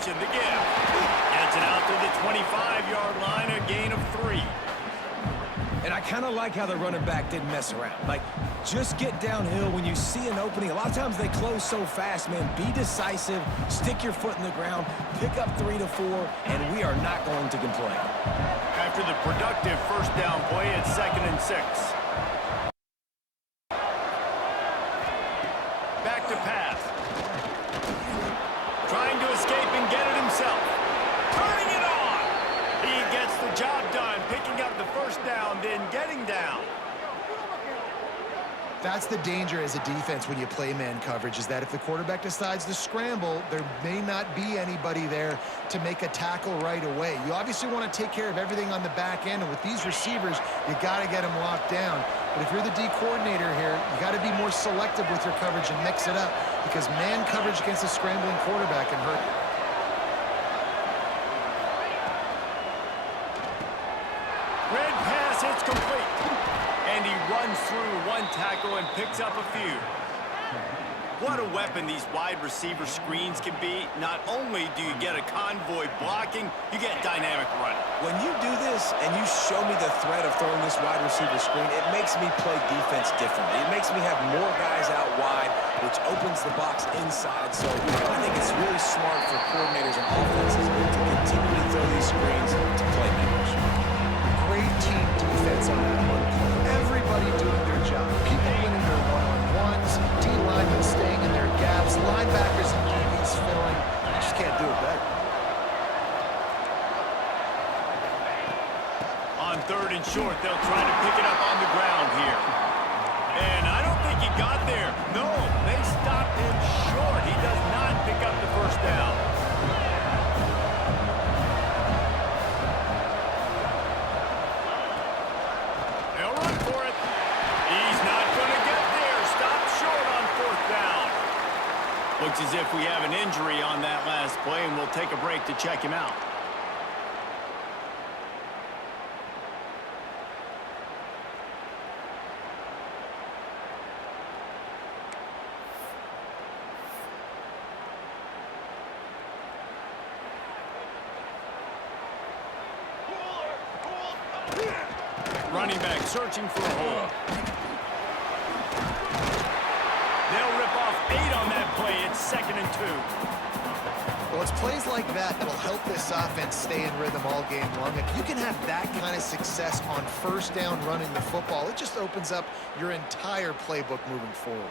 option, the give. Gets it out to the 25-yard line, a gain of 3. And I kind of like how the running back didn't mess around. Like, just get downhill when you see an opening. A lot of times they close so fast, man. Be decisive, stick your foot in the ground, pick up 3 to 4, and we are not going to complain. After the productive first down play, it's 2nd and 6. Back to pass. Trying to escape and get it himself. Turning it on. He gets the job done, picking up the first down, then getting down. That's the danger as a defense when you play man coverage, is that if the quarterback decides to scramble, there may not be anybody there to make a tackle right away. You obviously want to take care of everything on the back end, and with these receivers, you got to get them locked down. But if you're the D coordinator here, you got to be more selective with your coverage and mix it up, because man coverage against a scrambling quarterback can hurt you. Red pass, it's complete. And he runs through one tackle and picks up a few. What a weapon these wide receiver screens can be. Not only do you get a convoy blocking, you get dynamic running. When you do this and you show me the threat of throwing this wide receiver screen, it makes me play defense differently. It makes me have more guys out wide, which opens the box inside. So I think it's really smart for coordinators and offenses to continually throw these screens to playmakers. Great team defense on that one play. Everybody doing their job. People winning their one-on-ones, D-linemen staying in their gaps, linebackers and DBs filling. You just can't do it better. On 3rd and short, they'll try to pick it up on the ground here. And I don't think he got there. No, they stopped him short. He does not pick up the first down. They'll run for it. He's not going to get there. Stop short on 4th down. Looks as if we have an injury on that last play, and we'll take a break to check him out. Running back searching for a hole. They'll rip off 8 on that play. It's 2nd and 2. Well, it's plays like that that'll help this offense stay in rhythm all game long. If you can have that kind of success on 1st down running the football, it just opens up your entire playbook moving forward.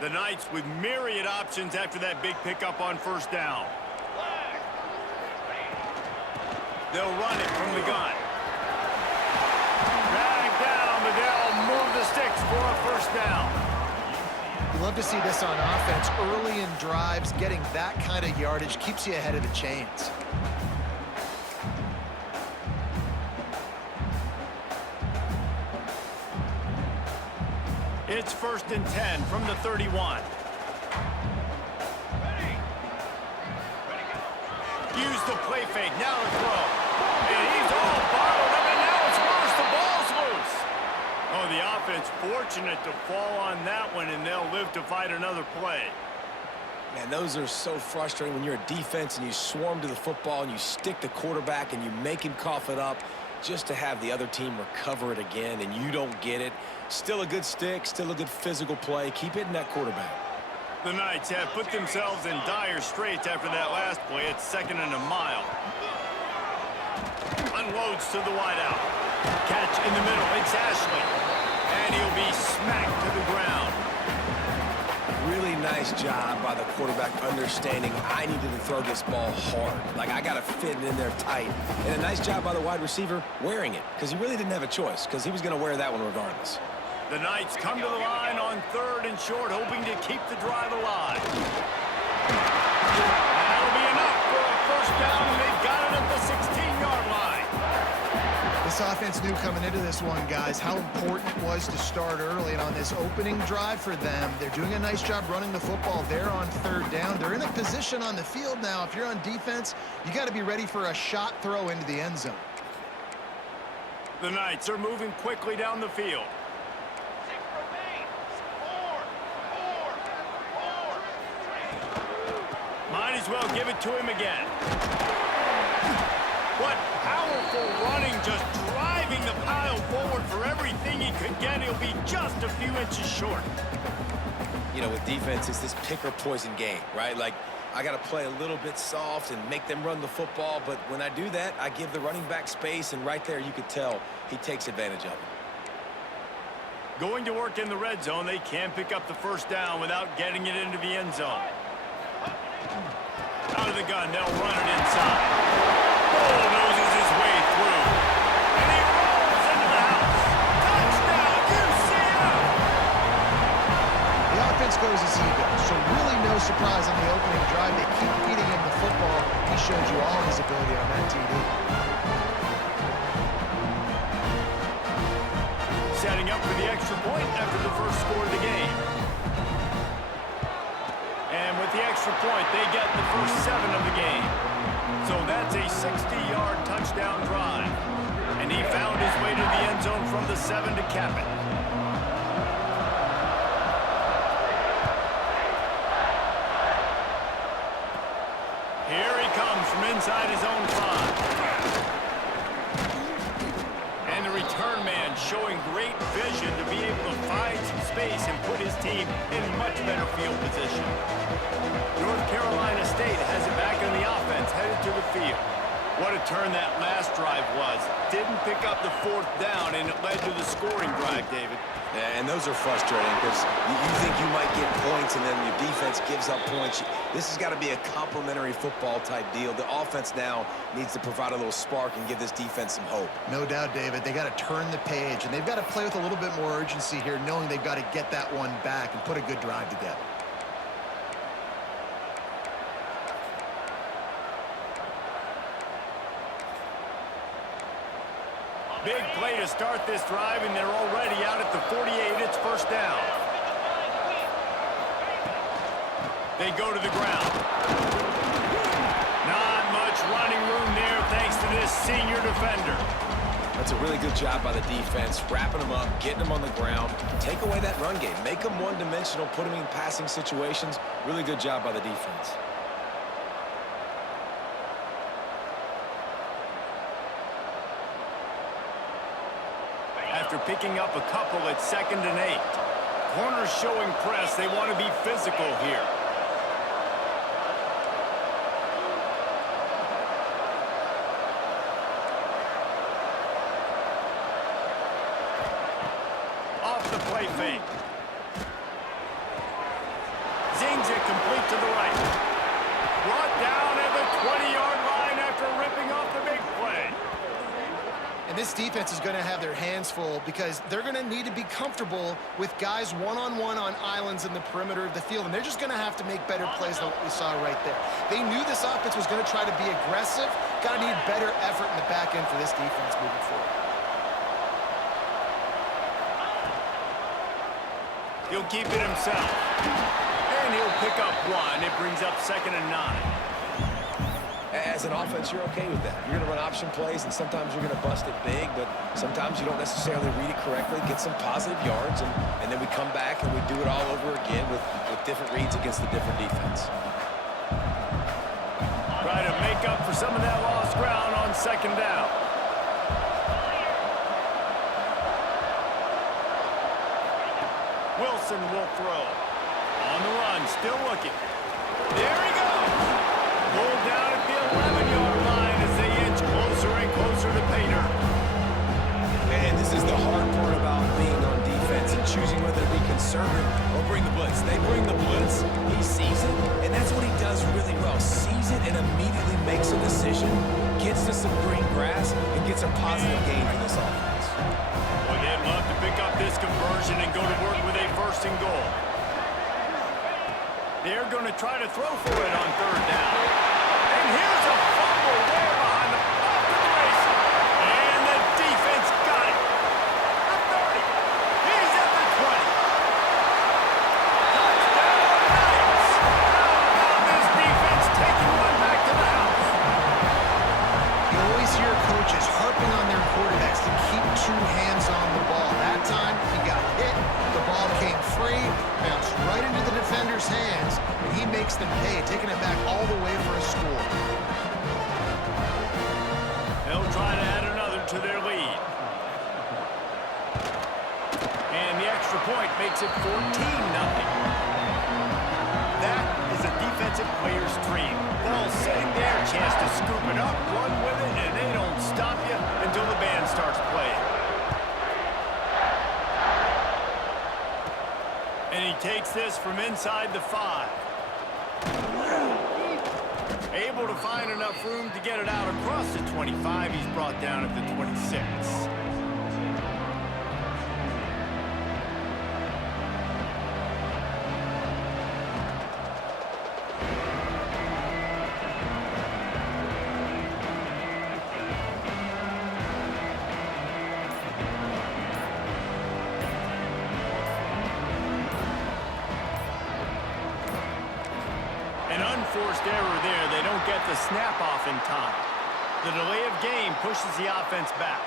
The Knights with myriad options after that big pickup on 1st down. They'll run it from the gun. Drag down, but they'll move the sticks for a 1st down. You love to see this on offense. Early in drives, getting that kind of yardage keeps you ahead of the chains. It's 1st and 10 from the 31. Use the play fake, now the throw. And he's all bottled up, and now it's worse. The ball's loose. Oh, the offense fortunate to fall on that one, and they'll live to fight another play. Man, those are so frustrating when you're a defense and you swarm to the football and you stick the quarterback and you make him cough it up just to have the other team recover it again and you don't get it. Still a good stick, still a good physical play. Keep hitting that quarterback. The Knights have put themselves in dire straits after that last play. It's 2nd and a mile. Unloads to the wideout. Catch in the middle. It's Ashley. And he'll be smacked to the ground. Really nice job by the quarterback understanding I needed to throw this ball hard. Like, I got to fit it in there tight. And a nice job by the wide receiver wearing it, because he really didn't have a choice, because he was going to wear that one regardless. The Knights come to the line on 3rd and short, hoping to keep the drive alive. That'll be enough for a 1st down, and they've got it at the 16-yard line. This offense knew coming into this one, guys, how important it was to start early. And on this opening drive for them, they're doing a nice job running the football. They're on 3rd down. They're in a position on the field now. If you're on defense, you got to be ready for a shot throw into the end zone. The Knights are moving quickly down the field. Might as well give it to him again. What powerful running, just driving the pile forward for everything he could get. He'll be just a few inches short. You know, with defense, it's this pick or poison game, right? Like, I got to play a little bit soft and make them run the football, but when I do that, I give the running back space, and right there you could tell he takes advantage of it. Going to work in the red zone, they can pick up the first down without getting it into the end zone. Out of the gun, they'll run it inside. Bulldozes his way through. And he rolls into the house. Touchdown, UCF! The offense goes as he goes, so really no surprise on the opening drive. They keep feeding him the football. He showed you all his ability on that TD. Setting up for the extra point after the first score of the game. And with the extra point, they get the first 7 of the game. So that's a 60-yard touchdown drive. And he found his way to the end zone from the 7 to cap it. Here he comes from inside his own 5. And the return man showing great vision to be able to find some space and put his team in much better field position. North Carolina State has it back in the offense, headed to the field. What a turn that last drive was. Didn't pick up the 4th down, and it led to the scoring drive, David. Yeah, and those are frustrating because you think you might get points and then your defense gives up points. This has got to be a complementary football type deal. The offense now needs to provide a little spark and give this defense some hope. No doubt, David. They got to turn the page, and they've got to play with a little bit more urgency here, knowing they've got to get that one back and put a good drive together. Big play to start this drive, and they're already out at the 48. It's first down. They go to the ground. Not much running room there thanks to this senior defender. That's a really good job by the defense, wrapping them up, getting them on the ground. Take away that run game. Make them one-dimensional, put them in passing situations. Really good job by the defense. After picking up a couple at 2nd and 8. Corners showing press. They want to be physical here. Off the play fake. Zings it complete to the right. Brought down at the 20-yard line after ripping off the big play. And this defense is going to have their hands full because they're going to need to be comfortable with guys one-on-one on islands in the perimeter of the field. And they're just going to have to make better plays than what we saw right there. They knew this offense was going to try to be aggressive. Got to need better effort in the back end for this defense moving forward. He'll keep it himself. And he'll pick up 1. It brings up 2nd and 9. As an offense, you're okay with that. You're going to run option plays, and sometimes you're going to bust it big, but sometimes you don't necessarily read it correctly, get some positive yards, and then we come back and we do it all over again with different reads against the different defense. Try to make up for some of that lost ground on 2nd down. Wilson will throw. On the run, still looking. There he goes. Pulled down at the 11-yard line as they inch closer and closer to pay dirt. And this is the hard part about being on defense and choosing whether to be conservative or bring the blitz. They bring the blitz, he sees it, and that's what he does really well. Sees it and immediately makes a decision, gets to some green grass, and gets a positive gain for this offense. Well, they'd love to pick up this conversion and go to work with a 1st and goal. They're going to try to throw for it on 3rd down. And here's a fumble there behind the off to the races. And the defense got it. The 30. He's at the 20. Touchdown, Knights. How about this defense taking one back to the house? You always hear coaches harping on their quarterbacks to keep defender's hands, and he makes them pay, taking it back all the way for a score. They'll try to add another to their lead. And the extra point makes it 14-0. That is a defensive player's dream. Ball sitting there, chance to scoop it up, run with it, and they don't stop you until the band starts playing. And he takes this from inside the 5. Able to find enough room to get it out across the 25. He's brought down at the 26. An unforced error there. They don't get the snap off in time. The delay of game pushes the offense back.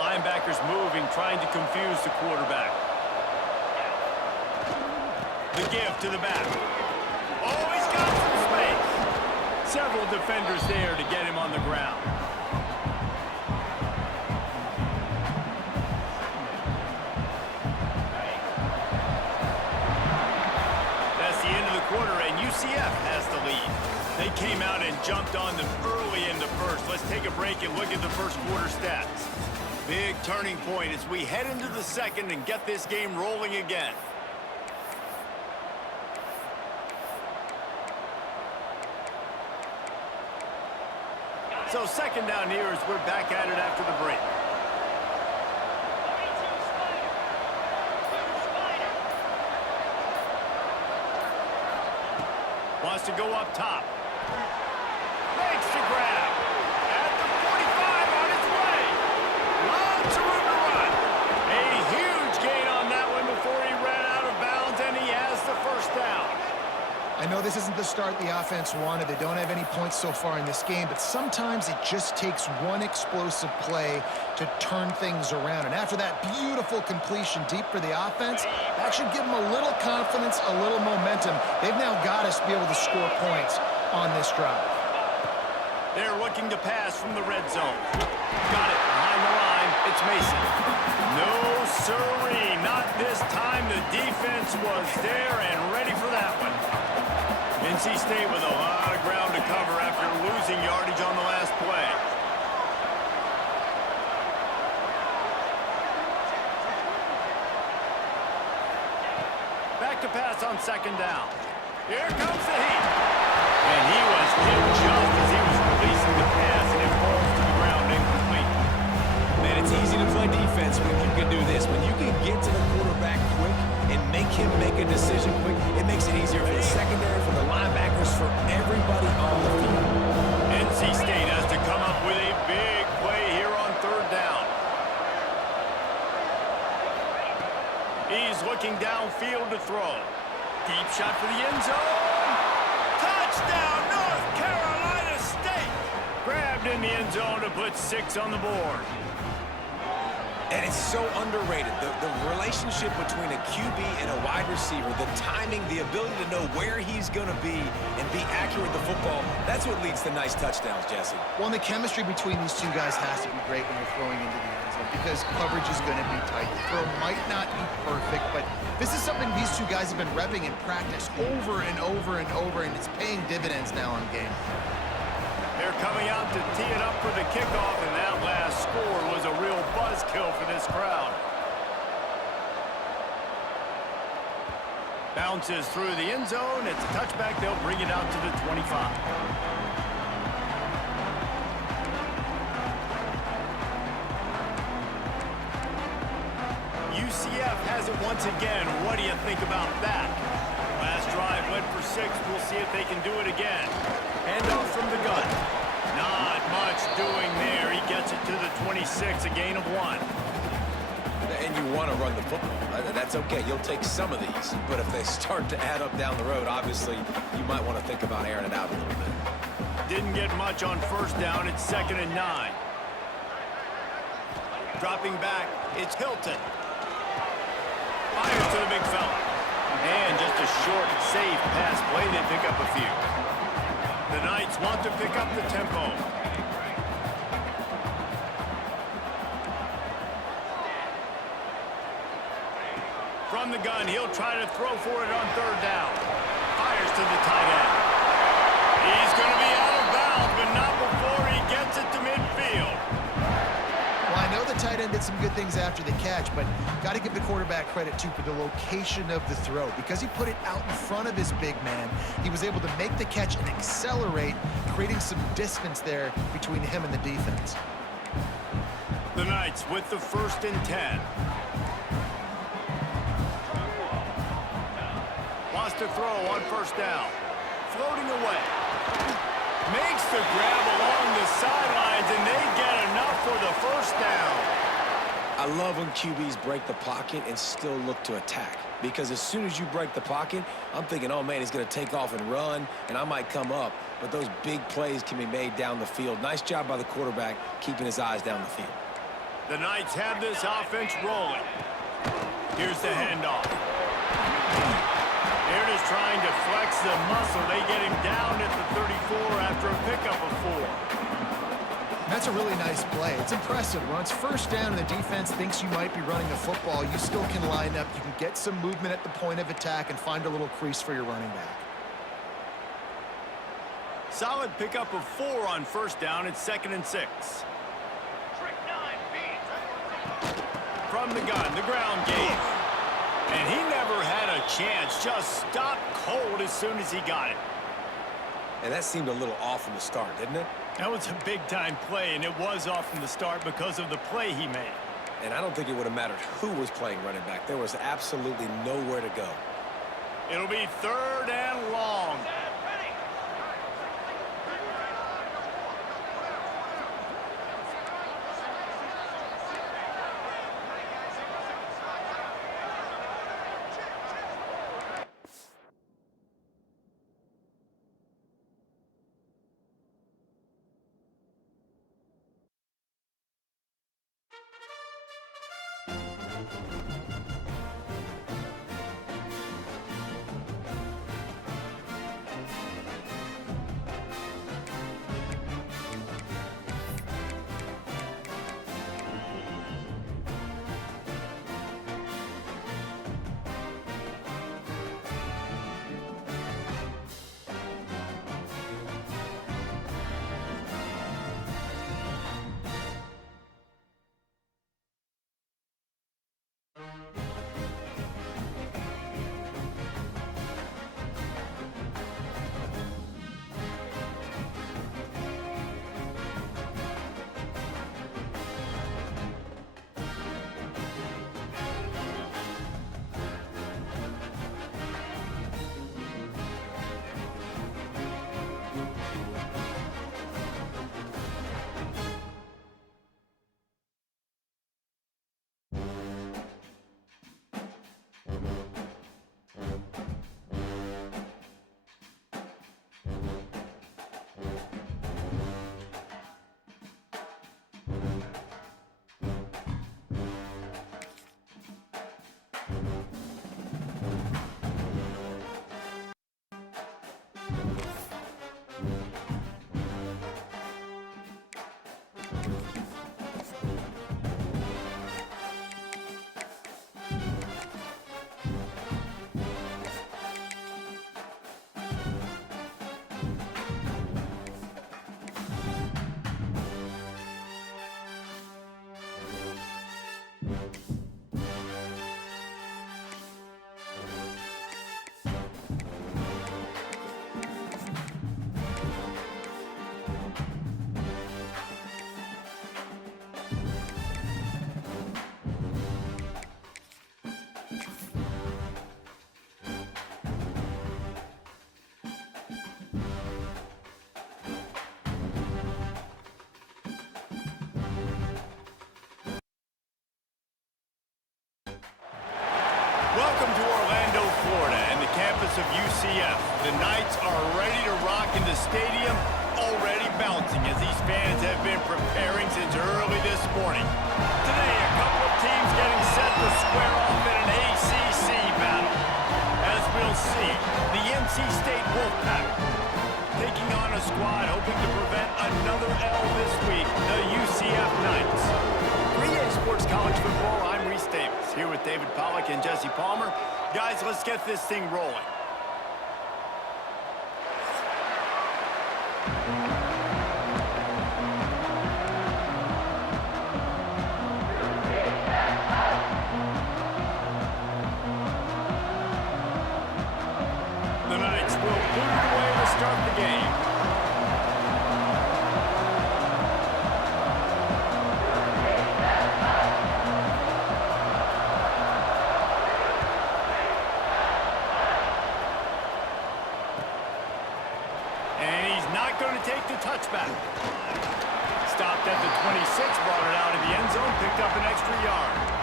Linebackers moving, trying to confuse the quarterback. The give to the back. Oh, he's got some space. Several defenders there to get him on the ground. UCF has the lead. They came out and jumped on them early in the first. Let's take a break and look at the first quarter stats. Big turning point as we head into the second and get this game rolling again. So second down here as we're back at it after the break. Wants to go up top. Makes the grab. At the 45 on its way. Lots of room to run. A huge gain on that one before he ran out of bounds, and he has the first down. I know this isn't the start the offense wanted. They don't have any points so far in this game, but sometimes it just takes one explosive play to turn things around. And after that beautiful completion deep for the offense, that should give them a little confidence, a little momentum. They've now got us to be able to score points on this drive. They're looking to pass from the red zone. Got it behind the line. It's Mason. No siree, not this time. The defense was there and ready for that one. NC State with a lot of ground to cover after losing yardage on the last play. Back to pass on second down. Here comes the heat. And he was hit just as he was releasing the pass, and it falls to the ground incomplete. Man, it's easy to play defense when you can do this. When you can get to the quarterback quick and make him make a decision quick, it makes it easier for the secondary, for the linebackers, for everybody on the field. NC State has to come up with a big play here on third down. He's looking downfield to throw. Deep shot for the end zone. Touchdown, North Carolina State! Grabbed in the end zone to put 6 on the board. And it's so underrated. The relationship between a QB and a wide receiver, the timing, the ability to know where he's going to be and be accurate with the football, that's what leads to nice touchdowns, Jesse. Well, and the chemistry between these two guys has to be great when you're throwing into the end zone because coverage is going to be tight. The throw might not be perfect, but this is something these two guys have been repping in practice over and over and over, and it's paying dividends now in game. They're coming out to tee it up for the kickoff, and that last score was a real buzzkill for this crowd. Bounces through the end zone. It's a touchback. They'll bring it out to the 25. UCF has it once again. What do you think about that? Last drive went for 6. We'll see if they can do it again. Handoff from the gun. Not much doing there. He gets it to the 26, a gain of 1. And you want to run the football. That's okay. You'll take some of these. But if they start to add up down the road, obviously, you might want to think about airing it out a little bit. Didn't get much on first down. It's 2nd and 9. Dropping back, it's Hilton. Fires to the big fella. And just a short, safe pass play. They pick up a few. The Knights want to pick up the tempo. From the gun, he'll try to throw for it on third down. Fires to the tight end. He's going to be out of bounds, but not before he gets it to midfield. Well, I know the tight end did some good things after the catch, but got to give the quarterback credit, too, for the location of the throw. Because he put it out in front of his big man, he was able to make the catch and accelerate, creating some distance there between him and the defense. The Knights with the 1st and 10. Wants to throw on 1st down. Floating away. Makes the grab along the sidelines, and they get enough for the 1st down. I love when QBs break the pocket and still look to attack. Because as soon as you break the pocket, I'm thinking, oh, man, he's going to take off and run, and I might come up. But those big plays can be made down the field. Nice job by the quarterback keeping his eyes down the field. The Knights have this offense rolling. Here's the handoff. They're just trying to flex the muscle. They get him down at the 34 after a pickup of 4. That's a really nice play. It's impressive. When it's 1st down and the defense thinks you might be running the football, you still can line up. You can get some movement at the point of attack and find a little crease for your running back. Solid pickup of 4 on 1st down. It's 2nd and 6. From the gun, the ground game. And he never had a chance. Just stopped cold as soon as he got it. And that seemed a little off from the start, didn't it? That was a big-time play, and it was off from the start because of the play he made. And I don't think it would have mattered who was playing running back. There was absolutely nowhere to go. It'll be 3rd and long. Welcome to Orlando, Florida, and the campus of UCF. The Knights are ready to rock in the stadium, already bouncing as these fans have been preparing since early this morning. Today NC State Wolfpack. Taking on a squad hoping to prevent another L this week, the UCF Knights. For EA Sports College Football, I'm Reese Davis, here with David Pollack and Jesse Palmer. Guys, let's get this thing rolling. The Knights will boot it away to start the game. And he's not going to take the touchback. Stopped at the 26, brought it out of the end zone, picked up an extra yard.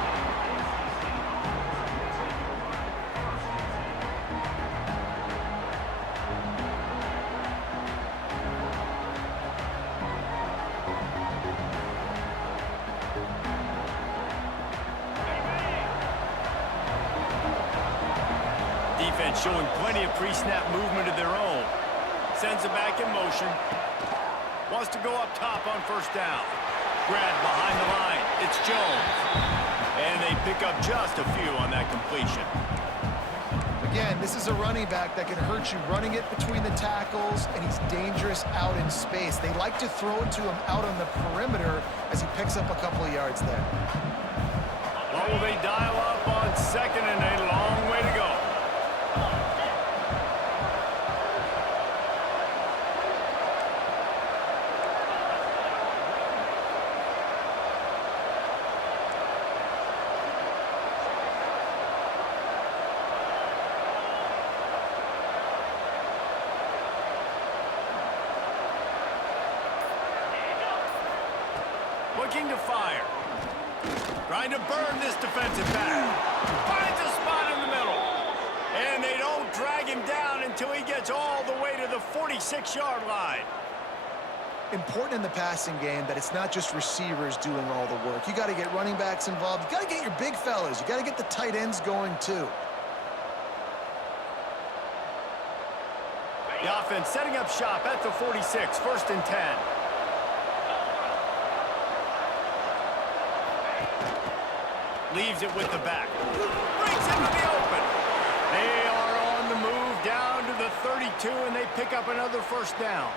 Defense showing plenty of pre-snap movement of their own. Sends it back in motion. Wants to go up top on first down. Grabbed behind the line. It's Jones. And they pick up just a few on that completion. Again, this is a running back that can hurt you running it between the tackles, and he's dangerous out in space. They like to throw it to him out on the perimeter as he picks up a couple of yards there. What will they dial up on second and a long way to go? Looking to fire. Trying to burn this defensive back. Finds a spot in the middle. And they don't drag him down until he gets all the way to the 46-yard line. Important in the passing game that it's not just receivers doing all the work. You got to get running backs involved. You got to get your big fellas. You got to get the tight ends going too. The offense setting up shop at the 46, 1st and 10. Leaves it with the back. Brings him to the open. They are on the move down to the 32, and they pick up another first down.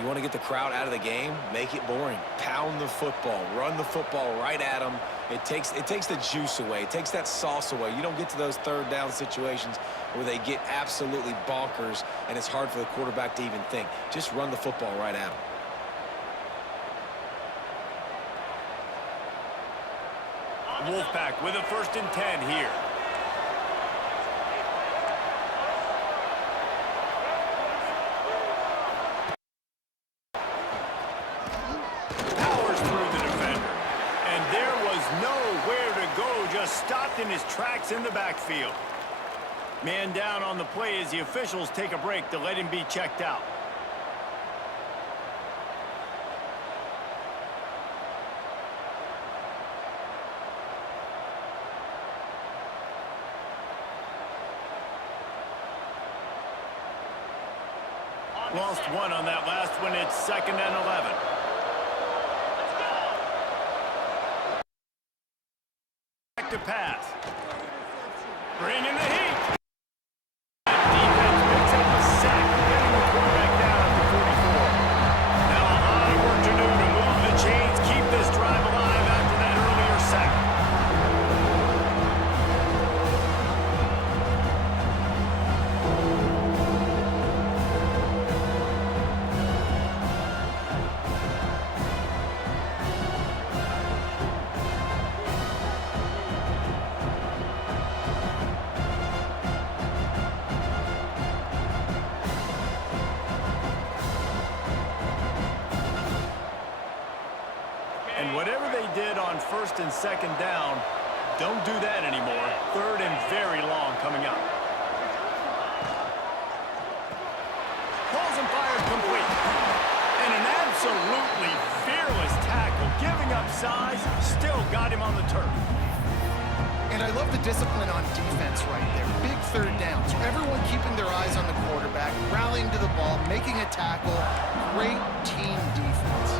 You want to get the crowd out of the game? Make it boring. Pound the football. Run the football right at them. It takes the juice away. It takes that sauce away. You don't get to those third down situations where they get absolutely bonkers, and it's hard for the quarterback to even think. Just run the football right at them. Wolfpack with a 1st and 10 here. Powers through the defender. And there was nowhere to go, just stopped in his tracks in the backfield. Man down on the play as the officials take a break to let him be checked out. Lost one on that last one. It's 2nd and 11. Back to pass. Bring in the heat. Defense picks up a sack, getting the quarterback down at the 44. Now a lot of work to do to move the chains, keep this drive alive after that earlier sack. And whatever they did on 1st and 2nd down, don't do that anymore. 3rd and very long coming up. Calls and fires complete. And an absolutely fearless tackle, giving up size, still got him on the turf. And I love the discipline on defense right there. Big third down. So everyone keeping their eyes on the quarterback, rallying to the ball, making a tackle. Great team defense.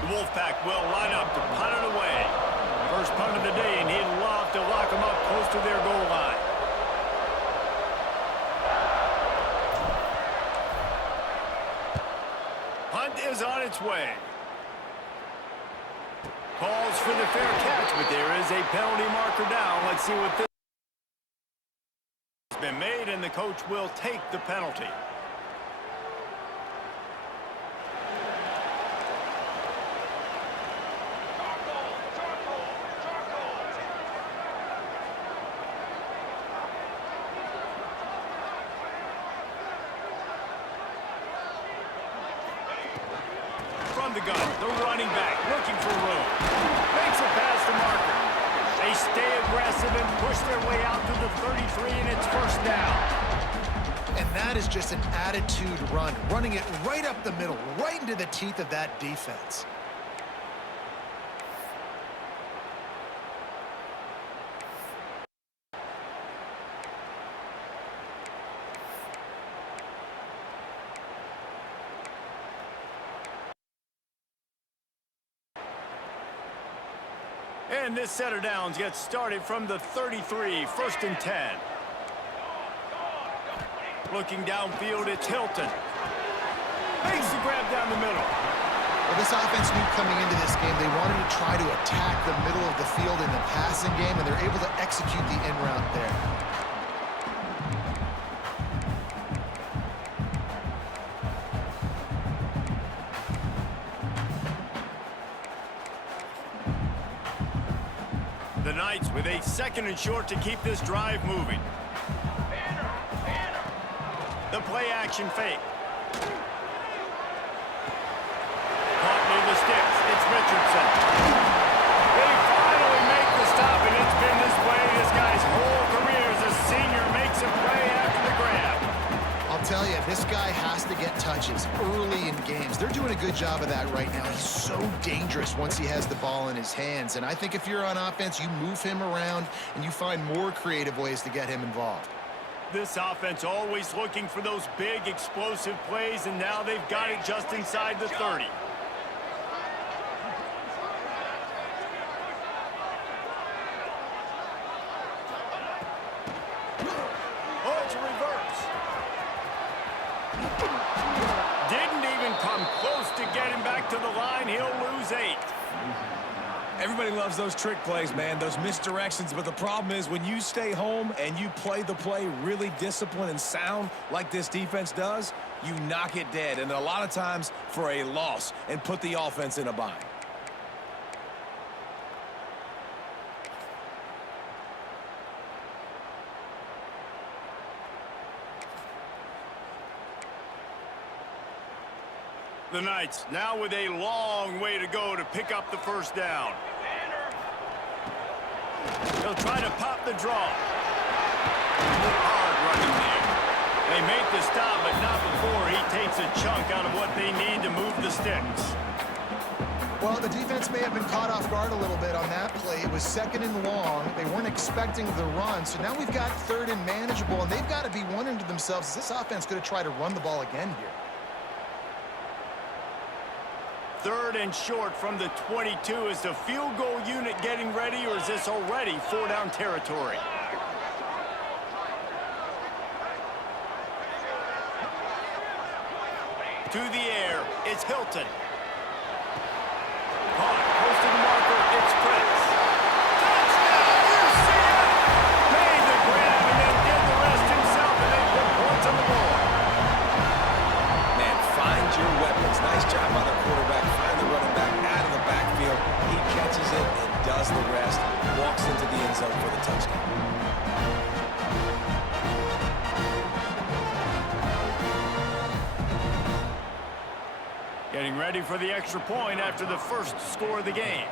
The Wolfpack will line up to punt it away. First punt of the day, and he'd love to lock them up close to their goal line. Punt is on its way. Calls for the fair catch, but there is a penalty marker down. Let's see what this has been made, and the coach will take the penalty. From the gun, the running back looking for room. Makes it past the marker. They stay aggressive and push their way out to the 33, and it's first down. And that is just an attitude run, running it right up the middle, right into the teeth of that defense. And this set of downs gets started from the 33, first and 10. Looking downfield, it's Hilton. Makes the grab down the middle. Well, this offense knew coming into this game they wanted to try to attack the middle of the field in the passing game, and they're able to execute the in route there. The Knights with a second and short to keep this drive moving. The play action fake. Caught near the sticks. It's Richardson. They finally make the stop, and it's been this way this guy's whole career as a senior. Makes a play after the grab. I'll tell you, this guy has to get touches early in games. They're doing a good job of that right now. He's so dangerous once he has the ball in his hands. And I think if you're on offense, you move him around and you find more creative ways to get him involved. This offense always looking for those big, explosive plays, and now they've got it just inside the 30. Oh, it's a reverse. Didn't even come close to getting back to the line. He'll lose 8. Everybody loves those trick plays, man, those misdirections. But the problem is when you stay home and you play the play really disciplined and sound like this defense does, you knock it dead. And a lot of times for a loss and put the offense in a bind. The Knights now with a long way to go to pick up the first down. He'll try to pop the draw. Hard running there. They make the stop, but not before he takes a chunk out of what they need to move the sticks. Well, the defense may have been caught off guard a little bit on that play. It was second and long. They weren't expecting the run. So now we've got third and manageable, and they've got to be wondering to themselves, is this offense going to try to run the ball again here? Third and short from the 22. Is the field goal unit getting ready, or is this already 4-down territory? To the air, it's Hilton. Caught, close to the marker, it's Prince. Touchdown, UCF! Made the grab and then did the rest himself, and they put points on the board. Man, find your weapons. Nice job by the quarterback. Find the running back out of the backfield. He catches it and does the rest. Walks into the end zone for the touchdown. Getting ready for the extra point after the first score of the game.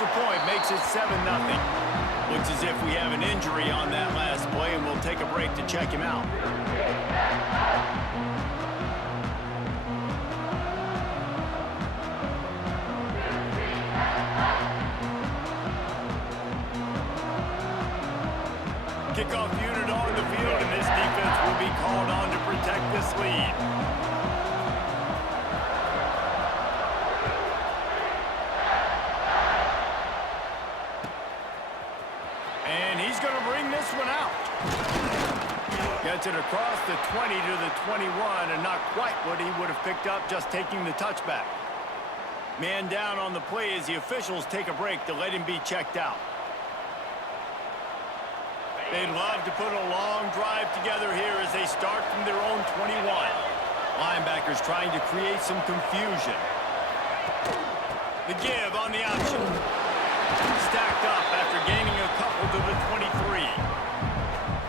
extra point makes it 7-0. Looks as if we have an injury on that last play, and we'll take a break to check him out. Kickoff unit on the field, and this defense will be called on to protect this lead. And he's going to bring this one out. Gets it across the 20 to the 21, and not quite what he would have picked up just taking the touchback. Man down on the play as the officials take a break to let him be checked out. They'd love to put a long drive together here as they start from their own 21. Linebackers trying to create some confusion. The give on the option. Stacked up after gaining a couple to the 23.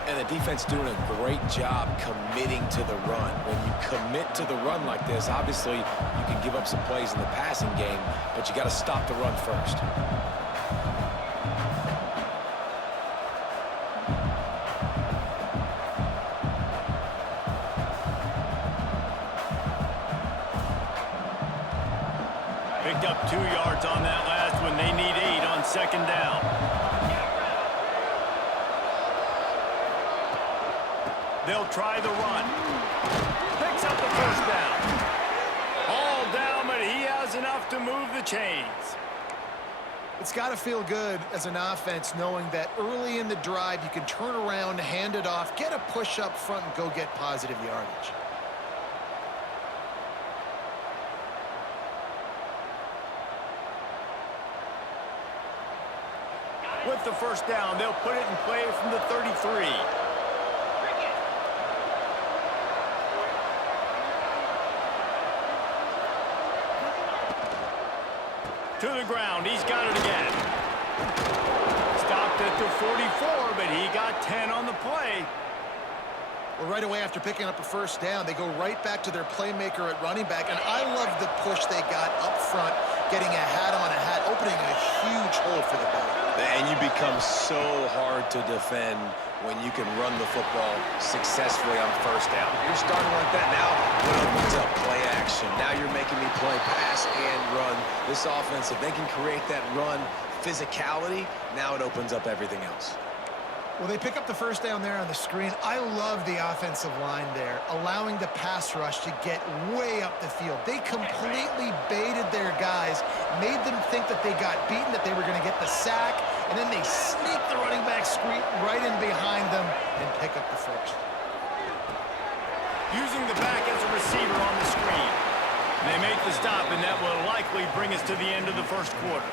And the defense doing a great job committing to the run. When you commit to the run like this, obviously you can give up some plays in the passing game, but you got to stop the run first. Picked up 2 yards on that last one. They need 8 on second down. They'll try the run. Picks up the first down. All down, but he has enough to move the chains. It's got to feel good as an offense knowing that early in the drive you can turn around, hand it off, get a push up front, and go get positive yardage. With the first down, they'll put it in play from the 33. To the ground, he's got it again. Stopped at the 44, but he got 10 on the play. Well, right away after picking up a first down, they go right back to their playmaker at running back, and I love the push they got up front, getting a hat on a hat, opening a huge hole for the ball. And you become so hard to defend when you can run the football successfully on first down. You're starting like that now. It opens up play action. Now you're making me play pass and run. This offense, if they can create that run physicality, now it opens up everything else. Well, they pick up the first down there on the screen. I love the offensive line there, allowing the pass rush to get way up the field. They completely baited their guys, made them think that they got beaten, that they were going to get the sack, and then they sneak the running back screen right in behind them and pick up the first. Using the back as a receiver on the screen. They make the stop, and that will likely bring us to the end of the first quarter.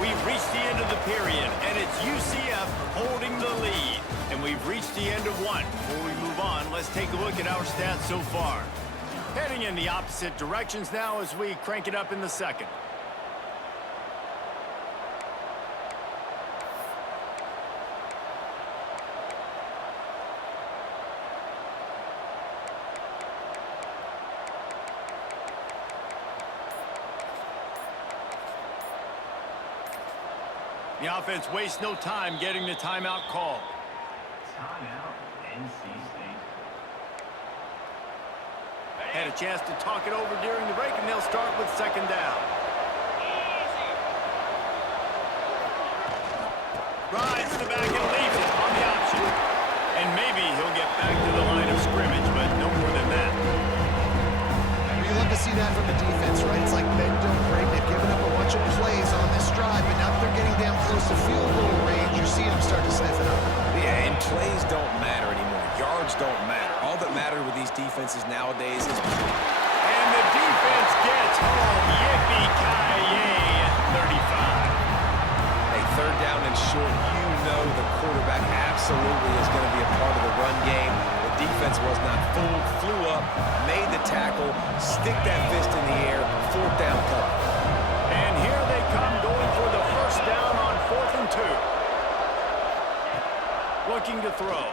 We've reached the end of the period, and it's UCF holding the lead. And we've reached the end of one. Before we move on, let's take a look at our stats so far. Heading in the opposite directions now as we crank it up in the second. The offense wastes no time getting the timeout call. Timeout, NC State. Had a chance to talk it over during the break, and they'll start with second down. Rides the back and leaves it on the option. And maybe he'll get back to the line of scrimmage, but no more than that. You love to see that from the defense, right? It's like bend, don't break. They've given up a bunch of plays on this drive, but now that they're getting down close to field goal range, you're seeing them start to sniff it up. Yeah, and plays don't matter anymore. Yards don't matter. All that matters with these defenses nowadays is... And the defense gets home. Yippee-ki-yay at 35. Hey, third down and short, you know the quarterback absolutely is going to be a part of the run game. The defense was not fooled, flew up, made the tackle, stick that fist in the air, fourth down cover. And here they come going for the first down on 4th and 2. Looking to throw.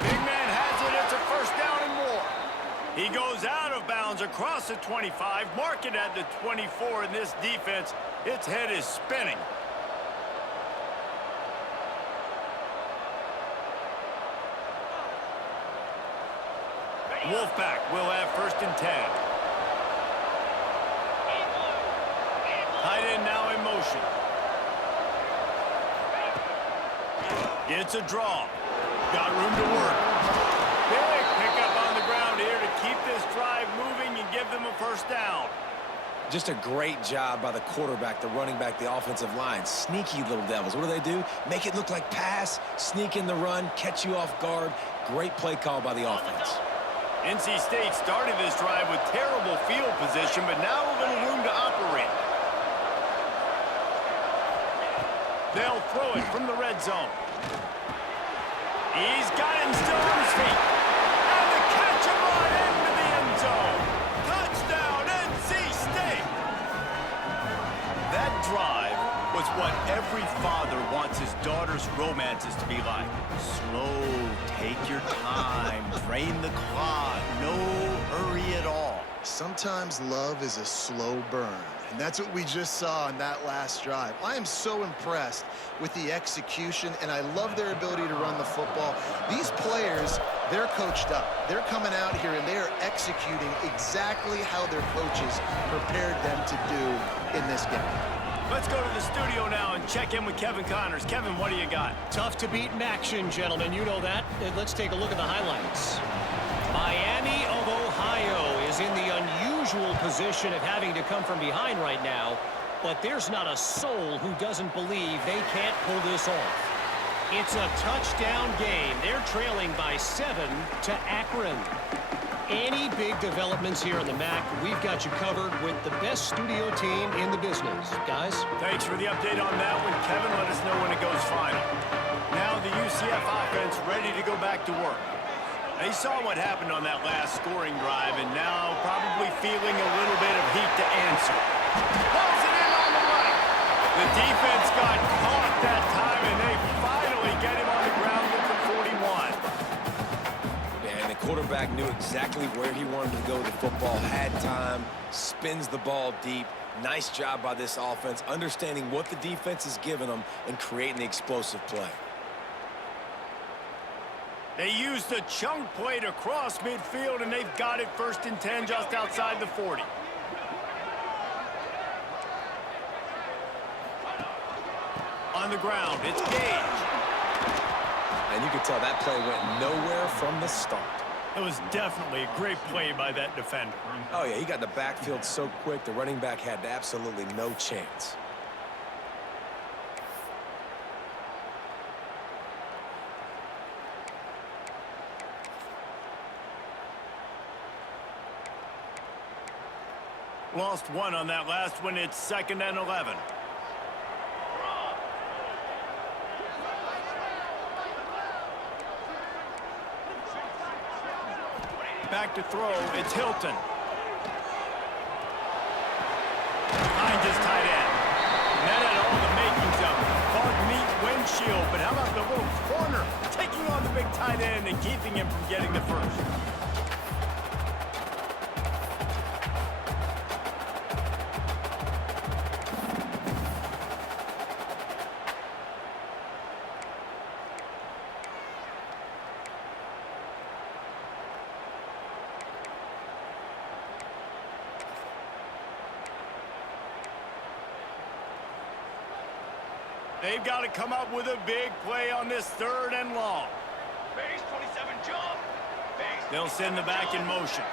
Big man has it. It's a first down and more. He goes runs across the 25, marking at the 24 in this defense. Its head is spinning. Wolfpack will have 1st and 10. Tight end now in motion. It's a draw. Got room to work. Big pickup on the ground here to keep this drive moving and give them a 1st down. Just a great job by the quarterback, the running back, the offensive line. Sneaky little devils. What do? Make it look like pass, sneak in the run, catch you off guard. Great play call by the offense. NC State started this drive with terrible field position, but now a little room to operate. They'll throw it from the red zone. He's got him still on his feet. And the catch and run into the end zone. Touchdown, NC State. That drive was what every father wants his daughter's romances to be like. Slow, take your time, drain the clock, no hurry at all. Sometimes love is a slow burn, and that's what we just saw on that last drive. I am so impressed with the execution, and I love their ability to run the football. These players, they're coached up. They're coming out here, and they are executing exactly how their coaches prepared them to do in this game. Let's go to the studio now and check in with Kevin Connors. Kevin, what do you got? Tough to beat in action, gentlemen. You know that. Let's take a look at the highlights. Miami of Ohio is in the unusual position of having to come from behind right now, but there's not a soul who doesn't believe they can't pull this off. It's a touchdown game. They're trailing by 7 to Akron. Any big developments here on the MAC, we've got you covered with the best studio team in the business. Guys? Thanks for the update on that one, Kevin. Let us know when it goes final. Now the UCF offense ready to go back to work. They saw what happened on that last scoring drive, and now probably feeling a little bit of heat to answer. Pulls it in on the right. The defense got caught that time, and they finally get him on the ground with the 41. And the quarterback knew exactly where he wanted to go with the football, had time, spins the ball deep. Nice job by this offense, understanding what the defense is giving them and creating the explosive play. They used a chunk play to cross midfield, and they've got it 1st and 10 just outside the 40. On the ground, it's Gage. And you can tell that play went nowhere from the start. It was definitely a great play by that defender. Oh, yeah, he got in the backfield so quick, the running back had absolutely no chance. Lost one on that last one. It's 2nd and 11. Back to throw. It's Hilton. Behind his tight end. And that had all the makings of hard meat windshield. But how about the little corner taking on the big tight end and keeping him from getting the first? They've got to come up with a big play on this 3rd and long. Base 27 jump. Base. They'll send the back in motion.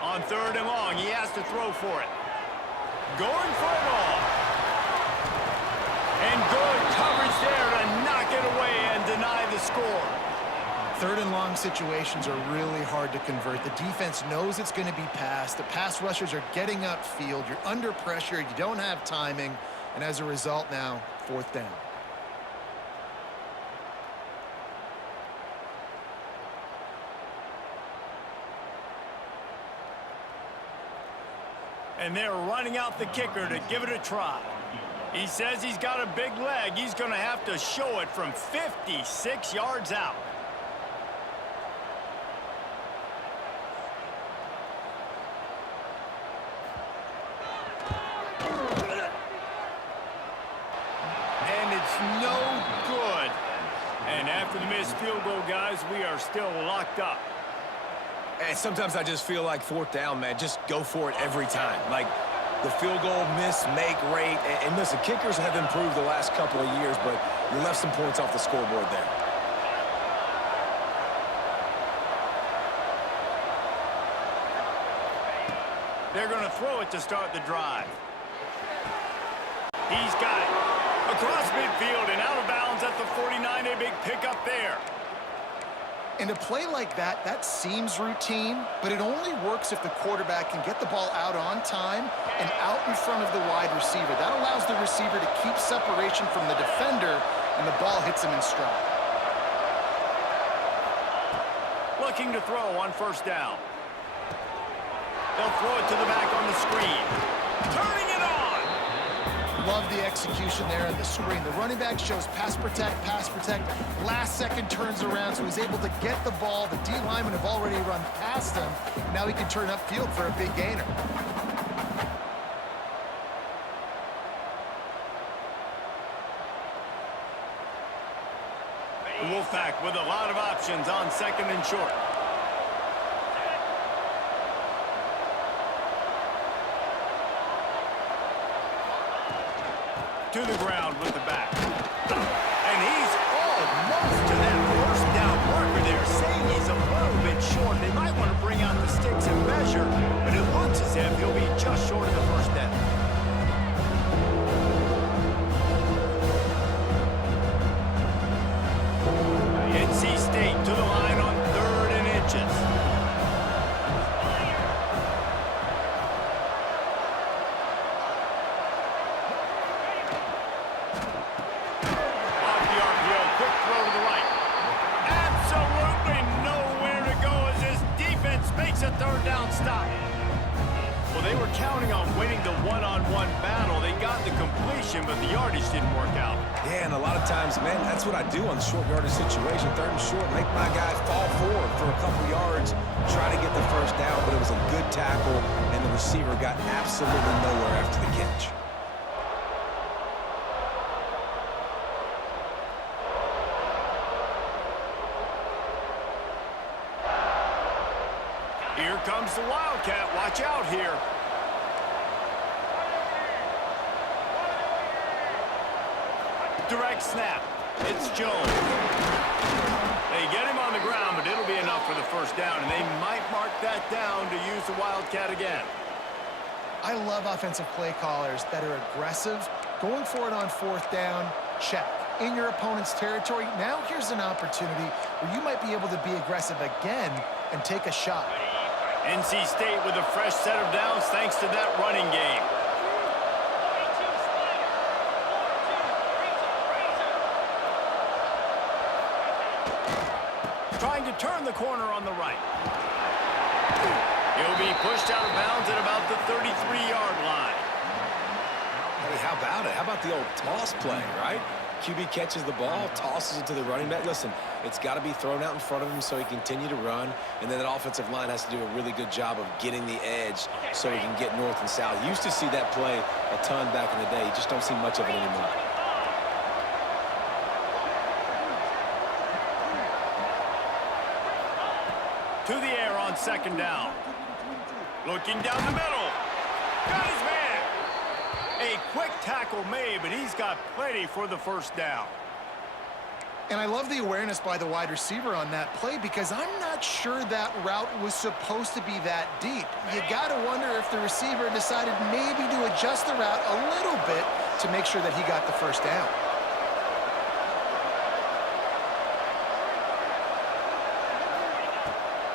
On 3rd and long, he has to throw for it. Going for it all. And good coverage there to knock it away and deny the score. 3rd and long situations are really hard to convert. The defense knows it's going to be passed. The pass rushers are getting upfield. You're under pressure. You don't have timing. And as a result now, 4th down. And they're running out the kicker to give it a try. He says he's got a big leg. He's going to have to show it from 56 yards out. no good. And after the missed field goal, guys, we are still locked up. And sometimes I just feel like fourth down, man, just go for it every time. Like the field goal miss, make rate. And listen, kickers have improved the last couple of years, but you left some points off the scoreboard there. They're going to throw it to start the drive. He's got it. Across midfield and out of bounds at the 49. A big pickup there. And a play like that, that seems routine, but it only works if the quarterback can get the ball out on time and out in front of the wide receiver. That allows the receiver to keep separation from the defender, and the ball hits him in stride. Looking to throw on first down. They'll throw it to the back on the screen. Turning it on! Love the execution there on the screen. The running back shows pass protect, last second turns around, so he's able to get the ball. The D linemen have already run past him. Now he can turn upfield for a big gainer. The Wolfpack with a lot of options on second and short. To the ground with the back. And he's almost to that first down marker there, saying he's a little bit short. They might want to bring out the sticks and measure, but it looks as if he'll be just short of the first down. NC State to the line on 3rd and inches. Third down stop. Well, they were counting on winning the one-on-one battle. They got the completion, but the yardage didn't work out. Yeah, and a lot of times, man, that's what I do on short yardage situation. 3rd and short, make my guy fall forward for a couple yards, try to get the first down, but it was a good tackle, and the receiver got absolutely nowhere after the catch. Here comes the Wildcat. Watch out here. Direct snap. It's Jones. They get him on the ground, but it'll be enough for the first down, and they might mark that down to use the Wildcat again. I love offensive play callers that are aggressive. Going for it on 4th down, check. In your opponent's territory, now here's an opportunity where you might be able to be aggressive again and take a shot. NC State with a fresh set of downs thanks to that running game. Trying to turn the corner on the right. He'll be pushed out of bounds at about the 33-yard line. Hey, how about it? How about the old toss play, right? QB catches the ball, tosses it to the running back. Listen, it's got to be thrown out in front of him so he can continue to run, and then that offensive line has to do a really good job of getting the edge so he can get north and south. You used to see that play a ton back in the day. You just don't see much of it anymore. To the air on 2nd down. Looking down the middle. Got his man. A quick tackle made, but he's got plenty for the first down. And I love the awareness by the wide receiver on that play because I'm not sure that route was supposed to be that deep. You got to wonder if the receiver decided maybe to adjust the route a little bit to make sure that he got the first down.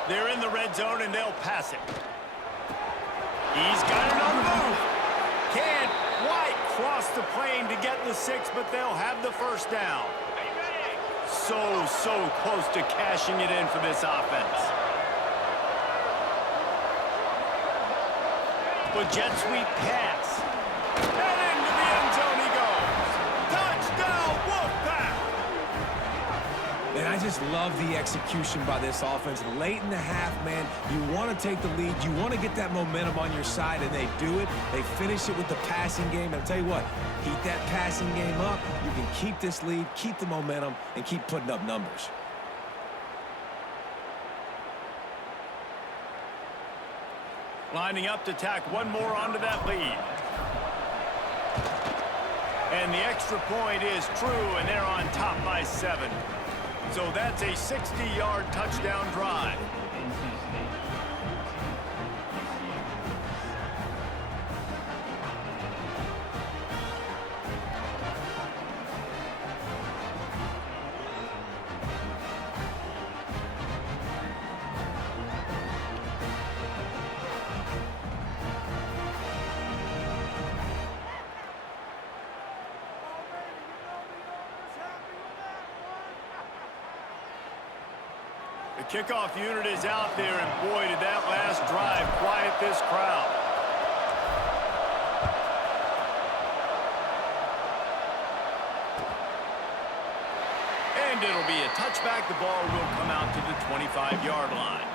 They're in the red zone, and they'll pass it. He's got it on the move. Can't quite cross the plane to get the 6, but they'll have the first down. So close to cashing it in for this offense. The jet sweep pass. And into the end zone he goes. Touchdown, Wolfpack! And I just love the execution by this offense. Late in the half, man, you want to take the lead. You want to get that momentum on your side, and they do it. They finish it with the passing game. And I'll tell you what, heat that passing game up. You can keep this lead, keep the momentum, and keep putting up numbers. Lining up to tack one more onto that lead. And the extra point is true, and they're on top by 7. So that's a 60-yard touchdown drive. The kickoff unit is out there, and boy, did that last drive quiet this crowd. And it'll be a touchback. The ball will come out to the 25-yard line.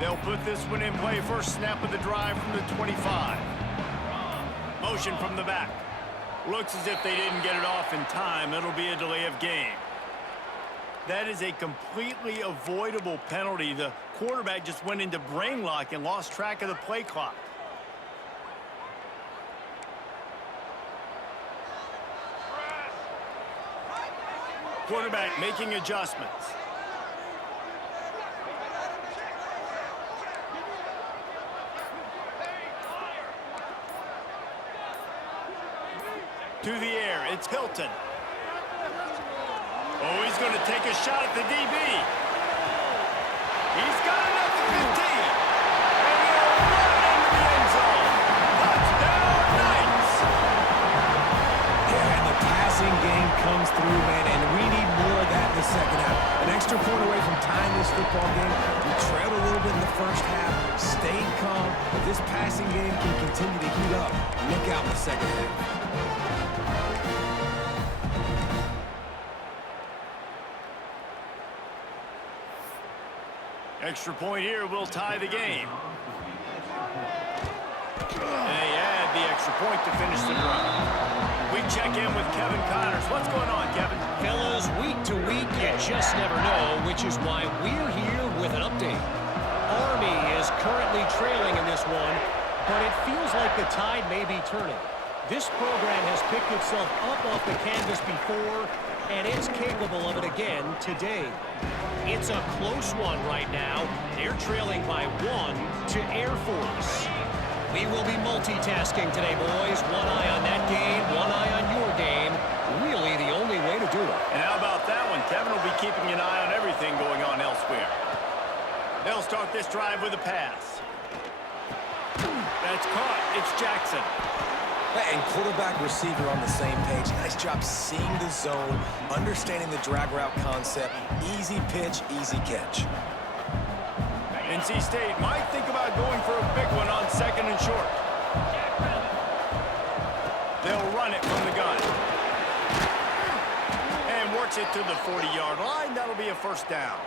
They'll put this one in play. First snap of the drive from the 25. Motion from the back. Looks as if they didn't get it off in time. It'll be a delay of game. That is a completely avoidable penalty. The quarterback just went into brain lock and lost track of the play clock. Quarterback making adjustments. To the air, it's Hilton. Oh, he's going to take a shot at the DB. He's got it at the 15. And he'll run into the end zone. Touchdown, Knights! Yeah, and the passing game comes through, man, and we need more of that in the second half. An extra point away from tying this football game. We trailed a little bit in the first half, stayed calm, but this passing game can continue to heat up. Look out in the second half. Extra point here will tie the game. And they add the extra point to finish the drive. We check in with Kevin Connors. What's going on, Kevin? Fellas, week to week, you just never know, which is why we're here with an update. Army is currently trailing in this one, but it feels like the tide may be turning. This program has picked itself up off the canvas before, and it's capable of it again today. It's a close one right now. They're trailing by 1 to Air Force. We will be multitasking today, boys. One eye on that game, one eye on your game. Really the only way to do it. And how about that one? Kevin will be keeping an eye on everything going on elsewhere. They'll start this drive with a pass. That's caught. It's Jackson. And quarterback receiver on the same page. Nice job seeing the zone, understanding the drag route concept. Easy pitch, easy catch. NC State might think about going for a big one on 2nd and short. They'll run it from the gun. And works it to the 40-yard line. That'll be a first down.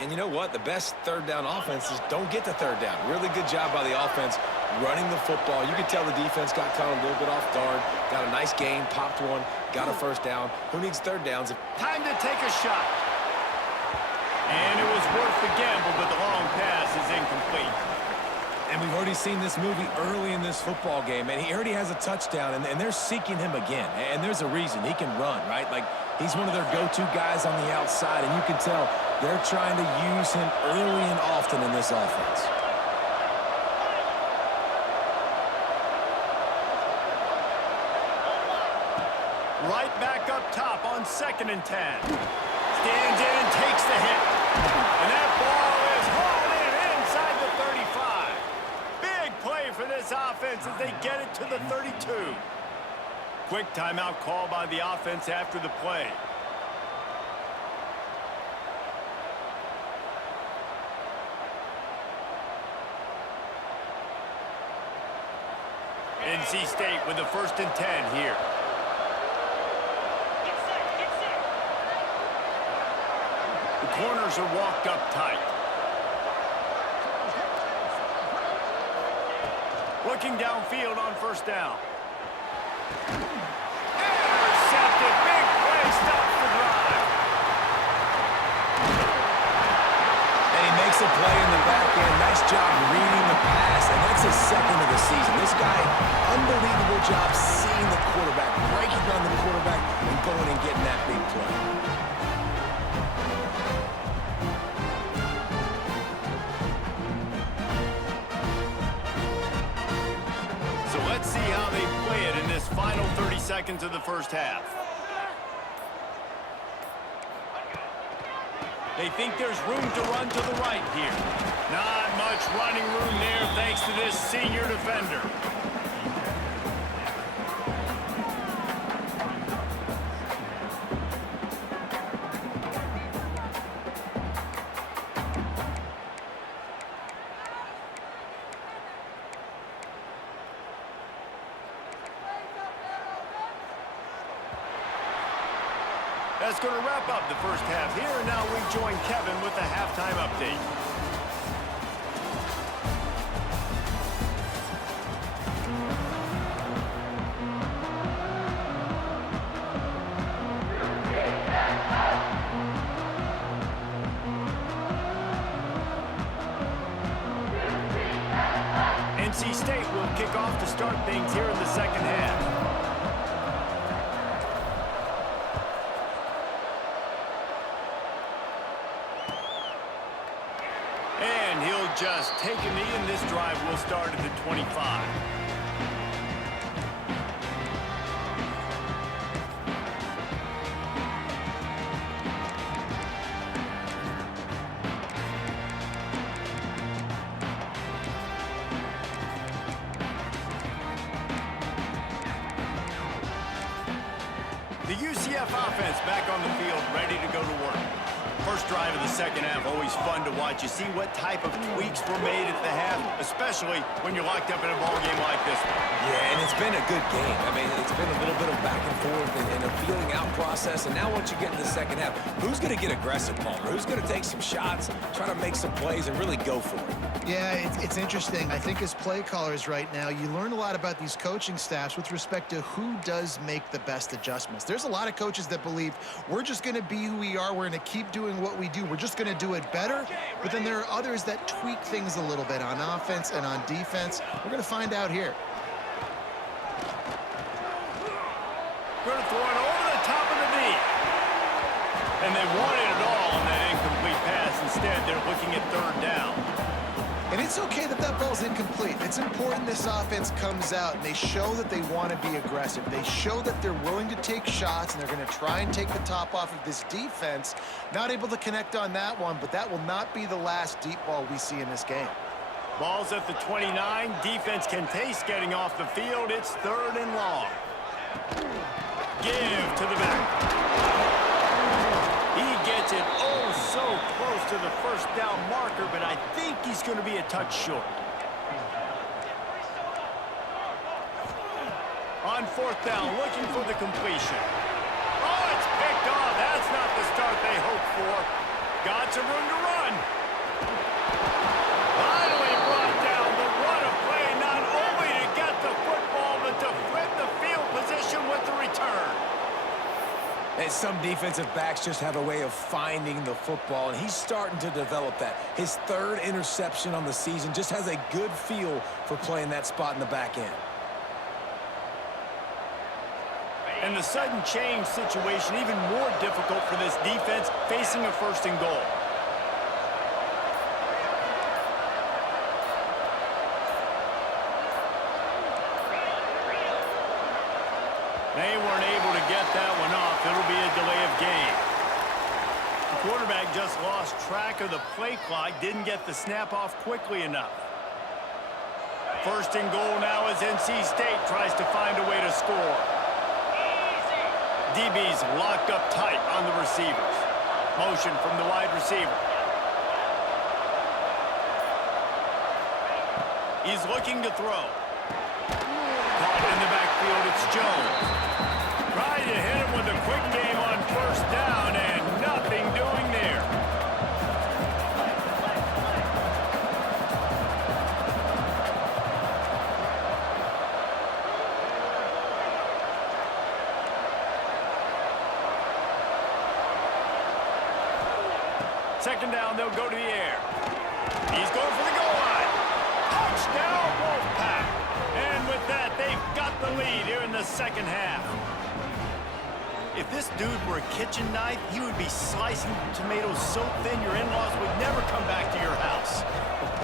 And you know what? The best third down offenses don't get the third down. Really good job by the offense running the football. You could tell the defense got caught a little bit off guard. Got a nice gain, popped one, got a first down. Who needs third downs? Time to take a shot. And it was worth the gamble, but the long pass is incomplete. And we've already seen this movie early in this football game, and he already has a touchdown, and they're seeking him again. And there's a reason. He can run, right? Like, he's one of their go-to guys on the outside, and you can tell they're trying to use him early and often in this offense. Right back up top on 2nd and 10. Stands in and takes the hit. And that ball is hauled in inside the 35. Big play for this offense as they get it to the 32. Quick timeout call by the offense after the play. NC State with the 1st and 10 here. The corners are walked up tight. Looking downfield on 1st down. Intercepted. Big play. Stops the drive. And he makes a play in the back end. Nice job reading the pass, and that's his 2nd of the season. This guy, unbelievable job seeing the quarterback, breaking on the quarterback, and going and getting that big play. So let's see how they play it in this final 30 seconds of the 1st half. They think there's room to run to the right here. Not much running room there thanks to this senior defender. That's going to wrap up the 1st half here, and now we join Kevin with the halftime update. NC State will kick off to start things here in the 2nd half. And he'll just take a knee, and this drive will start at the 25. The UCF offense back on the field, ready to go to work. First drive of the 2nd half, always fun to watch. You see what type of tweaks were made at the half, especially when you're locked up in a ball game like this one. Yeah, and it's been a good game. I mean, it's been a little bit of back and forth and a feeling out process. And now once you get in the 2nd half, who's going to get aggressive, Palmer? Who's going to take some shots, try to make some plays, and really go for it? Yeah, it's interesting. I think as play callers right now, you learn a lot about these coaching staffs with respect to who does make the best adjustments. There's a lot of coaches that believe we're just going to be who we are. We're going to keep doing what we do. We're just going to do it better. But then there are others that tweak things a little bit on offense and on defense. We're going to find out here. Going to throw it over the top of the knee. And they wanted it all on that incomplete pass. Instead, they're looking at 3rd down. And it's okay that that ball's incomplete. It's important this offense comes out and they show that they want to be aggressive. They show that they're willing to take shots and they're going to try and take the top off of this defense. Not able to connect on that one, but that will not be the last deep ball we see in this game. Ball's at the 29. Defense can taste getting off the field. It's 3rd and long. Give to the back. He gets it so close to the 1st down marker, but I think he's going to be a touch short. On 4th down, looking for the completion. Oh, it's picked off. That's not the start they hoped for. Got some room to run. Finally brought down the run of play, not only to get the football, but to flip the field position with the return. And some defensive backs just have a way of finding the football, and he's starting to develop that. His 3rd interception on the season, just has a good feel for playing that spot in the back end. And the sudden change situation even more difficult for this defense facing a 1st and goal. They weren't able to get that one off. It'll be a delay of game. The quarterback just lost track of the play clock, didn't get the snap off quickly enough. 1st and goal now as NC State tries to find a way to score. DB's locked up tight on the receivers. Motion from the wide receiver. He's looking to throw. Caught In the backfield, it's Jones. Trying to hit him with a quick game on first down, and nothing doing there. Second down, they'll go to the air. He's going for the goal line. Touchdown, Wolfpack. And with that, they've got the lead here in the second half. If this dude were a kitchen knife, he would be slicing tomatoes so thin your in-laws would never come back to your house.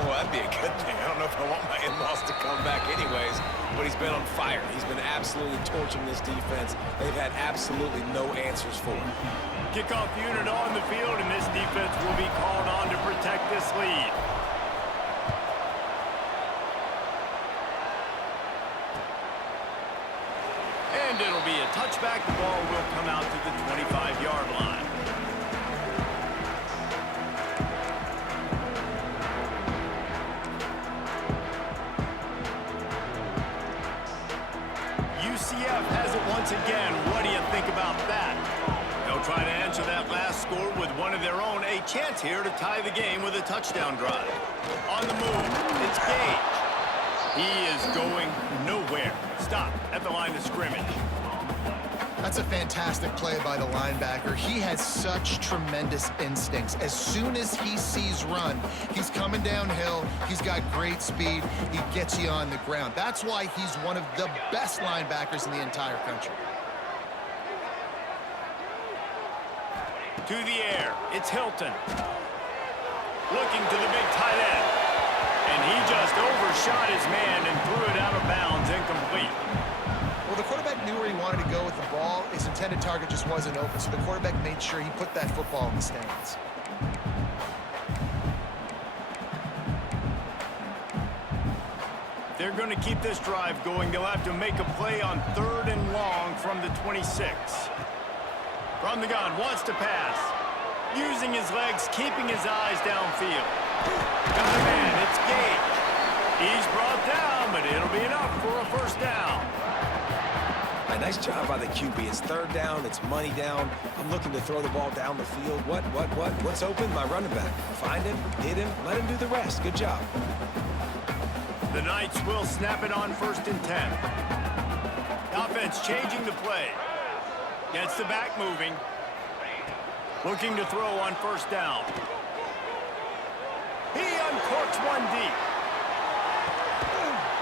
Well, that'd be a good thing. I don't know if I want my in-laws to come back anyways, but he's been on fire. He's been absolutely torching this defense. They've had absolutely no answers for him. Kickoff unit on the field, and this defense will be called on to protect this lead. And it'll be a touchback. The ball will come out to the 25-yard line. UCF has it once again. What do you think about that? They'll try to answer that last score with one of their own. A chance here to tie the game with a touchdown drive. On the move, it's Gage. He is going nowhere. Stop at the line of scrimmage. That's a fantastic play by the linebacker. He has such tremendous instincts. As soon as he sees run, he's coming downhill. He's got great speed. He gets you on the ground. That's why he's one of the best linebackers in the entire country. To the air, it's Hilton. Looking to the big tight end. And he just overshot his man and threw it out of bounds, incomplete. Well, the quarterback knew where he wanted to go with the ball. His intended target just wasn't open, so the quarterback made sure he put that football in the stands. They're going to keep this drive going. They'll have to make a play on 3rd and long from the 26. From the gun, wants to pass. Using his legs, keeping his eyes downfield. Got a man, it's Gage. He's brought down, but it'll be enough for a first down. Nice job by the QB. It's 3rd down. It's money down. I'm looking to throw the ball down the field. What's open? My running back. Find him, hit him, let him do the rest. Good job. The Knights will snap it on 1st and 10. Offense changing the play. Gets the back moving. Looking to throw on 1st down. He uncorks one deep.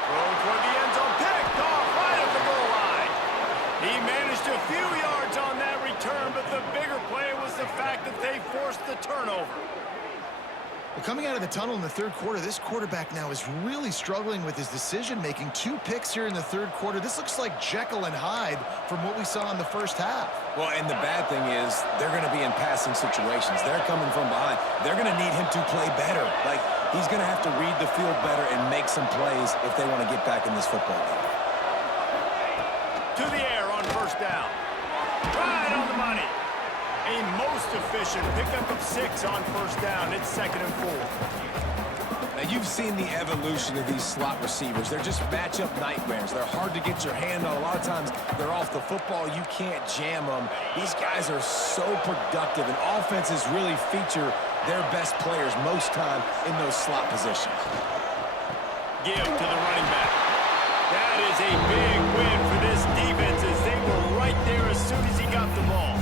Throwing toward the end zone. Picked off right at the goal line. He managed a few yards on that return, but the bigger play was the fact that they forced the turnover. Well, coming out of the tunnel in the 3rd quarter, this quarterback now is really struggling with his decision-making. 2 picks here in the 3rd quarter. This looks like Jekyll and Hyde from what we saw in the 1st half. Well, and the bad thing is they're going to be in passing situations. They're coming from behind. They're going to need him to play better. Like, he's going to have to read the field better and make some plays if they want to get back in this football game. To the air on 1st down. Right on the money. A most efficient pickup of 6 on 1st down. It's 2nd and 4. Now, you've seen the evolution of these slot receivers. They're just matchup nightmares. They're hard to get your hand on. A lot of times, they're off the football. You can't jam them. These guys are so productive, and offenses really feature their best players most time in those slot positions. Give to the running back. That is a big win for this defense as they were right there as soon as he got the ball.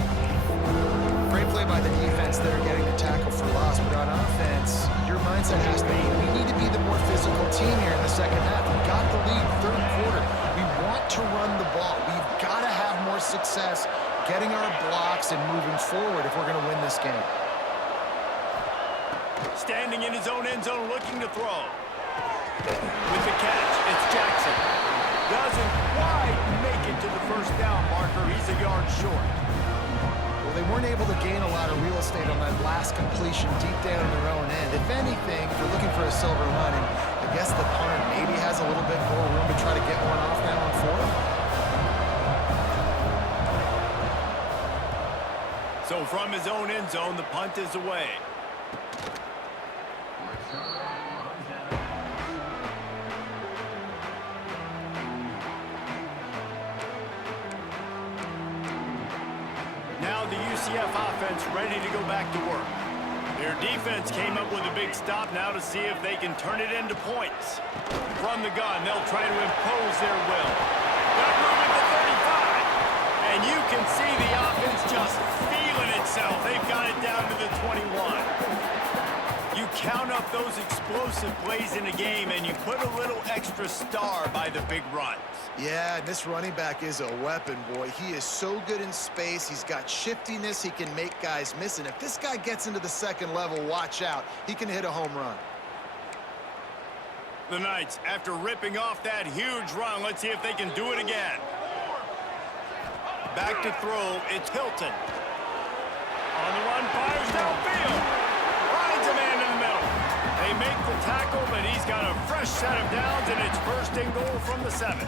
Great play by the defense there, getting the tackle for loss. But on offense, your mindset has to be, we need to be the more physical team here in the 2nd half. We got the lead, 3rd quarter. We want to run the ball. We've got to have more success getting our blocks and moving forward if we're going to win this game. Standing in his own end zone, looking to throw. With the catch, it's Jackson. Doesn't quite make it to the 1st down marker. He's a yard short. Well, they weren't able to gain a lot of real estate on that last completion deep down in their own end. If anything, if you're looking for a silver lining, I guess the punter maybe has a little bit more room to try to get one off now on 4th. So from his own end zone, the punt is away. UCF offense ready to go back to work. Their defense came up with a big stop now to see if they can turn it into points. From the gun, they'll try to impose their will. Got room at the 35. And you can see the offense just feeling itself. They've got it down to the 21. You count up those explosive plays in a game, and you put a little extra star by the big runs. Yeah, this running back is a weapon, boy. He is so good in space. He's got shiftiness. He can make guys miss. And if this guy gets into the second level, watch out. He can hit a home run. The Knights, after ripping off that huge run, let's see if they can do it again. Back to throw, it's Hilton. On the run, fires downfield. Finds a man in the middle. They make the tackle, but he's got a fresh set of downs, and it's first and goal from the 7.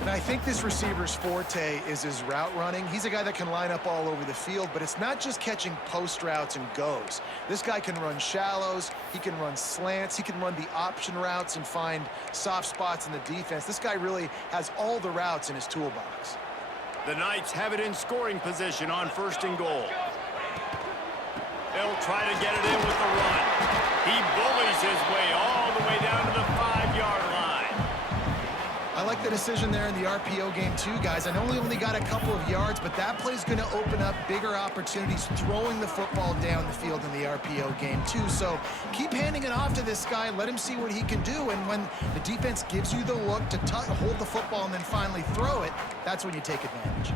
And I think this receiver's forte is his route running. He's a guy that can line up all over the field, but it's not just catching post routes and goes. This guy can run shallows, he can run slants, he can run the option routes and find soft spots in the defense. This guy really has all the routes in his toolbox. The Knights have it in scoring position on first and goal. They'll try to get it in with the run. He bullies his way all the way down to the 5-yard line. I like the decision there in the RPO game too, guys. I know he only got a couple of yards, but that play's going to open up bigger opportunities throwing the football down the field in the RPO game too. So keep handing it off to this guy. Let him see what he can do. And when the defense gives you the look to hold the football and then finally throw it, that's when you take advantage.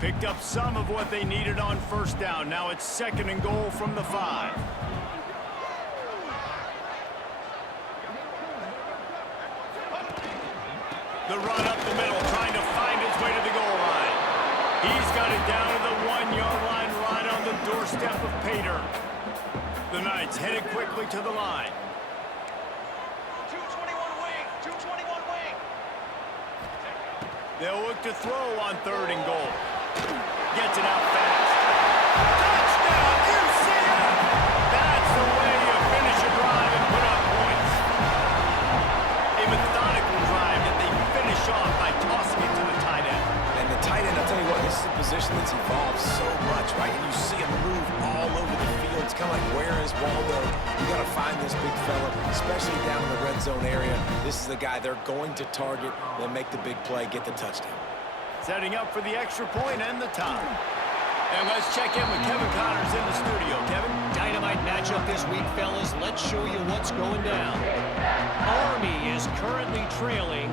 Picked up some of what they needed on first down. Now it's second and goal from the 5. The run up the middle, trying to find his way to the goal line. He's got it down to the 1-yard line, right on the doorstep of Pater. The Knights headed quickly to the line. 221 wing, 221 wing. They'll look to throw on third and goal. Gets it out fast. Touchdown, UCF! That's the way you finish a drive and put up points. A methodical drive that they finish off by tossing it to the tight end. And the tight end, I'll tell you what, this is a position that's evolved so much, right? And you see him move all over the field. It's kind of like, where is Waldo? You got to find this big fella, especially down in the red zone area. This is the guy they're going to target, then make the big play, get the touchdown. Setting up for the extra point and the tie. And let's check in with Kevin Connors in the studio. Kevin? Dynamite matchup this week, fellas. Let's show you what's going down. Army is currently trailing,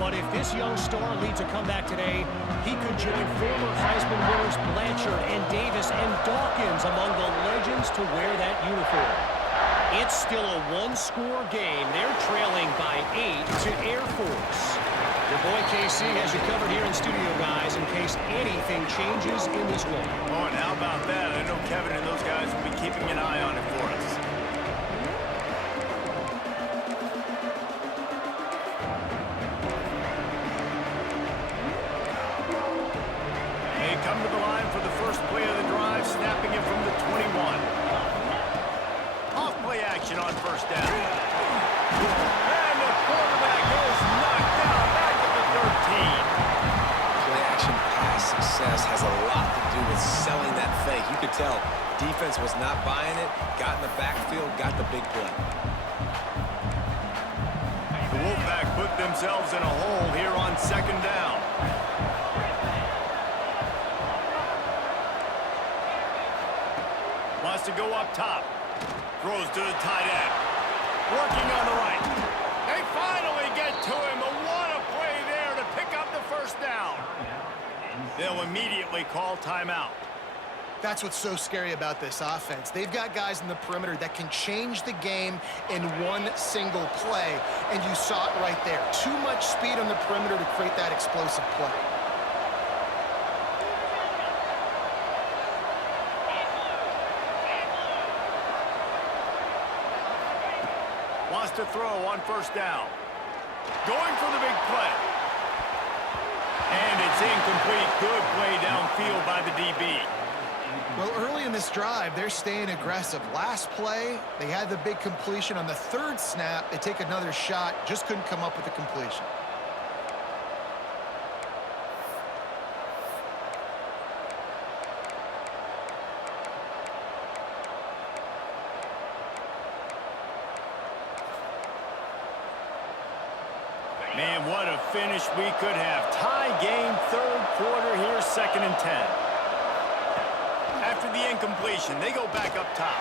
but if this young star leads a comeback today, he could join former Heisman winners Blanchard and Davis and Dawkins among the legends to wear that uniform. It's still a one-score game. They're trailing by 8 to Air Force. Your boy KC has you covered here in studio, guys, in case anything changes in this one. Oh, and how about that? I know Kevin and those guys will be keeping an eye on it for us. They come to the line for the first play of the drive, snapping it from the 21. Off-play action on first down. And the quarterback is knocked down back at the 13. Play-action pass success has a lot to do with selling that fake. You could tell defense was not buying it, got in the backfield, got the big play. The Wolfpack put themselves in a hole here on second down. Wants to go up top. Throws to the tight end. Working on the right. They finally get to him. But what a play there to pick up the first down. They'll immediately call timeout. That's what's so scary about this offense. They've got guys in the perimeter that can change the game in one single play, and you saw it right there. Too much speed on the perimeter to create that explosive play. Wants to throw on first down. Going for the big play. And it's incomplete. Good play downfield by the DB. Well, early in this drive, they're staying aggressive. Last play, they had the big completion. On the third snap, they take another shot, just couldn't come up with the completion. Man, what a finish we could have. Tie game, third quarter here, 2nd and 10. After the incompletion, they go back up top.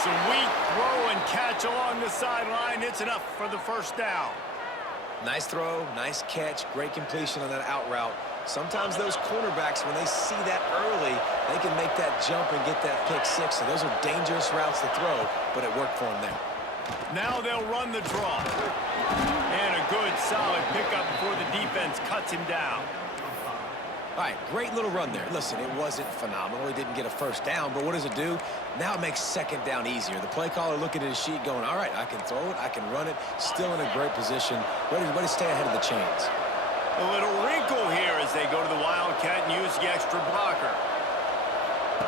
Sweet throw and catch along the sideline. It's enough for the first down. Nice throw, nice catch, great completion on that out route. Sometimes those cornerbacks, when they see that early, they can make that jump and get that pick six. So those are dangerous routes to throw, but it worked for them there. Now they'll run the draw. And a good, solid pickup before the defense cuts him down. All right, great little run there. Listen, it wasn't phenomenal. He didn't get a first down, but what does it do? Now it makes second down easier. The play caller looking at his sheet going, all right, I can throw it, I can run it, still in a great position, ready to stay ahead of the chains. A little wrinkle here as they go to the Wildcat and use the extra blocker.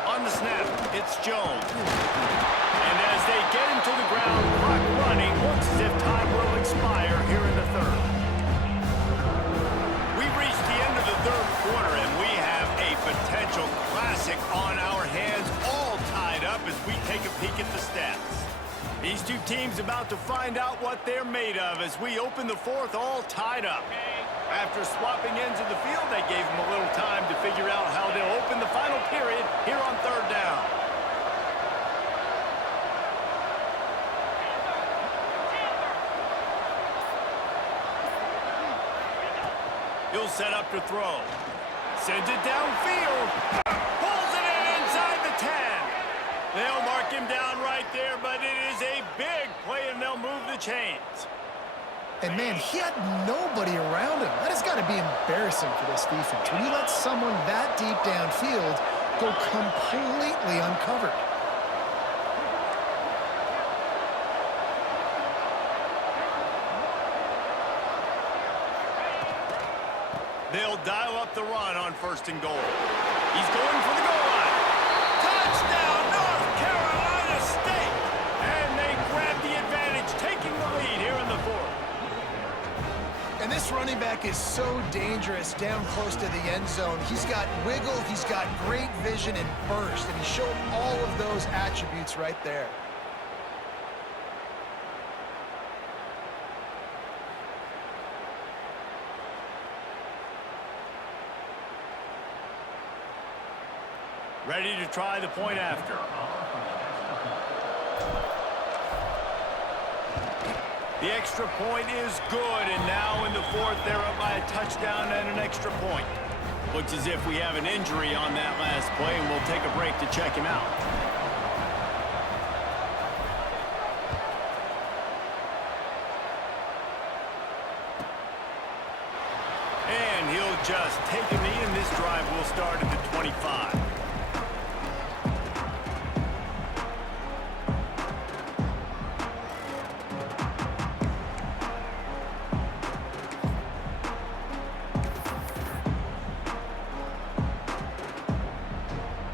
On the snap, it's Jones. And as they get him to the ground, clock running, looks as if time will expire here in the third. We've reached the end of the third quarter, and we have a potential classic on our hands, all tied up as we take a peek at the stats. These two teams about to find out what they're made of as we open the fourth, all tied up. After swapping ends of the field, they gave them a little time to figure out how they'll open the final period here on third down. He'll set up to throw. Sends it downfield. Pulls it in inside the 10. They'll mark him down right there, but it is a big play, and they'll move the chains. And, man, he had nobody around him. That has got to be embarrassing for this defense. When you let someone that deep downfield go completely uncovered. They'll dial up the run on 1st and goal. He's going for the goal line. Touchdown, North Carolina State! And they grab the advantage, taking the lead here in the fourth. And this running back is so dangerous down close to the end zone. He's got wiggle, he's got great vision and burst, and he showed all of those attributes right there. Ready to try the point after. The extra point is good, and now in the fourth, they're up by a touchdown and an extra point. Looks as if we have an injury on that last play, and we'll take a break to check him out. And he'll just take a knee, and this drive will start at the 25.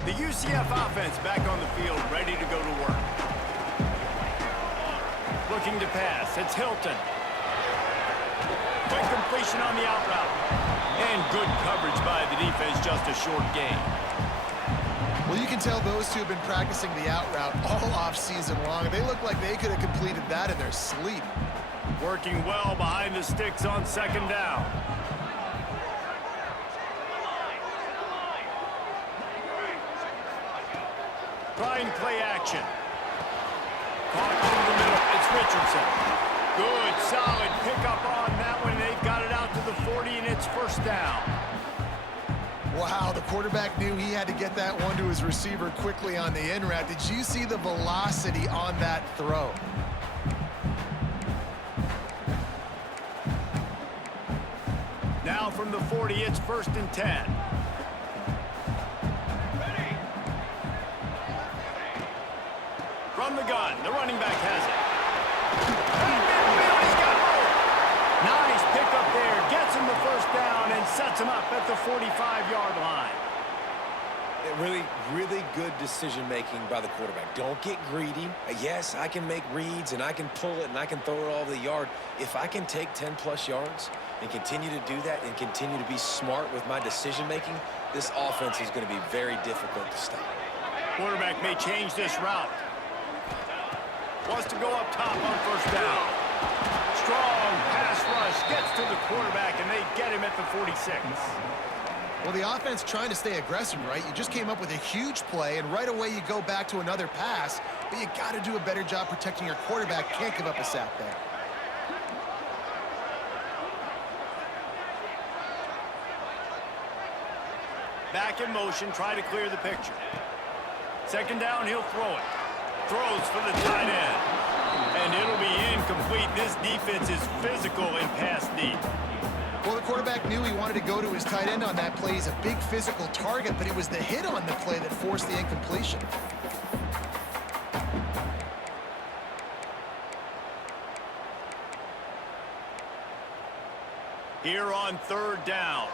The UCF offense back on the field, ready to go to work. Looking to pass, it's Hilton. Quick completion on the out route. And good coverage by the defense, just a short gain. Well, you can tell those two have been practicing the out route all off-season long. They look like they could have completed that in their sleep. Working well behind the sticks on 2nd down. Trying play action. Caught through the middle. It's Richardson. Good, solid pickup on that one. They've got it out to the 40, and it's 1st down. Wow, the quarterback knew he had to get that one to his receiver quickly on the in route. Did you see the velocity on that throw? Now from the 40, it's 1st and 10. From the gun, the running back has it. He's got room. Nice pickup there. Gets him the 1st down and sets him up at the 45-yard line. Really good decision-making by the quarterback. Don't get greedy. Yes, I can make reads, and I can pull it, and I can throw it all over the yard. If I can take 10-plus yards and continue to do that and continue to be smart with my decision-making, this offense is going to be very difficult to stop. Quarterback may change this route. Wants to go up top on 1st down. Strong pass rush gets to the quarterback, and they get him at the 46. Well, the offense trying to stay aggressive, right? You just came up with a huge play, and right away you go back to another pass, but you got to do a better job protecting your quarterback. Can't give up a sack there. Back in motion, try to clear the picture. Second down, he'll throw it. Throws for the tight end. And it'll be incomplete. This defense is physical in pass deep. Well, the quarterback knew he wanted to go to his tight end on that play. He's a big physical target, but it was the hit on the play that forced the incompletion. Here on third down.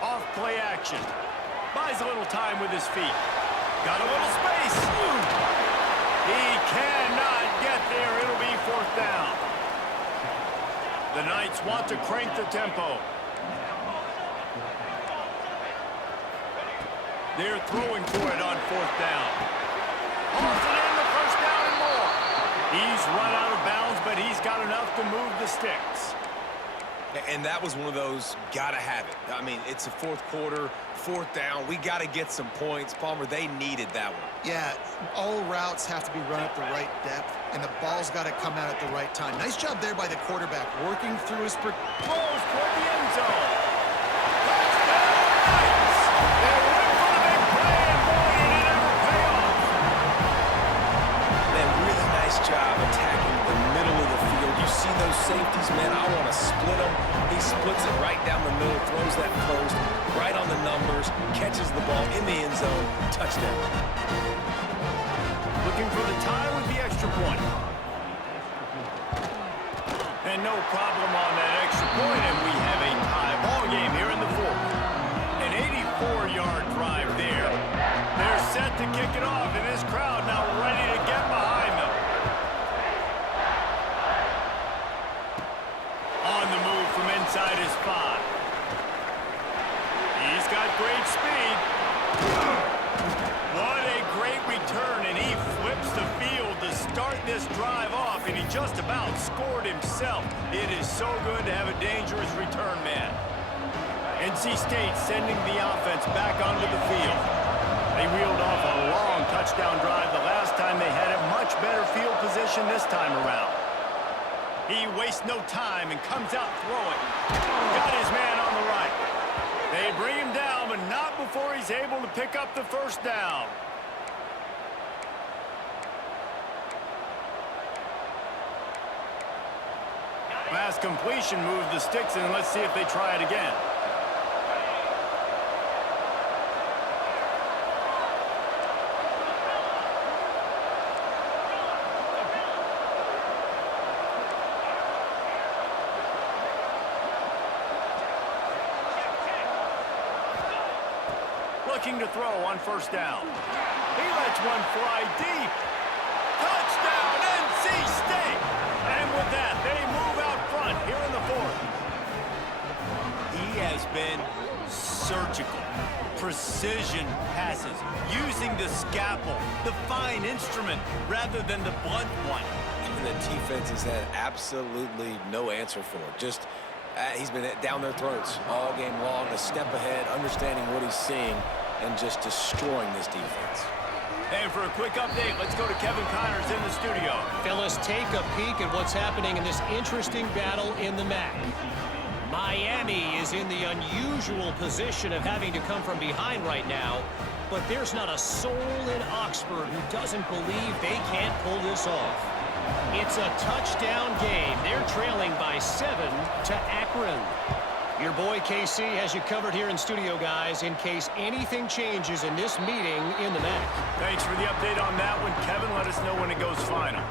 Off play action. Buys a little time with his feet. Got a little space. He cannot get there. It'll be fourth down. The Knights want to crank the tempo. They're throwing for it on fourth down. Hauls it in, the first down and more. He's run out of bounds, but he's got enough to move the sticks. And that was one of those gotta have it. I mean, it's a fourth quarter, fourth down. We got to get some points. Palmer, they needed that one. Yeah, all routes have to be run at the right depth, and the ball's got to come out at the right time. Nice job there by the quarterback, working through his... Throws toward the end zone. Touchdown, Knights! They went for the big play, and boy, did it ever pay off. Man, really nice job attacking the middle of the field. You see those safeties, man, I want to split them. He splits it right down the middle, throws that post, right on the numbers, catches the ball in the end zone, touchdown. Looking for the tie with the extra point. And no problem on that extra point, and we have a tie ball game here in the fourth. An 84-yard drive there. They're set to kick it off, and this crowd now ready to get behind them. On the move from inside his 5. He's got great speed. What a great return, and he flips the field to start this drive off, and he just about scored himself. It is so good to have a dangerous return man. NC State sending the offense back onto the field. They reeled off a long touchdown drive the last time. They had a much better field position this time around. He wastes no time and comes out throwing. Got his man on the right. They bring him down, but not before he's able to pick up the first down. Pass completion moved the sticks, and let's see if they try it again. Looking to throw on first down. He lets one fly deep. Touchdown, NC State! And with that, they move out front here in the fourth. He has been surgical. Precision passes, using the scalpel, the fine instrument, rather than the blunt one. And the defense has had absolutely no answer for it. Just, he's been down their throats all game long, a step ahead, understanding what he's seeing, and just destroying this defense. And for a quick update, let's go to Kevin Connors in the studio. Fellas, take a peek at what's happening in this interesting battle in the MAC. Miami is in the unusual position of having to come from behind right now, but there's not a soul in Oxford who doesn't believe they can't pull this off. It's a touchdown game. They're trailing by 7 to Akron. Your boy KC has you covered here in studio, guys, in case anything changes in this meeting in the MAC. Thanks for the update on that one, Kevin. Let us know when it goes final.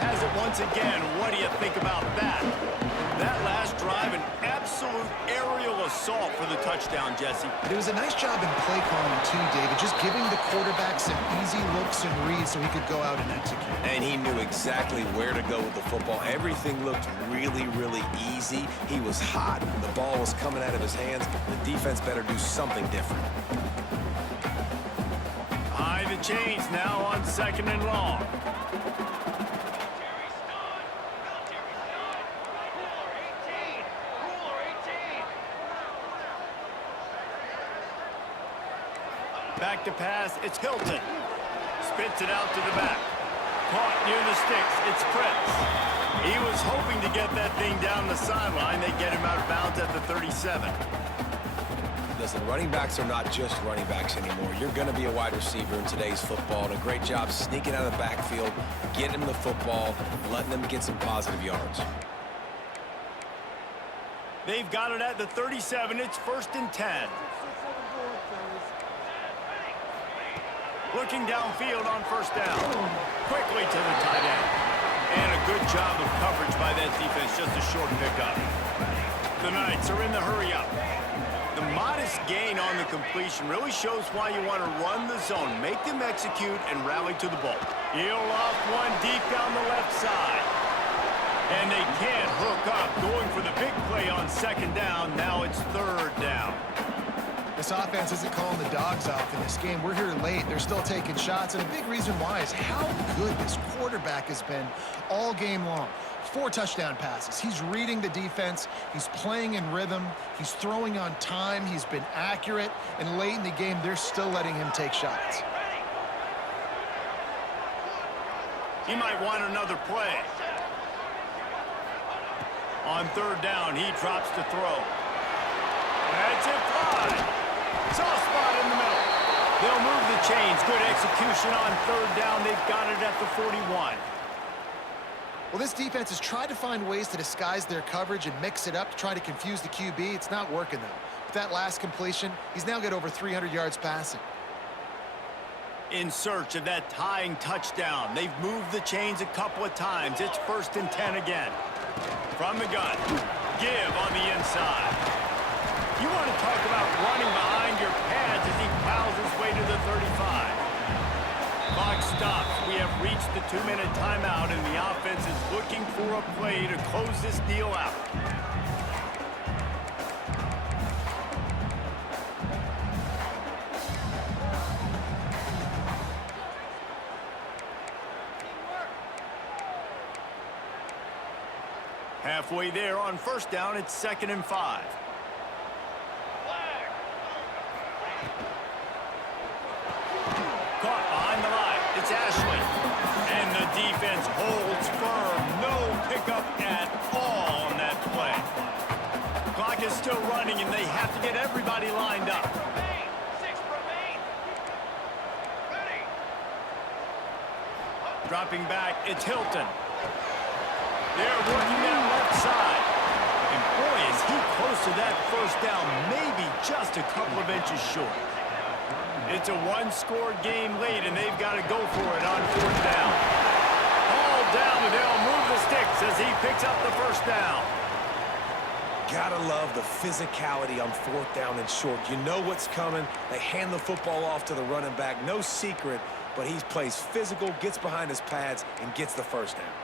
has it once again. What do you think about that? That last drive, an absolute aerial assault for the touchdown, Jesse. It was a nice job in play calling too, David, just giving the quarterback some easy looks and reads so he could go out and execute. And he knew exactly where to go with the football. Everything looked really, really easy. He was hot. The ball was coming out of his hands. The defense better do something different. High the chains now on 2nd and long. Back to pass, it's Hilton. Spits it out to the back. Caught near the sticks, it's Fritz. He was hoping to get that thing down the sideline. They get him out of bounds at the 37. Listen, running backs are not just running backs anymore. You're going to be a wide receiver in today's football, and a great job sneaking out of the backfield, getting them the football, letting them get some positive yards. They've got it at the 37. It's 1st and 10. Looking downfield on 1st down. Quickly to the tight end. And a good job of coverage by that defense. Just a short pickup. The Knights are in the hurry-up. The modest gain on the completion really shows why you want to run the zone. Make them execute and rally to the ball. He'll off one deep down the left side. And they can't hook up. Going for the big play on 2nd down. Now it's 3rd down. This offense isn't calling the dogs off in this game. We're here late. They're still taking shots, and a big reason why is how good this quarterback has been all game long. 4 touchdown passes. He's reading the defense. He's playing in rhythm. He's throwing on time. He's been accurate. And late in the game, they're still letting him take shots. He might want another play. On 3rd down, he drops to throw. That's it, fly. Soft spot in the middle. They'll move the chains. Good execution on 3rd down. They've got it at the 41. Well, this defense has tried to find ways to disguise their coverage and mix it up to try to confuse the QB. It's not working, though. With that last completion, he's now got over 300 yards passing. In search of that tying touchdown. They've moved the chains a couple of times. It's 1st and 10 again. From the gun. Give on the inside. You want to talk about running behind your pads as he plows his way to the 35. Clock stops. We have reached the 2-minute timeout, and the offense is looking for a play to close this deal out. Halfway there on 1st down, it's 2nd and 5. Caught behind the line. It's Ashley. And the defense holds firm. No pickup at all on that play. Clock is still running, and they have to get everybody lined up. 6 remain. Ready. Dropping back, it's Hilton. They're working that left side. And boy, is he close to that 1st down, maybe just a couple of inches short. It's a one-score game late, and they've got to go for it on 4th down. All down, and they'll move the sticks as he picks up the 1st down. Gotta love the physicality on 4th down and short. You know what's coming. They hand the football off to the running back. No secret, but he plays physical, gets behind his pads, and gets the 1st down.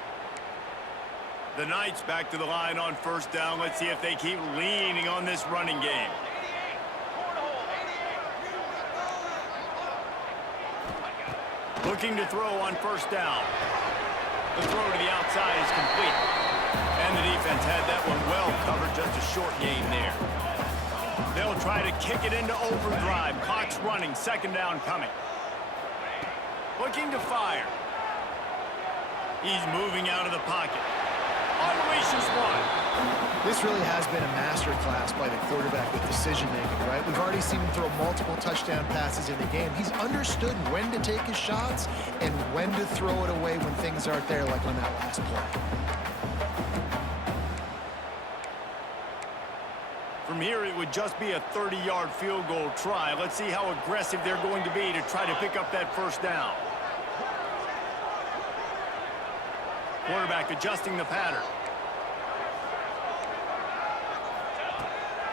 The Knights back to the line on 1st down. Let's see if they keep leaning on this running game. Looking to throw on 1st down. The throw to the outside is complete. And the defense had that one well covered, just a short gain there. They'll try to kick it into overdrive. Clock's running, 2nd down coming. Looking to fire. He's moving out of the pocket. Unleashes one. This really has been a masterclass by the quarterback with decision-making, right? We've already seen him throw multiple touchdown passes in the game. He's understood when to take his shots and when to throw it away when things aren't there, like on that last play. From here, it would just be a 30-yard field goal try. Let's see how aggressive they're going to be to try to pick up that 1st down. Quarterback adjusting the pattern.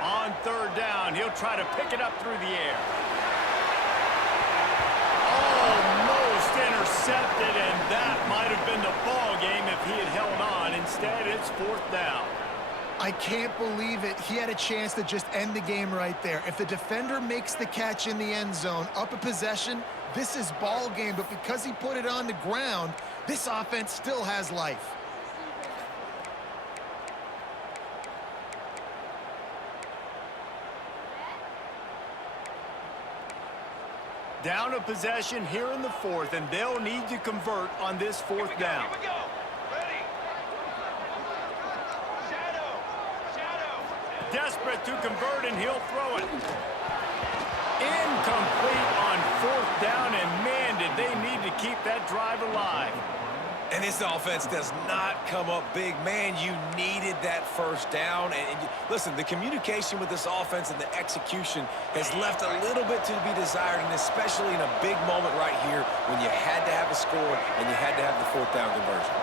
On third down, he'll try to pick it up through the air. Almost intercepted, and that might have been the ball game if he had held on. Instead, it's fourth down. I can't believe it. He had a chance to just end the game right there. If the defender makes the catch in the end zone, up a possession, this is ball game. But because he put it on the ground, this offense still has life. Down a possession here in the fourth, and they'll need to convert on this fourth down. Here we go. Ready. Shadow. Desperate to convert, and he'll throw it. Incomplete on fourth down, and man, did they need to keep that drive alive. And this offense does not come up big. Man, you needed that first down. Listen, the communication with this offense and the execution has left a little bit to be desired, and especially in a big moment right here when you had to have a score and you had to have the fourth down conversion.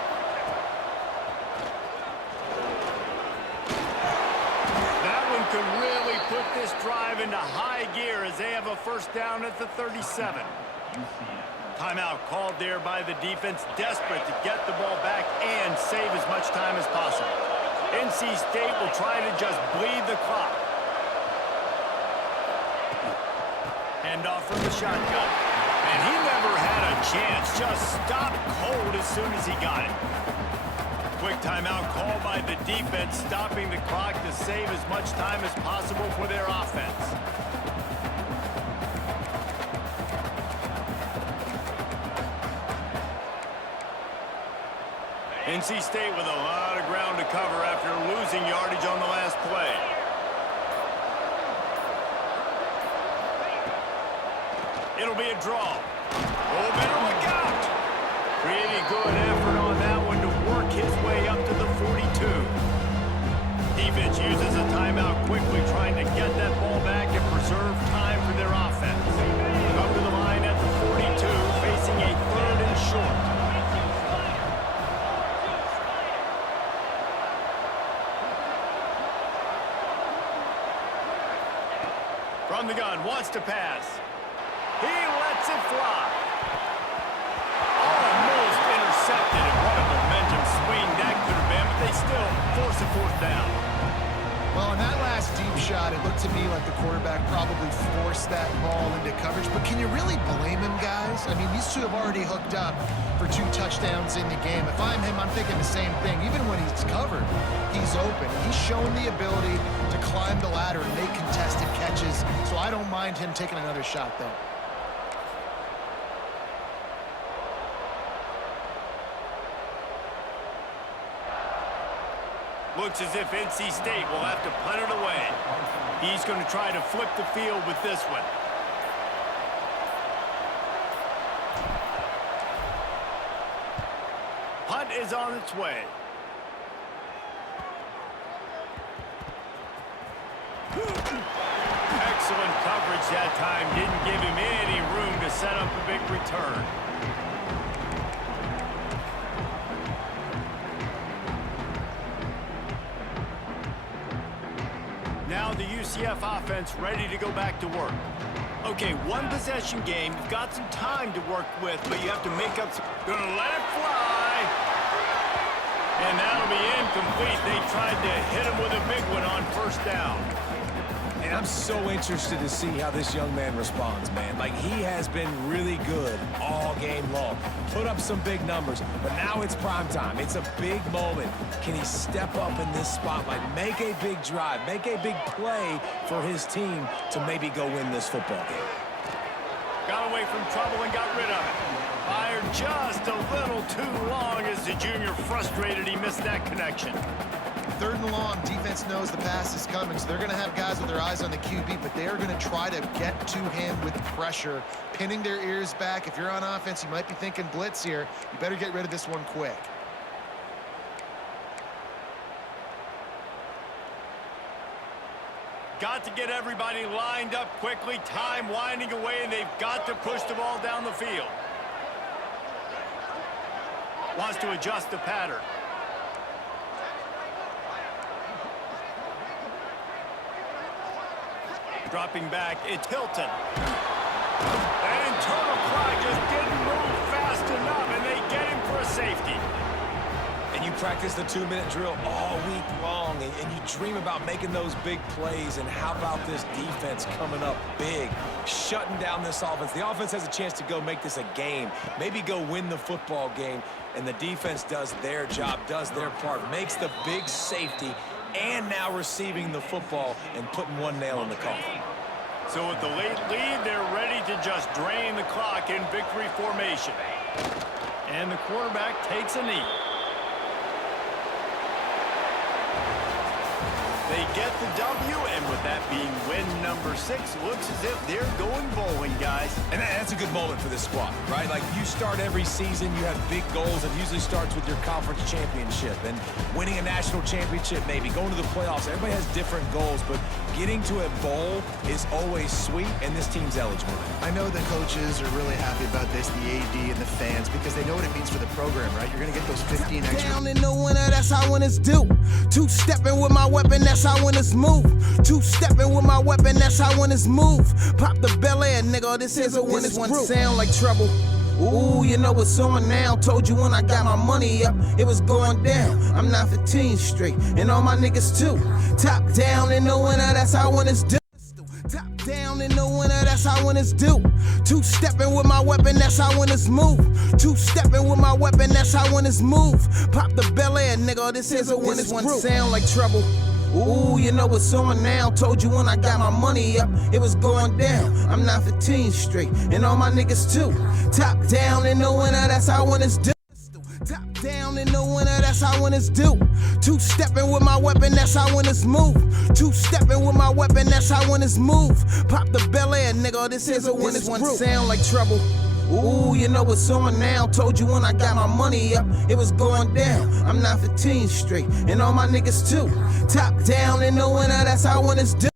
That one could really put this drive into high gear as they have a first down at the 37. Timeout called there by the defense, desperate to get the ball back and save as much time as possible. NC State will try to just bleed the clock. Handoff from the shotgun. And he never had a chance, just stopped cold as soon as he got it. Quick timeout called by the defense, stopping the clock to save as much time as possible for their offense. NC State with a lot of ground to cover after losing yardage on the last play. It'll be a draw. Oh, better look out! Pretty good effort on that one to work his way up to the 42. Defense uses a timeout quickly, trying to get that ball back and preserve time for their offense. Up to the line at the 42, facing a third and short. From the gun, wants to pass. He lets it fly. Almost intercepted, and what a momentum swing that could have been, but they still force a fourth down. Well, in that last deep shot, it looked to me like the quarterback probably forced that ball into coverage. But can you really blame him, guys? I mean, these two have already hooked up for 2 touchdowns in the game. If I'm him, I'm thinking the same thing. Even when he's covered, he's open. He's shown the ability to climb the ladder and make contested catches. So I don't mind him taking another shot there. Looks as if NC State will have to punt it away. He's going to try to flip the field with this one. Punt is on its way. Excellent coverage that time. Didn't give him any room to set up a big return. Now the UCF offense ready to go back to work. Okay, 1 possession game. You've got some time to work with, but you have to make up some... Gonna let it fly. And that'll be incomplete. They tried to hit him with a big one on first down. And I'm so interested to see how this young man responds, man. Like, he has been really good all game long. Put up some big numbers, but now it's prime time. It's a big moment. Can he step up in this spotlight, make a big drive, make a big play for his team to maybe go win this football game? Got away from trouble and got rid of it. Fired just a little too long as the junior frustrated he missed that connection. 3rd and long, defense knows the pass is coming, so they're going to have guys with their eyes on the QB, but they are going to try to get to him with pressure, pinning their ears back. If you're on offense, you might be thinking blitz here. You better get rid of this one quick. Got to get everybody lined up quickly. Time winding away, and they've got to push the ball down the field. Wants to adjust the pattern. Dropping back, it's Hilton. That internal flag just didn't move fast enough, and they get him for a safety. And you practice the 2-minute drill all week long, and you dream about making those big plays, and how about this defense coming up big, shutting down this offense. The offense has a chance to go make this a game, maybe go win the football game, and the defense does their job, does their part, makes the big safety, and now receiving the football and putting one nail in the coffin. So with the late lead, they're ready to just drain the clock in victory formation. And the quarterback takes a knee. They get the W, and with that being win number 6, looks as if they're going bowling, guys. And that's a good moment for this squad, right? Like, you start every season, you have big goals. It usually starts with your conference championship and winning a national championship, maybe going to the playoffs. Everybody has different goals, but getting to a bowl is always sweet, and this team's eligible. I know the coaches are really happy about this, the AD and the fans, because they know what it means for the program, right? You're going to get those 15 extra. Down in the winner, that's how winners do. Two-stepping with my weapon, that's how winners move. Two-stepping with my weapon, that's how winners move. Pop the Bel Air, nigga, this is a winner's one sound like trouble. Ooh, you know what's on now. Told you when I got my money up, it was going down. I'm not 15 straight, and all my niggas too. Top down in the winner, that's how winners do. Top down in the winner, that's how winners do. Two-stepping with my weapon, that's how winners move. Two-stepping with my weapon, that's how winners move. Pop the Bel Air, nigga, this is a winner's one sound like trouble. Ooh, you know what's on now. Told you when I got my money up, it was going down. I'm not 15 straight, and all my niggas too. Top down in the winner, that's how winners do. Top down in the winner, that's how winners do. Two-stepping with my weapon, that's how winners move. Two-stepping with my weapon, that's how winners move. Pop the Bel Air, nigga, this is a winner's one sound like trouble. Ooh, you know what's on now. Told you when I got my money up, it was going down. I'm not 15 straight, and all my niggas too. Top down in the winner, that's how winners do.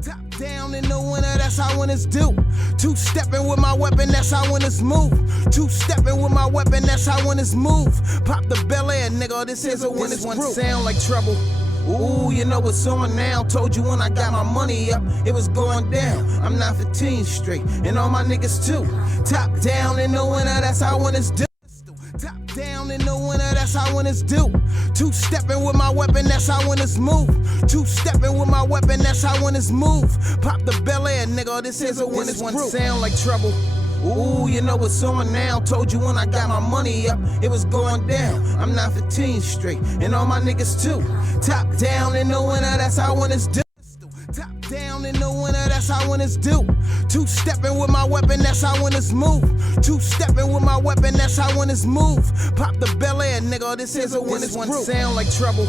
Top down in the winner, that's how winners do. Two-stepping with my weapon, that's how winners move. Two-stepping with my weapon, that's how winners move. Pop the Bel Air, nigga, this is a winner's one sound like trouble. Ooh, you know what's on now. Told you when I got my money up, it was going down. I'm not 15 straight, and all my niggas too. Top down in the winner, that's how winners do. Top down in the winner, that's how winners do. Two-stepping with my weapon, that's how winners move. Two-stepping with my weapon, that's how winners move. Pop the Bel Air, nigga, this is a winner's one sound like trouble. Ooh, you know what's on now. Told you when I got my money up, it was going down. I'm not 15 straight, and all my niggas too. Top down in the winner, that's how winners do. Top down in the winner, that's how winners do. Two-stepping with my weapon, that's how winners move. Two-stepping with my weapon, that's how winners move. Pop the Bel Air, nigga, this is a winner's one sound like trouble.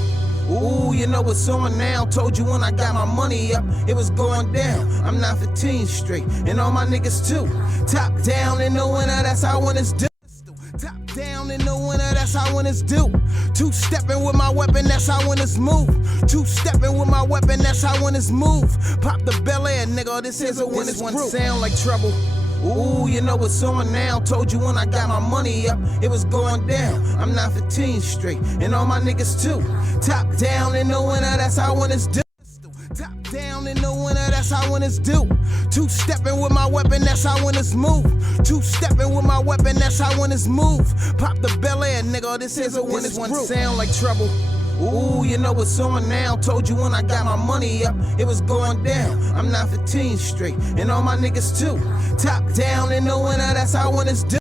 Ooh, you know what's on now. Told you when I got my money up, it was going down. I'm not 15 straight, and all my niggas too. Top down in the winner, that's how winners do. Top down in the winner, that's how winners do. Two-stepping with my weapon, that's how winners move. Two-stepping with my weapon, that's how winners move. Pop the Bel Air, nigga, this is a winner's one sound like trouble. Ooh, you know what's on now. Told you when I got my money up, it was going down. I'm not 15 straight, and all my niggas too. Top down in the winner, that's how winners do. Top down in the winner, that's how winners do. Two-stepping with my weapon, that's how winners move. Two-stepping with my weapon, that's how winners move. Pop the Bel Air, nigga, this is a winner's one sound like trouble. Ooh, you know what's on now. Told you when I got my money up, it was going down. I'm not 15 straight, and all my niggas too. Top down in the winner, that's how winners do.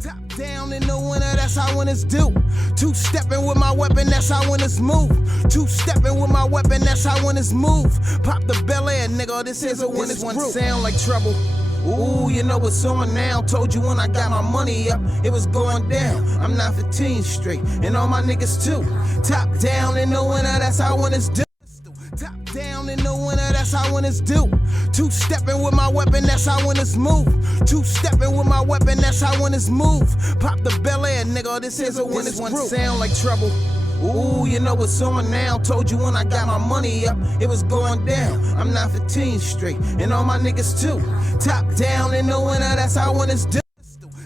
Top down in the winner, that's how winners do. Two-stepping with my weapon, that's how winners move. Two-stepping with my weapon, that's how winners move. Pop the Bel Air, nigga, this is a winner's one sound like trouble. Ooh, you know what's on now. Told you when I got my money up, it was going down. I'm not 15 straight, and all my niggas too. Top down in the winner, that's how winners do. Top down in the winner, that's how winners do. Two-stepping with my weapon, that's how winners move. Two-stepping with my weapon, that's how winners move. Pop the Bel Air, nigga, this is a winner's one sound like trouble. Ooh, you know what's on now. Told you when I got my money up, it was going down. I'm not 15 straight, and all my niggas too. Top down in the winner, that's how winners do.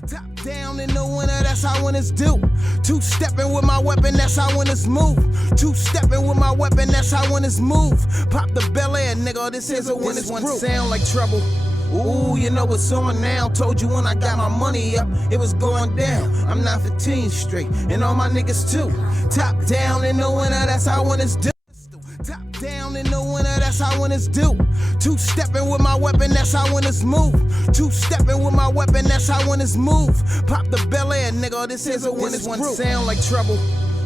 Top down down in the winter, that's how winners do. Two-stepping with my weapon, that's how winners move. Two-stepping with my weapon, that's how winners move. Pop the Bel Air, nigga, this is a winner's one sound like trouble. Ooh, you know what's on now. Told you when I got my money up, it was going down. I'm 915 straight, and all my niggas too. Top down in the winter, that's how winners do. Top down in the winter, that's how winners do. Two-stepping with my weapon, that's how winners move. Two-stepping with my weapon, that's how winners move. Pop the Bel Air, nigga, this is a winner's one sound like trouble.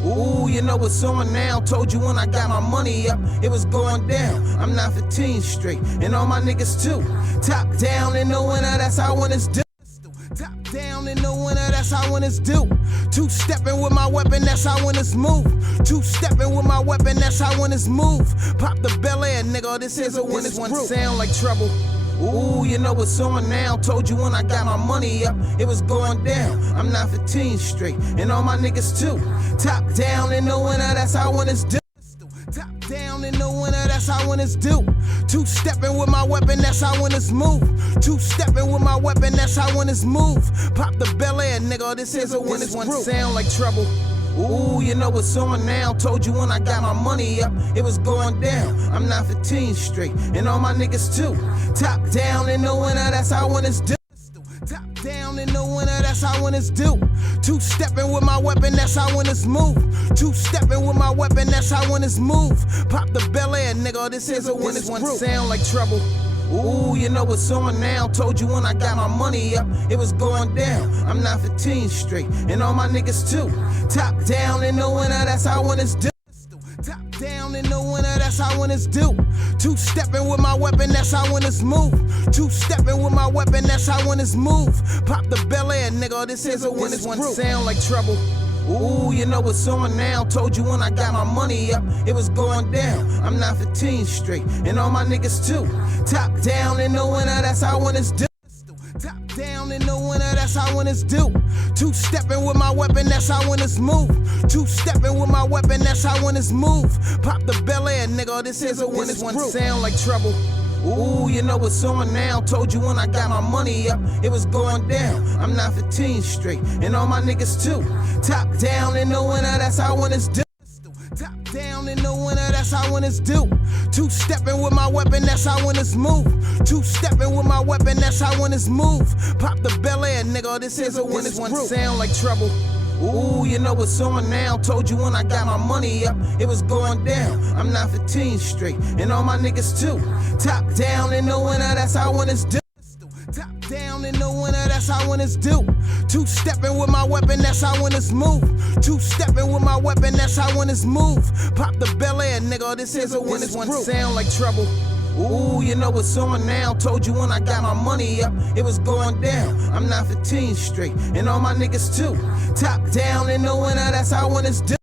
Ooh, you know what's on now. Told you when I got my money up, it was going down. I'm 915 straight, and all my niggas too. Top down in the winter, that's how winners do. Top down in the winter, that's how winners do. Two-stepping with my weapon, that's how winners move. Two-stepping with my weapon, that's how winners move. Pop the Bel Air, nigga, this is a winner's one sound like trouble. Ooh, you know what's on now. Told you when I got my money up, it was going down. I'm 915 straight, and all my niggas too. Top down in the winter, that's how winners do. Top down in the winter, that's how winners do. Two-stepping with my weapon, that's how winners move. Two-stepping with my weapon, that's how winners move. Pop the Bel Air, nigga, this is a winner's one sound like trouble. Ooh, you know what's on now. Told you when I got my money up, it was going down. I'm 915 straight, and all my niggas too. Top down in the winter, that's how winners do. Top down in the winter, that's how winners do. Two-stepping with my weapon, that's how winners move. Two-stepping with my weapon, that's how winners move. Pop the Bel Air, nigga, this is a winner's one sound like trouble. Ooh, you know what's on now. Told you when I got my money up, it was going down. I'm 915 straight, and all my niggas too. Top down in the winter, that's how winners do. Top down in the winter, that's how winners do. Two-stepping with my weapon, that's how winners move. Two-stepping with my weapon, that's how winners move. Pop the Bel Air, nigga, this is a winner's one sound like trouble. Ooh, you know what's on now. Told you when I got my money up, it was going down. I'm 915 straight, and all my niggas too. Top down in the winter, that's how winners do. Top down in the winter, that's how winners do. Two-stepping with my weapon, that's how winners move. Two-stepping with my weapon, that's how winners move. Pop the Bel Air, nigga, this is a winner's one sound like trouble. Ooh, you know what's on now. Told you when I got my money up, it was going down. I'm 915 straight, and all my niggas too. Top down in the winter, that's how winners do. Top down in the winter, that's how winners do. Two-stepping with my weapon, that's how winners move. Two-stepping with my weapon, that's how winners move. Pop the Bel Air, nigga, this is a winner's one sound like trouble. Ooh, you know what's on now. Told you when I got my money up, it was going down. I'm 915 straight, and all my niggas too. Top down in the winter, that's how winners do. Top down in the winter, that's how winners do. Two-stepping with my weapon, that's how winners move. Two-stepping with my weapon, that's how winners move. Pop the Bel Air, nigga, this is a winner's one sound like trouble. Ooh, you know what's on now. Told you when I got my money up, it was going down. I'm 915 straight, and all my niggas too. Top down in the winter, that's how winners do.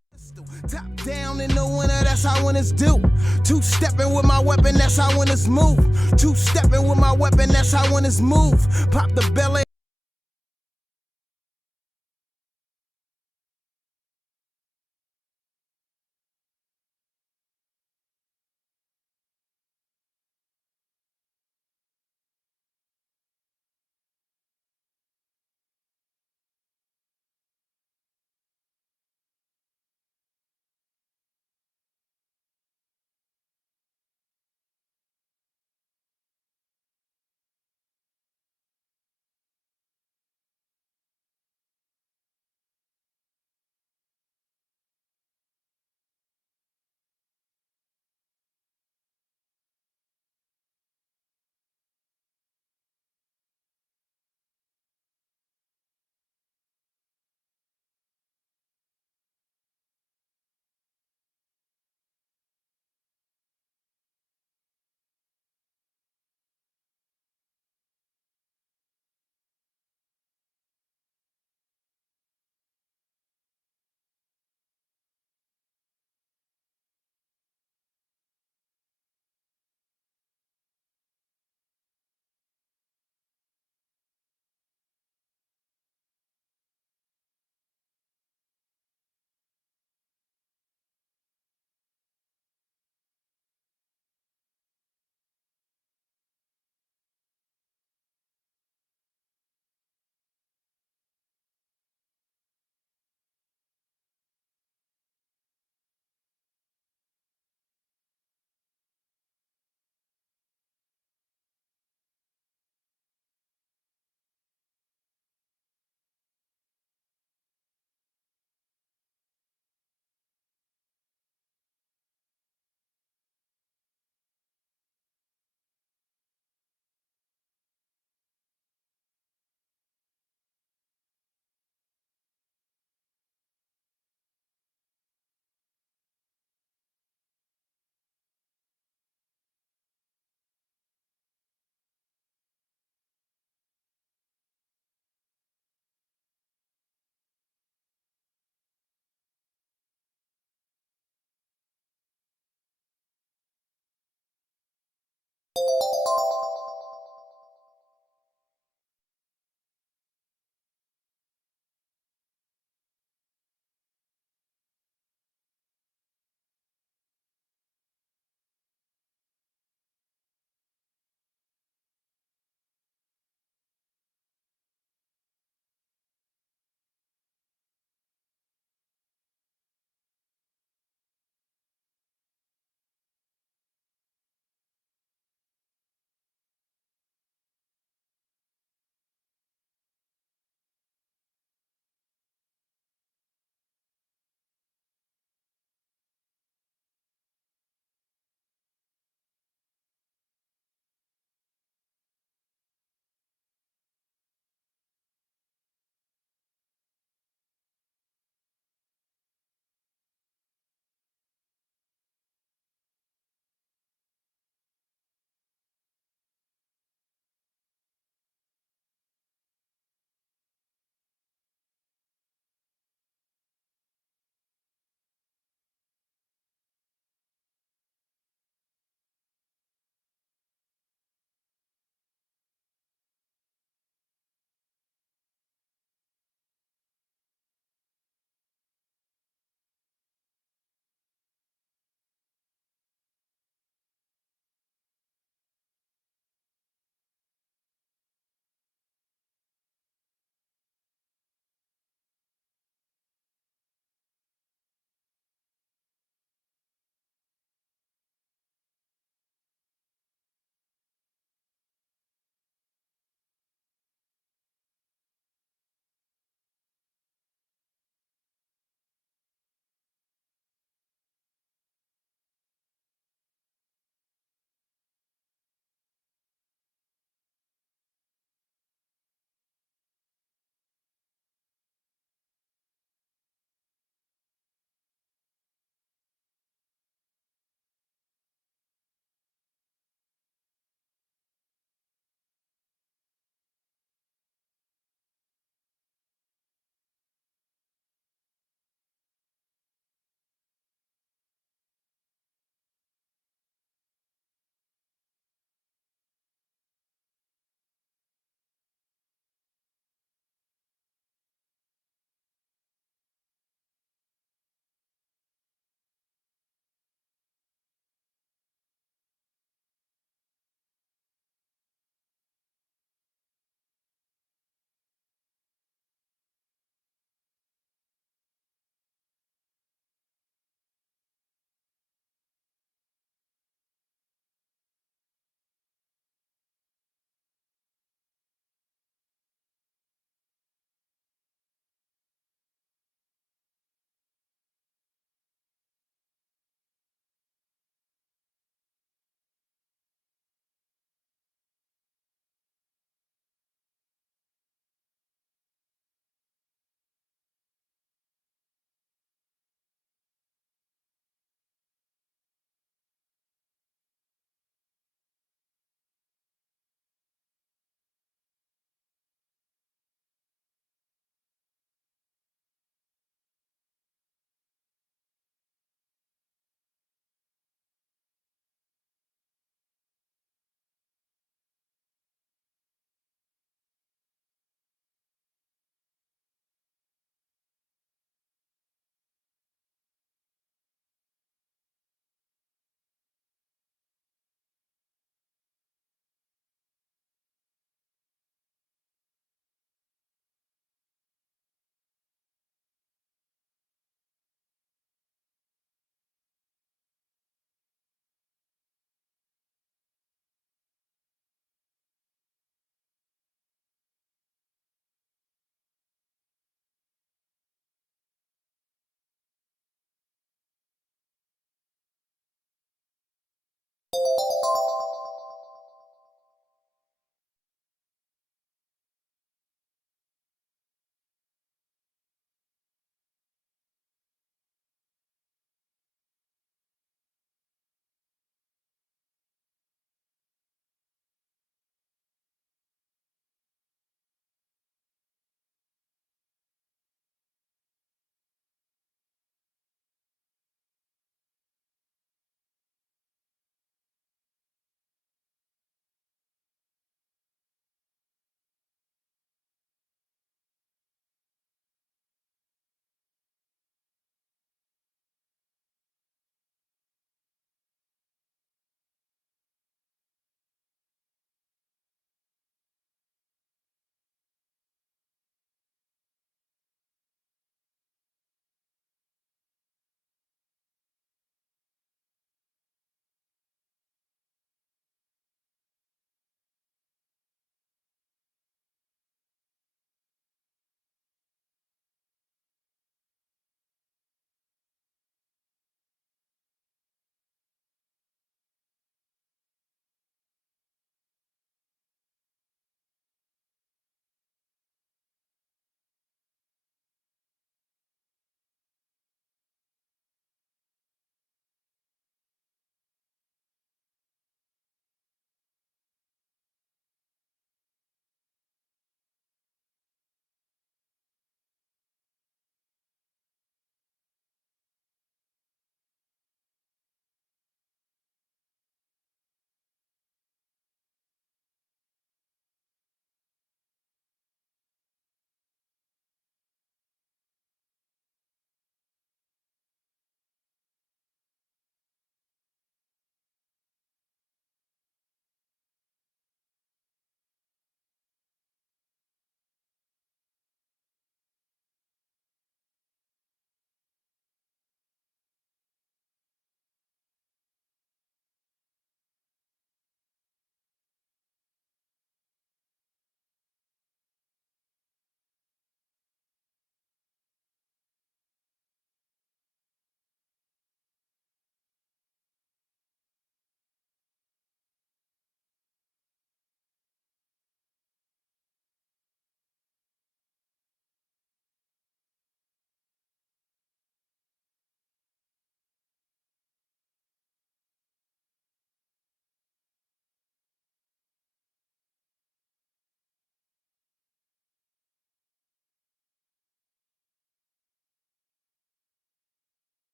Top down in the winter, that's how winners do. Two-stepping with my weapon, that's how winners move. Two-stepping with my weapon, that's how winners move. Pop the Bel Air.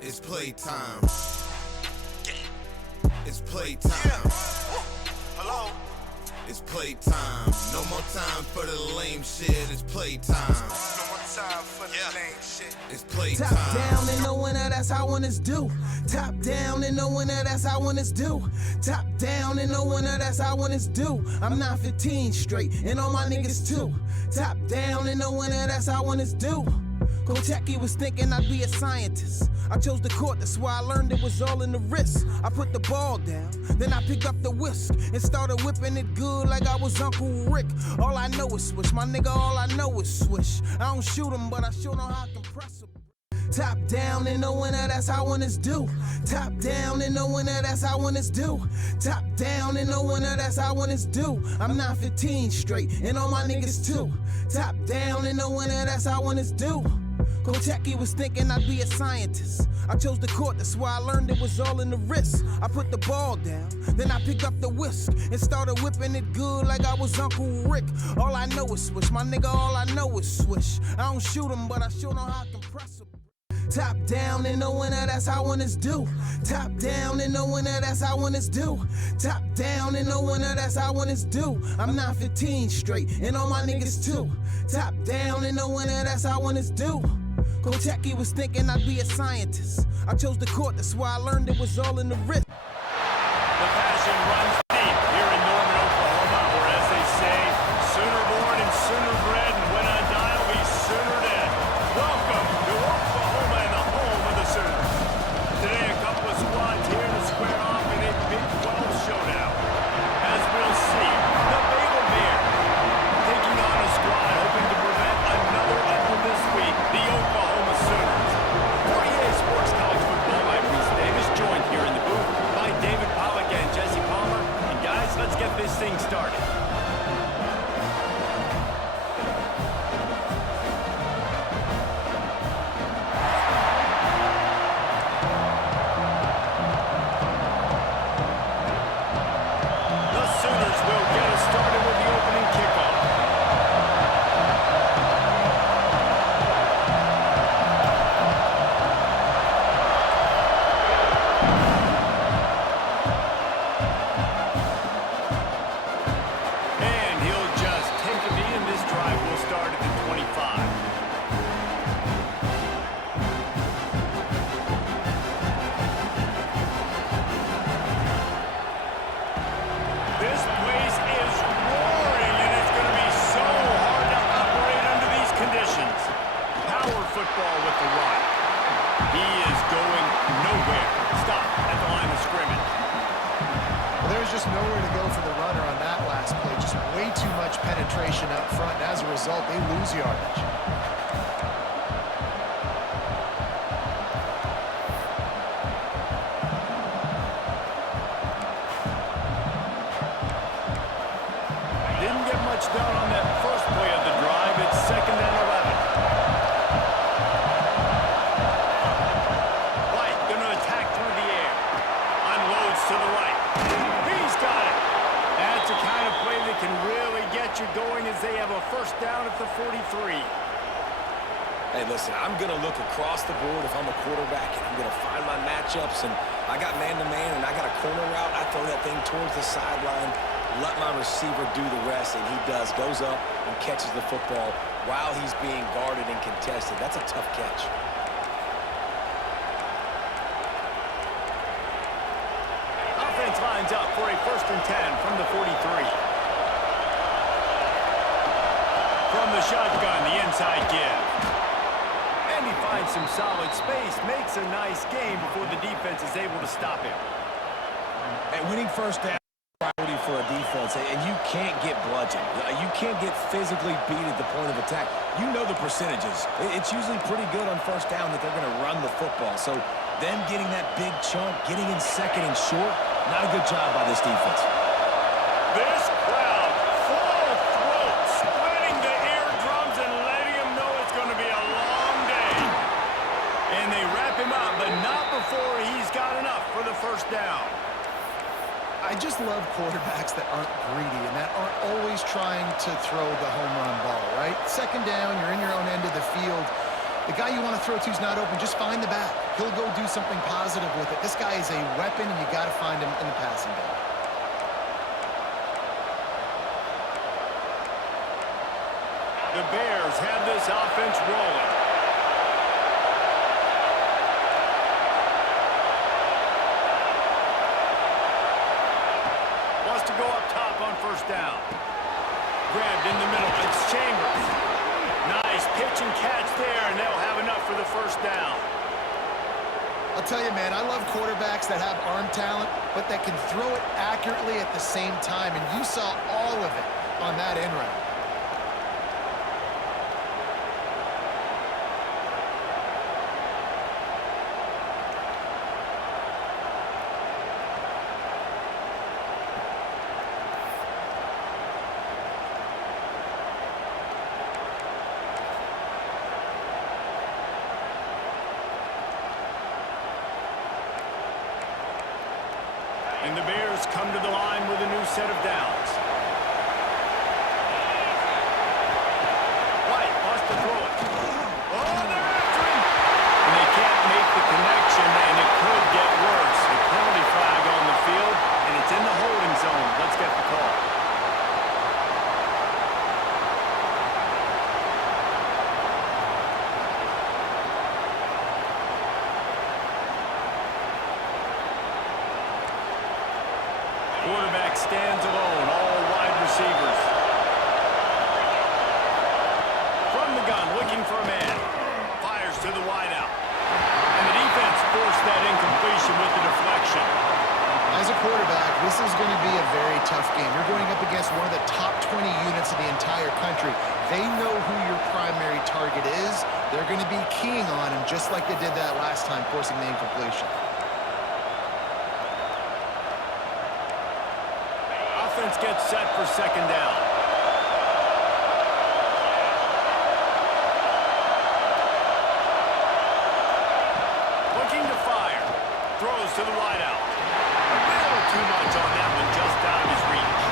It's playtime. It's playtime. Hello? It's playtime. No more time for the lame shit. It's playtime. No more time for the lame shit. It's playtime. Top down and no winner, that's how winners do. Top down and no winner, that's how winners do. Top down and no winner, that's how winners do. I'm 9-15 straight, and all my niggas too. Top down and no winner, that's how winners do. Kocheki was thinking I'd be a scientist. I chose the court, that's why I learned it was all in the wrist. I put the ball down, then I picked up the whisk and started whipping it good like I was Uncle Rick. All I know is swish, my nigga, all I know is swish. I don't shoot him, but I sure know how I can press him. Top down and no winner, that's how winners do. Top down and no winner, that's how winners do. Top down and no winner, that's how winners do. I'm 9-15 straight, and all my niggas too. Top down and no winner, that's how winners do. Kocheki was thinking I'd be a scientist. I chose the court, that's why I learned it was all in the wrist. I put the ball down, then I picked up the whisk and started whipping it good like I was Uncle Rick. All I know is swish, my nigga, all I know is swish. I don't shoot him, but I sure know how I can press him. Top down and no winner, that's how winners do. Top down and no winner, that's how winners do. Top down and no winner, that's how winners do. I'm 9-15 straight, and all my niggas too. Top down and no winner, that's how winners do. Kocheki was thinking I'd be a scientist. I chose the court, that's why I learned it was all in the wrist. The passion runs deep here in Norman, Oklahoma, where, as they say, sooner born and sooner bred, and when I die, I'll be sooner dead. Welcome to Oklahoma and the home of the Sooners. Today, a couple of squads here to square off in a Big 12 showdown. As we'll see, the Bagel Bear taking on a squad hoping to prevent another effort this week, the Oklahoma Sooners. For EA Sports College Football, I'm Reese Davis, joined here in the booth by David Pollack and Jesse Palmer. And guys, let's get this thing started. The Sooners will get us started with the opening kickoff. And he'll just take a knee, and this drive will start at the 25. This place is roaring, and it's going to be so hard to operate under these conditions. Power football with the run. He is going nowhere. Stop at the line of scrimmage. Well, there's just nowhere to go for the runner on that last play. Just way too much penetration up front, and as a result, they lose yardage. Didn't get much done on that first play of the drive. It's 2nd and 11. White going to attack through the air. Unloads to the right. He's got it. That's a kind of play that can really get you going as they have a first down at the 43. Hey, listen, I'm going to look across the board if I'm a quarterback, and I'm going to find my matchups, and I got man-to-man, and I got a corner route. I throw that thing towards the sideline, let my receiver do the rest, and he does. Goes up and catches the football while he's being guarded and contested. That's a tough catch. Offense lines up for a 1st and 10 from the 43. From the shotgun, the inside give. And he finds some solid space, makes a nice game before the defense is able to stop him. And winning first down is a priority for a defense, and you can't get bludgeoned. You can't get physically beat at the point of attack. You know the percentages. It's usually pretty good on first down that they're going to run the football. So them getting that big chunk, getting in 2nd and short, not a good job by this defense. This crowd, full throat, splitting the eardrums and letting him know it's going to be a long day. And they wrap him up, but not before he's got enough for the first down. I just love quarterbacks that aren't greedy and that aren't always trying to throw the home run ball, right? 2nd down, you're in your own end of the field. The guy you want to throw to is not open. Just find the back. He'll go do something positive with it. This guy is a weapon, and you got to find him in the passing game. The Bears have this offense rolling. Wants to go up top on first down. Grabbed in the middle. It's Chambers. Nice pitch and catch there, and they'll have enough for the first down. I'll tell you, man, I love quarterbacks that have arm talent, but that can throw it accurately at the same time, and you saw all of it on that end route. And the Bears come to the line with a new set of downs. White wants to throw it. Oh, they're after him! And they can't make the connection, and it could get worse. A penalty flag on the field, and it's in the holding zone. Let's get the call. Quarterback stands alone, all wide receivers. From the gun, looking for a man. Fires to the wideout. And the defense forced that incompletion with the deflection. As a quarterback, this is going to be a very tough game. You're going up against one of the top 20 units in the entire country. They know who your primary target is. They're going to be keying on him just like they did that last time, forcing the incompletion. Offense gets set for second down. Looking to fire. Throws to the wideout. A little too much on that one, just out of his reach.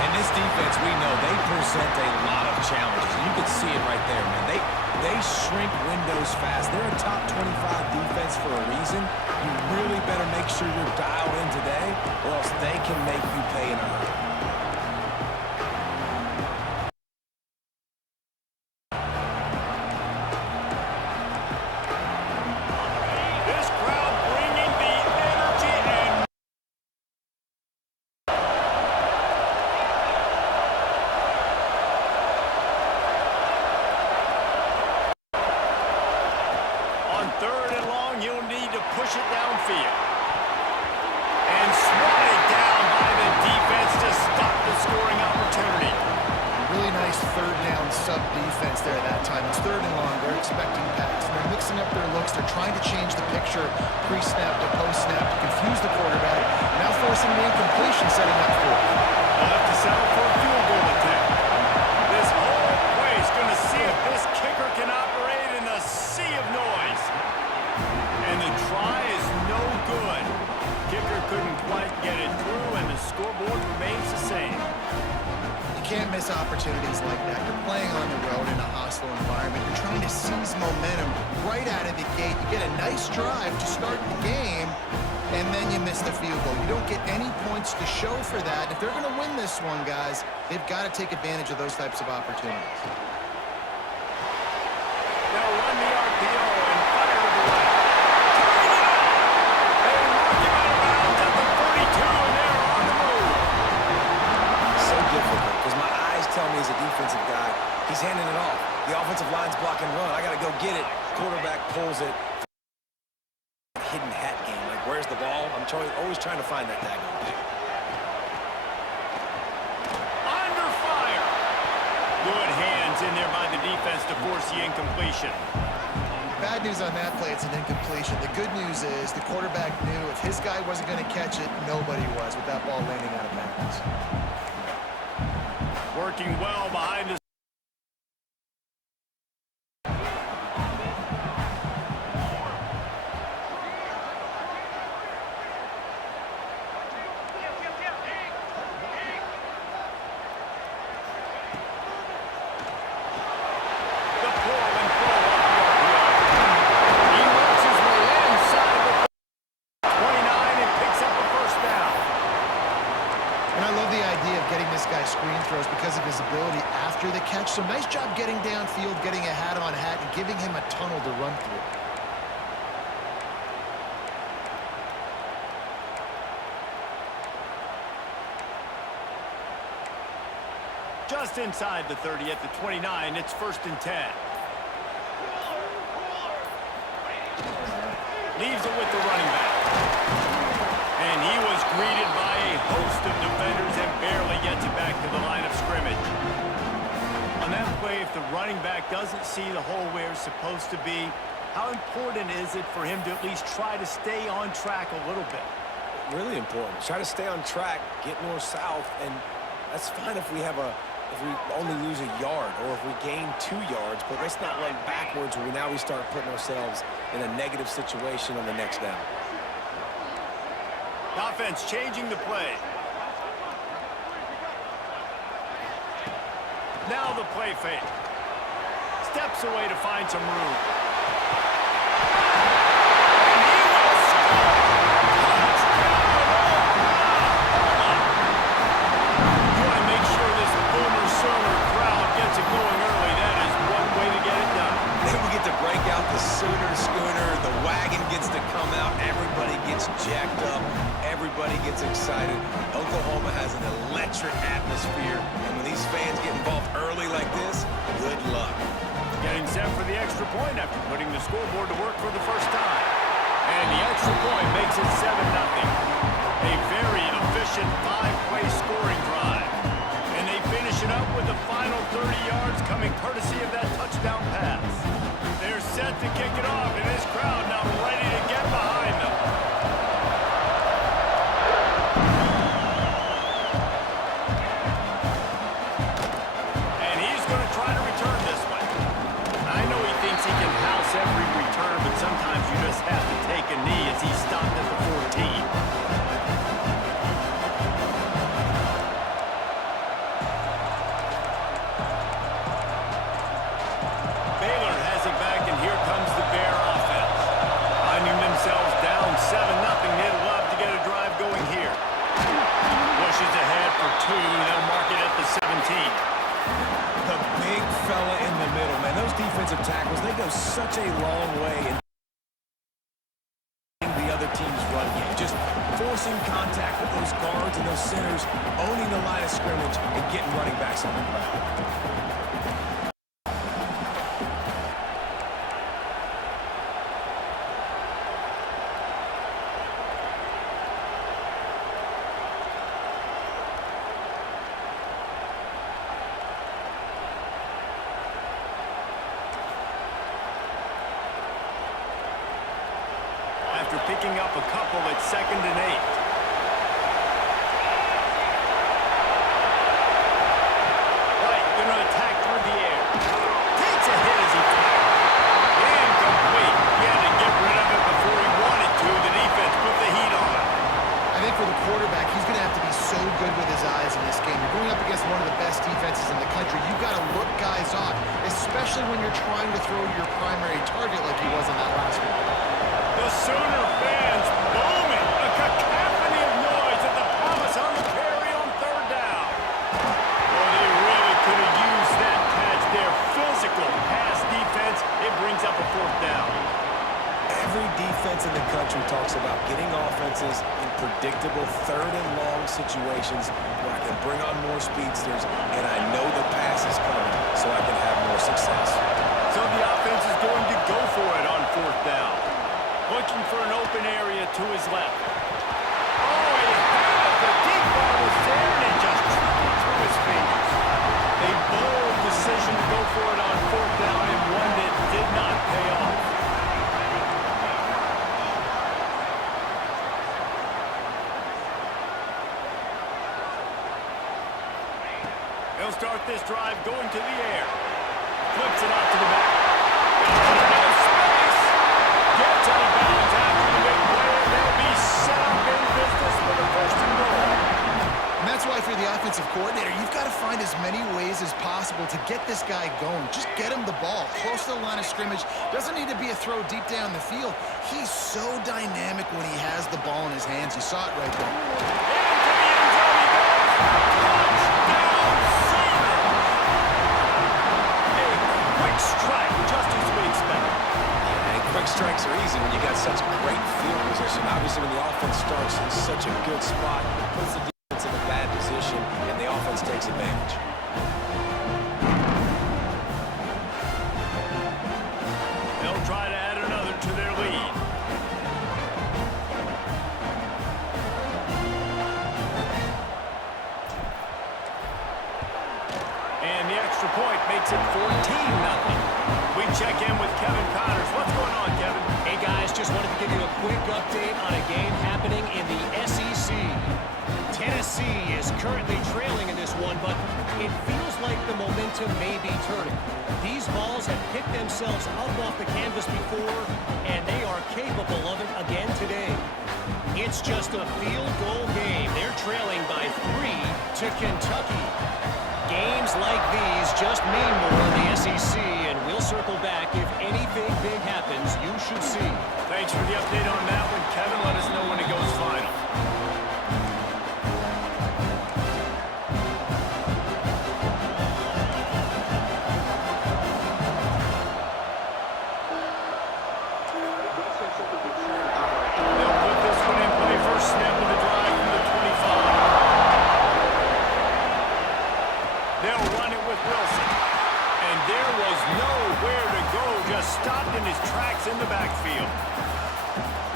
And this defense, we know, they present a lot of challenges. You can see it right there, man. They shrink windows fast. They're a top 25 defense for a reason. You really better make sure you're dialed in today, or else they can make you pay in a hurry. This crowd bringing the energy and on third and long, you'll need to push it downfield. And swatted down by the defense to stop the scoring opportunity. Really nice third down sub-defense there that time. It's third and long. They're expecting pass. They're mixing up their looks. They're trying to change the picture pre-snap to post-snap to confuse the quarterback. Now forcing the incompletion, setting up for it. They'll have to settle for a field goal attempt. This whole play's going to see if this kicker can operate in the sea of noise. And the try is no good. Kicker couldn't quite get it through, and the scoreboard remains the same. You can't miss opportunities like that. You're playing on the road in a hostile environment. You're trying to seize momentum right out of the gate. You get a nice drive to start the game, and then you miss the field goal. You don't get any points to show for that. If they're going to win this one, guys, they've got to take advantage of those types of opportunities. They'll run the RPO and fire to the right. Turning it up! They mark him out of bounds at the 42, and they're on the move. So difficult, because my eyes tell me as a defensive guy, he's handing it off. The offensive line's blocking run. I got to go get it. Quarterback pulls it. Hidden hat game. Like, where's the ball? I'm always trying to find that tag. Under fire. Good hands in there by the defense to force the incompletion. Bad news on that play, it's an incompletion. The good news is the quarterback knew if his guy wasn't going to catch it, nobody was with that ball landing out of bounds. Working well behind the The pull and throw off the RPO. H2H, so nice job getting downfield, getting a hat-on-hat, and giving him a tunnel to run through. Just inside the 30 at the 29, it's 1st and 10. Leaves it with the running back. And he was greeted by a host of defenders and barely gets it back to the line of scrimmage. On that play, if the running back doesn't see the hole where it's supposed to be, how important is it for him to at least try to stay on track a little bit? Really important. Try to stay on track, get north-south, and that's fine if we only lose a yard or if we gain 2 yards, but let's not run backwards where now we start putting ourselves in a negative situation on the next down. Offense changing the play. Now the play fake. Steps away to find some room. And he will score! You want to make sure this Boomer Sooner crowd gets it going early. That is one way to get it done. Then we get to break out the Sooner Schooner. The wagon gets to come out. Everybody gets jacked up. Everybody gets excited. Oklahoma has an electric atmosphere. And when these fans get involved early like this, good luck. Getting set for the extra point after putting the scoreboard to work for the first time. And the extra point makes it 7-0. A very efficient 5-play scoring drive. And they finish it up with the final 30 yards coming courtesy of that touchdown pass. They're set to kick it off, and this crowd now ready to get behind them. And he's going to try to return this one. I know he thinks he can house every return, but sometimes you just have to take a knee as he stopped at the 14. Defensive tackles, they go such a long way in the other team's run game. Just forcing contact with those guards and those centers, owning the line of scrimmage, and getting running backs on the ground. After picking up a couple at 2nd and 8. Right, going to attack through the air. Takes a hit as he fired. Incomplete. He had to get rid of it before he wanted to. The defense put the heat on. I think for the quarterback, he's going to have to be so good with his eyes in this game. You're going up against one of the best defenses in the country. You've got to look guys off, especially when you're trying to throw your primary target like he was on that last one. The Sooner fans booming. A cacophony of noise at the Palace on the carry on 3rd down. Oh, they really could have used that catch there. Physical pass defense. It brings up a 4th down. Every defense in the country talks about getting offenses in predictable 3rd and long situations where I can bring on more speedsters and I know the pass is coming so I can have more success. So the offense is going to go for it on 4th down. Looking for an open area to his left. Oh, he had the deep ball was there, and it just trickled through his fingers. A bold decision to go for it on 4th down, and one that did not pay off. He'll start this drive going to the air. Flips it out to the back. Gets out of bounds after the big play, and they'll be set up in business for the 1st and goal. And that's why if you're the offensive coordinator, you've got to find as many ways as possible to get this guy going. Just get him the ball close to the line of scrimmage. Doesn't need to be a throw deep down the field. He's so dynamic when he has the ball in his hands. You saw it right there. Into the end zone he goes. Touchdown, Sooner. strengths are easy when you got such great field position. Obviously, when the offense starts in such a good spot, it puts the defense in a bad position, and the offense takes advantage. They'll try to add another to their lead. And the extra point makes it 14-0. We check in with Kevin Connors. What's going on, Kevin? Hey, guys, just wanted to give you a quick update on a game happening in the SEC. Tennessee is currently trailing in this one, but it feels like the momentum may be turning. These balls have picked themselves up off the canvas before, and they are capable of it again today. It's just a field goal game. They're trailing by 3 to Kentucky. Games like these just mean more in the SEC, and we'll circle back. If anything big happens, you should see. Thanks for the update on that one, Kevin. Let us know when it goes final. They'll put this one in play. First snap of the drive from the 25. They'll run it with Wilson. And there was nowhere to go, just stopped in his tracks in the backfield.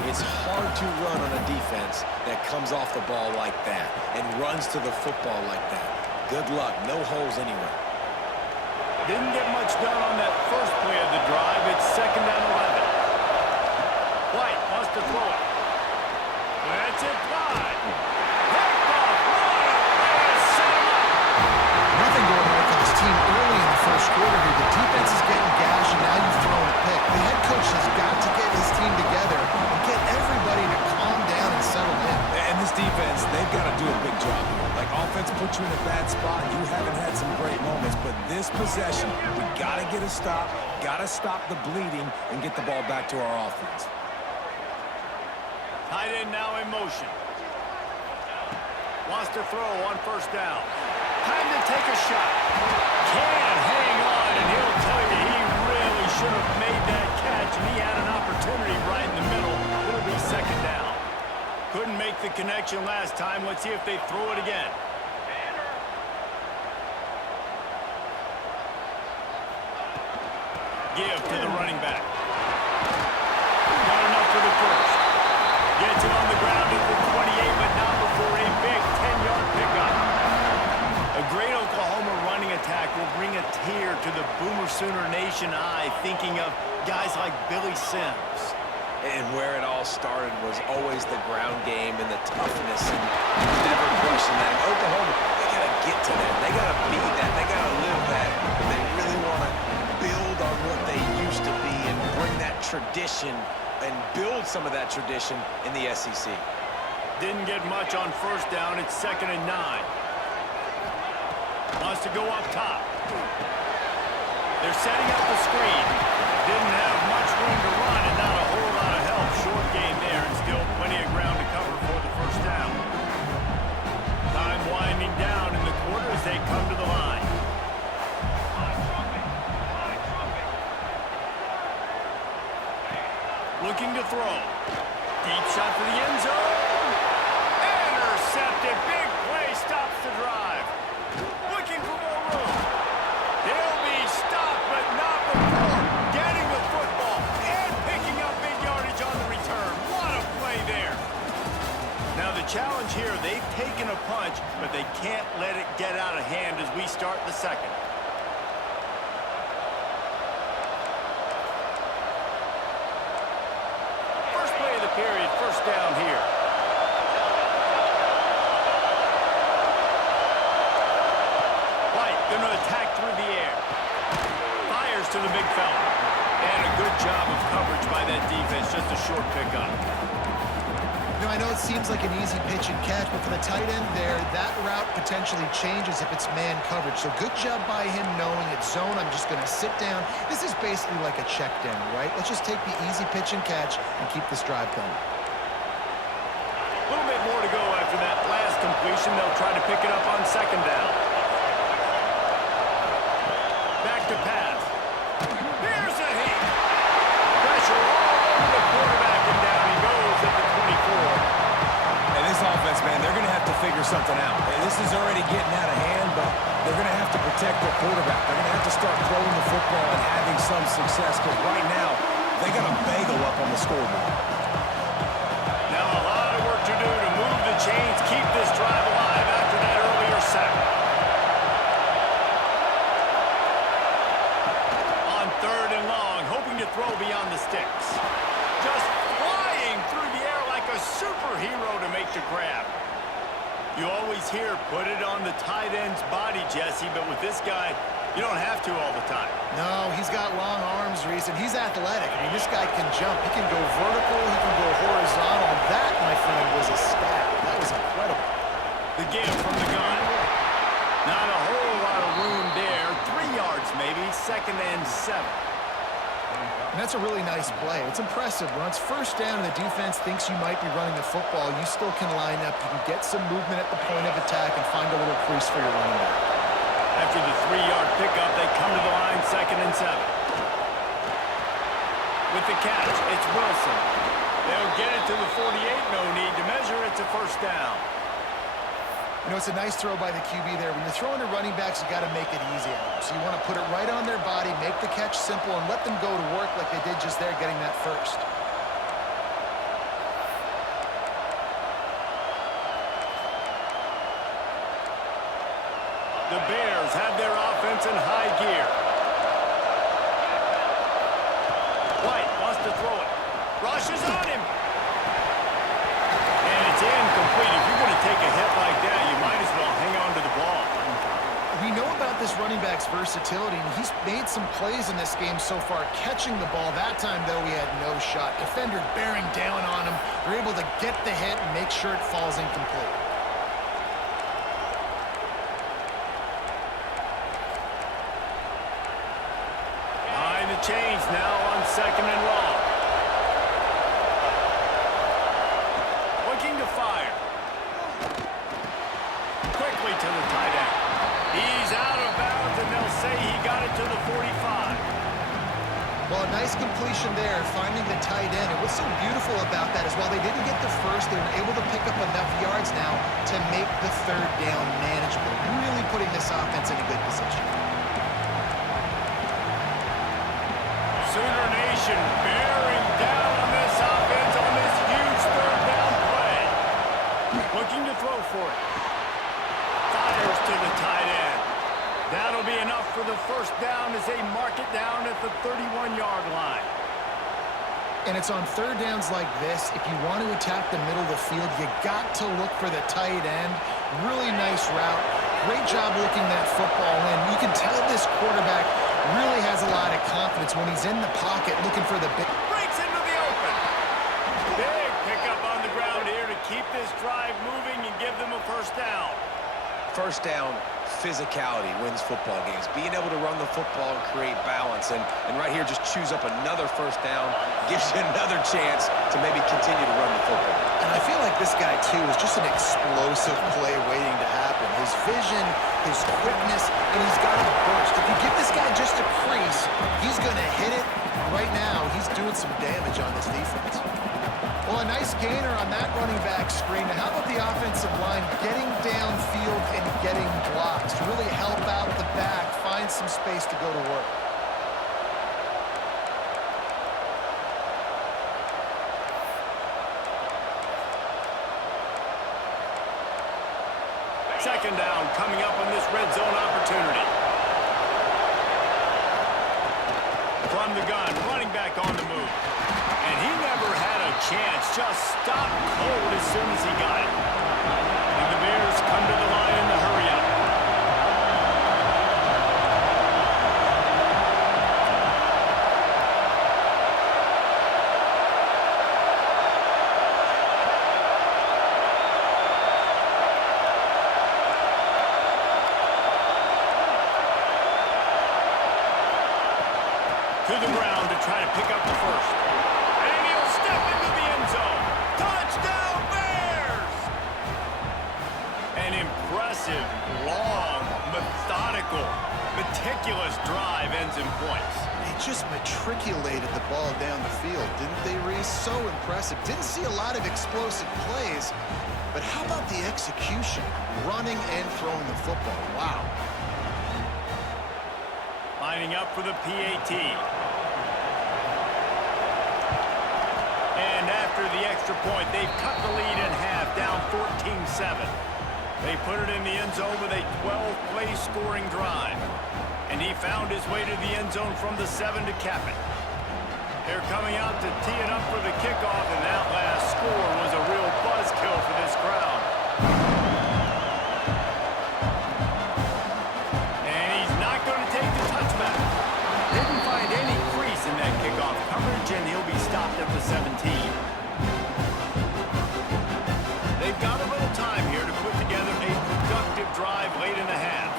It's hard to run on a defense that comes off the ball like that and runs to the football like that. Good luck. No holes anywhere. Didn't get much done on that first play of the drive. It's 2nd and 11. White wants to throw it. That's it, Clyde. Picked off. What a way to set him up. Nothing going right for this team early in the first quarter here. The defense is getting gashed, and now you've thrown a pick. The head coach has got to get his team together and get everybody to calm down and settle in. And this defense, they've got to do a big job here. Like, offense puts you in a bad spot. You haven't had some great moments, but this possession, we got to get a stop, got to stop the bleeding, and get the ball back to our offense. Tight end now in motion. Wants to throw on first down. Time to take a shot. Can't hang on, and he'll tell you he really should have made that catch, and he had an opportunity right in the middle. It'll be 2nd down. Couldn't make the connection last time. Let's see if they throw it again. Give to the running back. Got enough for the first. Gets it on the ground at the 28, but not before a big 10-yard pickup. A great Oklahoma running attack will bring a tear to the Boomer Sooner Nation eye, thinking of guys like Billy Sims. And where it all started was always the ground game and the toughness, and never question that. And Oklahoma, they got to get to that. They got to be that. They got to live that. If they really want to build on what they used to be and bring that tradition and build some of that tradition in the SEC. Didn't get much on first down. It's 2nd and 9. Wants to go up top. They're setting up the screen. Didn't have much room to run and not a whole lot of help. Short game there and still plenty of ground to cover for the first down. Time winding down in the quarter as they come to the line. Looking to throw. Deep shot for the end zone. Intercepted. Big play stops the drive. Looking for more room. They'll be stopped, but not before getting the football and picking up big yardage on the return. What a play there. Now the challenge here, they've taken a punch, but they can't let it get out of hand as we start the second. Period. First down here. White going to attack through the air. Fires to the big fella. And a good job of coverage by that defense. Just a short pickup. You know, I know it seems like an easy pitch and catch, but for the tight end there, that route potentially changes if it's man coverage. So good job by him knowing it's zone. I'm just going to sit down. This is basically like a check down, right? Let's just take the easy pitch and catch and keep this drive going. A little bit more to go after that last completion. They'll try to pick it up on 2nd down. Back to pass. Here's a hit. Pressure all something out. And this is already getting out of hand, but they're going to have to protect their quarterback. They're going to have to start throwing the football and having some success, because right now, they got a bagel up on the scoreboard. Now a lot of work to do to move the chains, keep this drive alive after that earlier sack. On 3rd and long, hoping to throw beyond the sticks. Just flying through the air like a superhero to make the grab. You always hear, put it on the tight end's body, Jesse, but with this guy, you don't have to all the time. No, he's got long arms, Reese, and he's athletic. I mean, this guy can jump. He can go vertical. He can go horizontal. That, my friend, was a stat. That was incredible. The give from the gun. Not a whole lot of room there. 3 yards maybe, 2nd and 7. And that's a really nice play. It's impressive. When it's 1st down and the defense thinks you might be running the football, you still can line up. You can get some movement at the point of attack and find a little crease for your running back. After the 3-yard pickup, they come to the line, 2nd and 7. With the catch, it's Wilson. They'll get it to the 48, no need to measure. It's a 1st down. You know, it's a nice throw by the QB there. When you're throwing to running backs, you got to make it easy on them. So you want to put it right on their body, make the catch simple, and let them go to work like they did just there, getting that first. The Bears have their offense in high gear. White wants to throw it. Rush is on him. And it's incomplete. If you're going to take a hit like that, you might as well hang on to the ball. We know about this running back's versatility, and he's made some plays in this game so far, catching the ball. That time, though, he had no shot. Defender bearing down on him. They're able to get the hit and make sure it falls incomplete. Behind the chains now on 2nd and long. Looking to fire. Quickly to the tight end. He's out of bounds, and they'll say he got it to the 45. Well, a nice completion there, finding the tight end. And what's so beautiful about that is while they didn't get the first, they were able to pick up enough yards now to make the 3rd down manageable, really putting this offense in a good position. Sooner Nation bearing down on this offense on this huge 3rd down play. Looking to throw for it. Fires to the tight end. That'll be enough for the 1st down as they mark it down at the 31-yard line. And it's on 3rd downs like this, if you want to attack the middle of the field, you got to look for the tight end. Really nice route. Great job looking that football in. You can tell this quarterback really has a lot of confidence when he's in the pocket looking for the big. Breaks into the open. Big pickup on the ground here to keep this drive moving and give them a 1st down. 1st down, physicality wins football games. Being able to run the football and create balance. And right here, just choose up another 1st down, gives you another chance to maybe continue to run the football. And I feel like this guy, too, is just an explosive play waiting to happen. His vision, his quickness, and he's got a burst. If you give this guy just a crease, he's going to hit it. Right now, he's doing some damage on this defense. Well, a nice gainer on that running back screen. Now, how about the offensive line getting downfield and getting blocks to really help out the back, find some space to go to work? Second down coming up on this red zone opportunity. From the gun, running back on the move. And he never had a chance, just stopped cold as soon as he got it. And the Bears come to the line in the hurry up. To the ground to try to pick up the 1st. And he'll step into the end zone. Touchdown, Bears! An impressive, long, methodical, meticulous drive ends in points. They just matriculated the ball down the field, didn't they, Reese? is so impressive. Didn't see a lot of explosive plays, but how about the execution? Running and throwing the football. Wow. Lining up for the PAT. And after the extra point, they've cut the lead in half, down 14-7. They put it in the end zone with a 12-play scoring drive. And he found his way to the end zone from the 7 to cap it. They're coming out to tee it up for the kickoff, and that last score was a real buzzkill for this crowd. And he's not going to take the touchback. Didn't find any crease in that kickoff coverage, and he'll be stopped at the 17. They've got a little time here to put together a productive drive late in the half.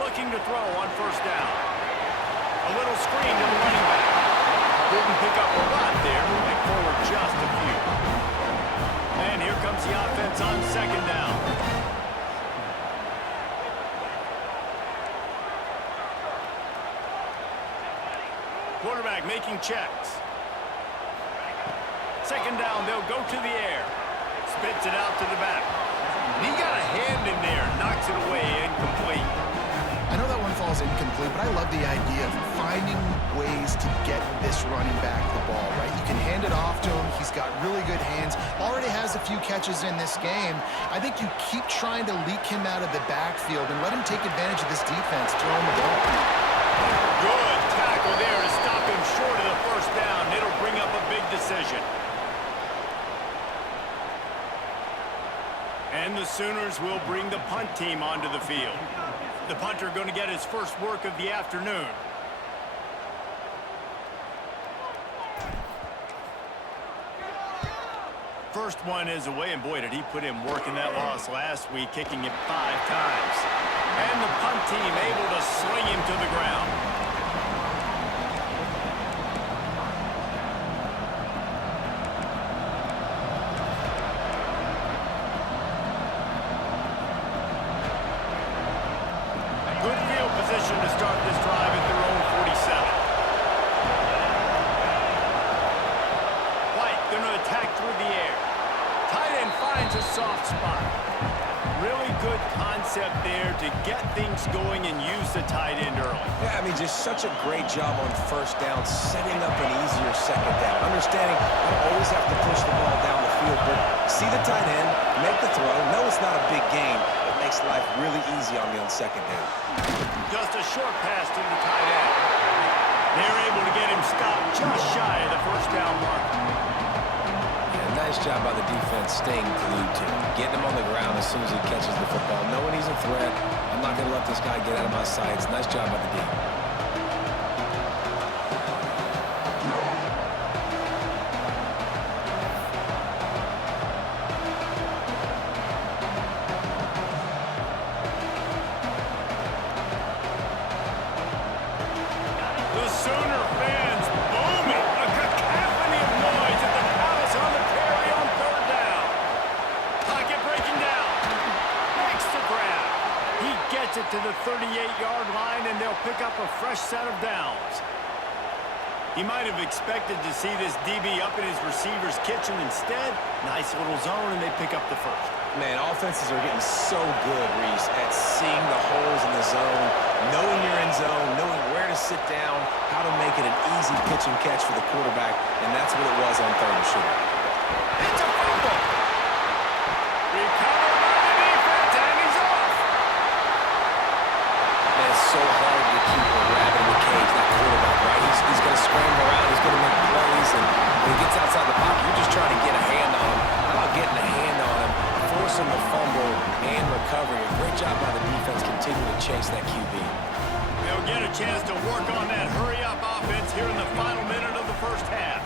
Looking to throw on first down. A little screen to the running back. Didn't pick up a lot there, moving forward just a few. And here comes the offense on second down. Quarterback making checks. Second down, they'll go to the air. Spits it out to the back. And he got a hand in there, knocks it away, incomplete. I know that one falls incomplete, but I love the idea of finding ways to get this running back the ball, right? You can hand it off to him. He's got really good hands. Already has a few catches in this game. I think you keep trying to leak him out of the backfield and let him take advantage of this defense throwing the ball. Good tackle there to stop him short of the first down. It'll bring up a big decision. And the Sooners will bring the punt team onto the field. The punter going to get his first work of the afternoon. First one is away, and boy, did he put in work in that loss last week, kicking it 5 times. And the punt team able to sling him to the ground. Good field position to start this drive at their own 47. White going to attack through the air. Tight end finds a soft spot. Really good concept there to get things going and use the tight end early. Yeah, I mean, just such a great job on first down, setting up an easier second down. Understanding you don't always have to push the ball down the field, but see the tight end, make the throw. No, it's not a big gain. It makes life really easy on me on second down. Just a short pass to the tight end. They're able to get him stopped just shy of the first down mark. Yeah, nice job by the defense staying glued to him, getting him on the ground as soon as he catches the football, knowing he's a threat. I'm not going to let this guy get out of my sights. Nice job by the D. The Sooner fans booming. A cacophony of noise at the Palace on the Prairie on third down. Pocket breaking down. Makes the grab. He gets it to the 38-yard line, and they'll pick up a fresh set of downs. He might have expected to see this DB up in his receiver's kitchen. Instead, nice little zone, and they pick up the first. Man, offenses are getting so good, Reese, at seeing the holes in the zone, knowing you're in zone, knowing where to sit down, how to make it an easy pitch and catch for the quarterback, and that's what it was on third and short. It's a fumble. Recovered by the defense, and he's off. Man, it's so hard to keep a rabbit in the cage, that quarterback, right? He's going to scramble around, he's going to make plays, and when he gets outside the pocket, you're just trying to get a hand on him. How about getting a hand on him, force him to fumble and recovery? A great job by the defense continuing to chase that QB. They'll get a chance to work on that hurry-up offense here in the final minute of the first half.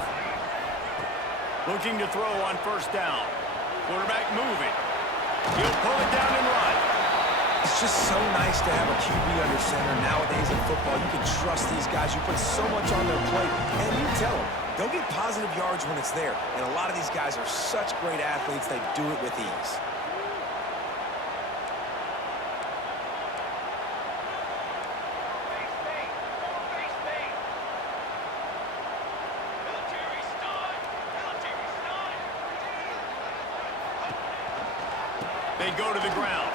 Looking to throw on first down. Quarterback moving. He'll pull it down and run. It's just so nice to have a QB under center. Nowadays in football, you can trust these guys. You put so much on their plate, and you tell them, they'll get positive yards when it's there. And a lot of these guys are such great athletes, they do it with ease. They go to the ground.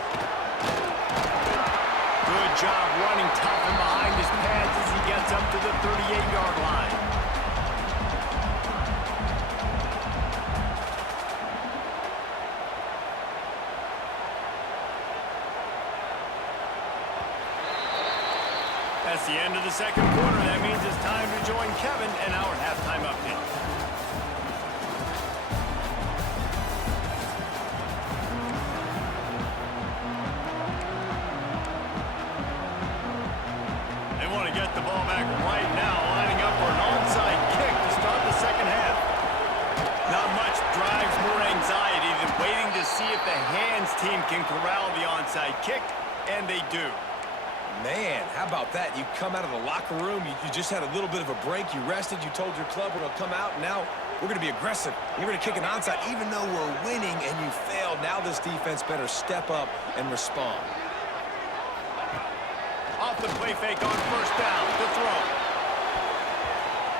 Good job running tough and behind his pads as he gets up to the 38-yard line. That's the end of the second quarter. That means it's time to join Kevin and our halftime update. They want to get the ball back right now, lining up for an onside kick to start the second half. Not much drives more anxiety than waiting to see if the hands team can corral the onside kick, and they do. Man, how about that? You come out of the locker room, you just had a little bit of a break, you rested, you told your club we're going to come out, and now we're going to be aggressive. You're going to kick an onside, even though we're winning and you failed. Now this defense better step up and respond. Off the play fake on first down, to throw.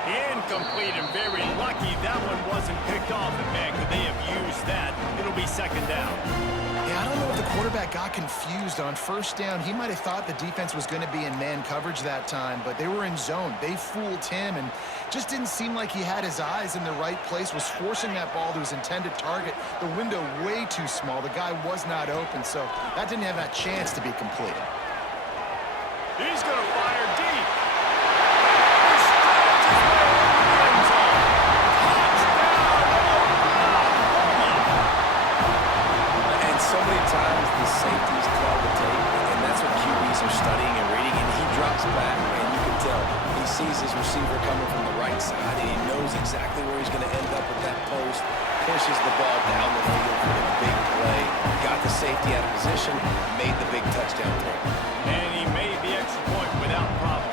Incomplete and very lucky that one wasn't picked off, and man, could they have used that. It'll be second down. Yeah, I don't know if the quarterback got confused on first down. He might have thought the defense was going to be in man coverage that time, but they were in zone. They fooled him and just didn't seem like he had his eyes in the right place, was forcing that ball to his intended target. The window way too small. The guy was not open, so that didn't have that chance to be completed. He's going to fire deep. He strides his way over the end zone. Touchdown, Oklahoma! And so many times the safeties call the tape, and that's what QBs are studying and reading, and he drops back, and you can tell he sees his receiver coming from the right side, and he knows exactly where he's going to end up with that post, pushes the ball down the field for the big play, got the safety out of position, made the big touchdown throw. And he made the extra point without problem.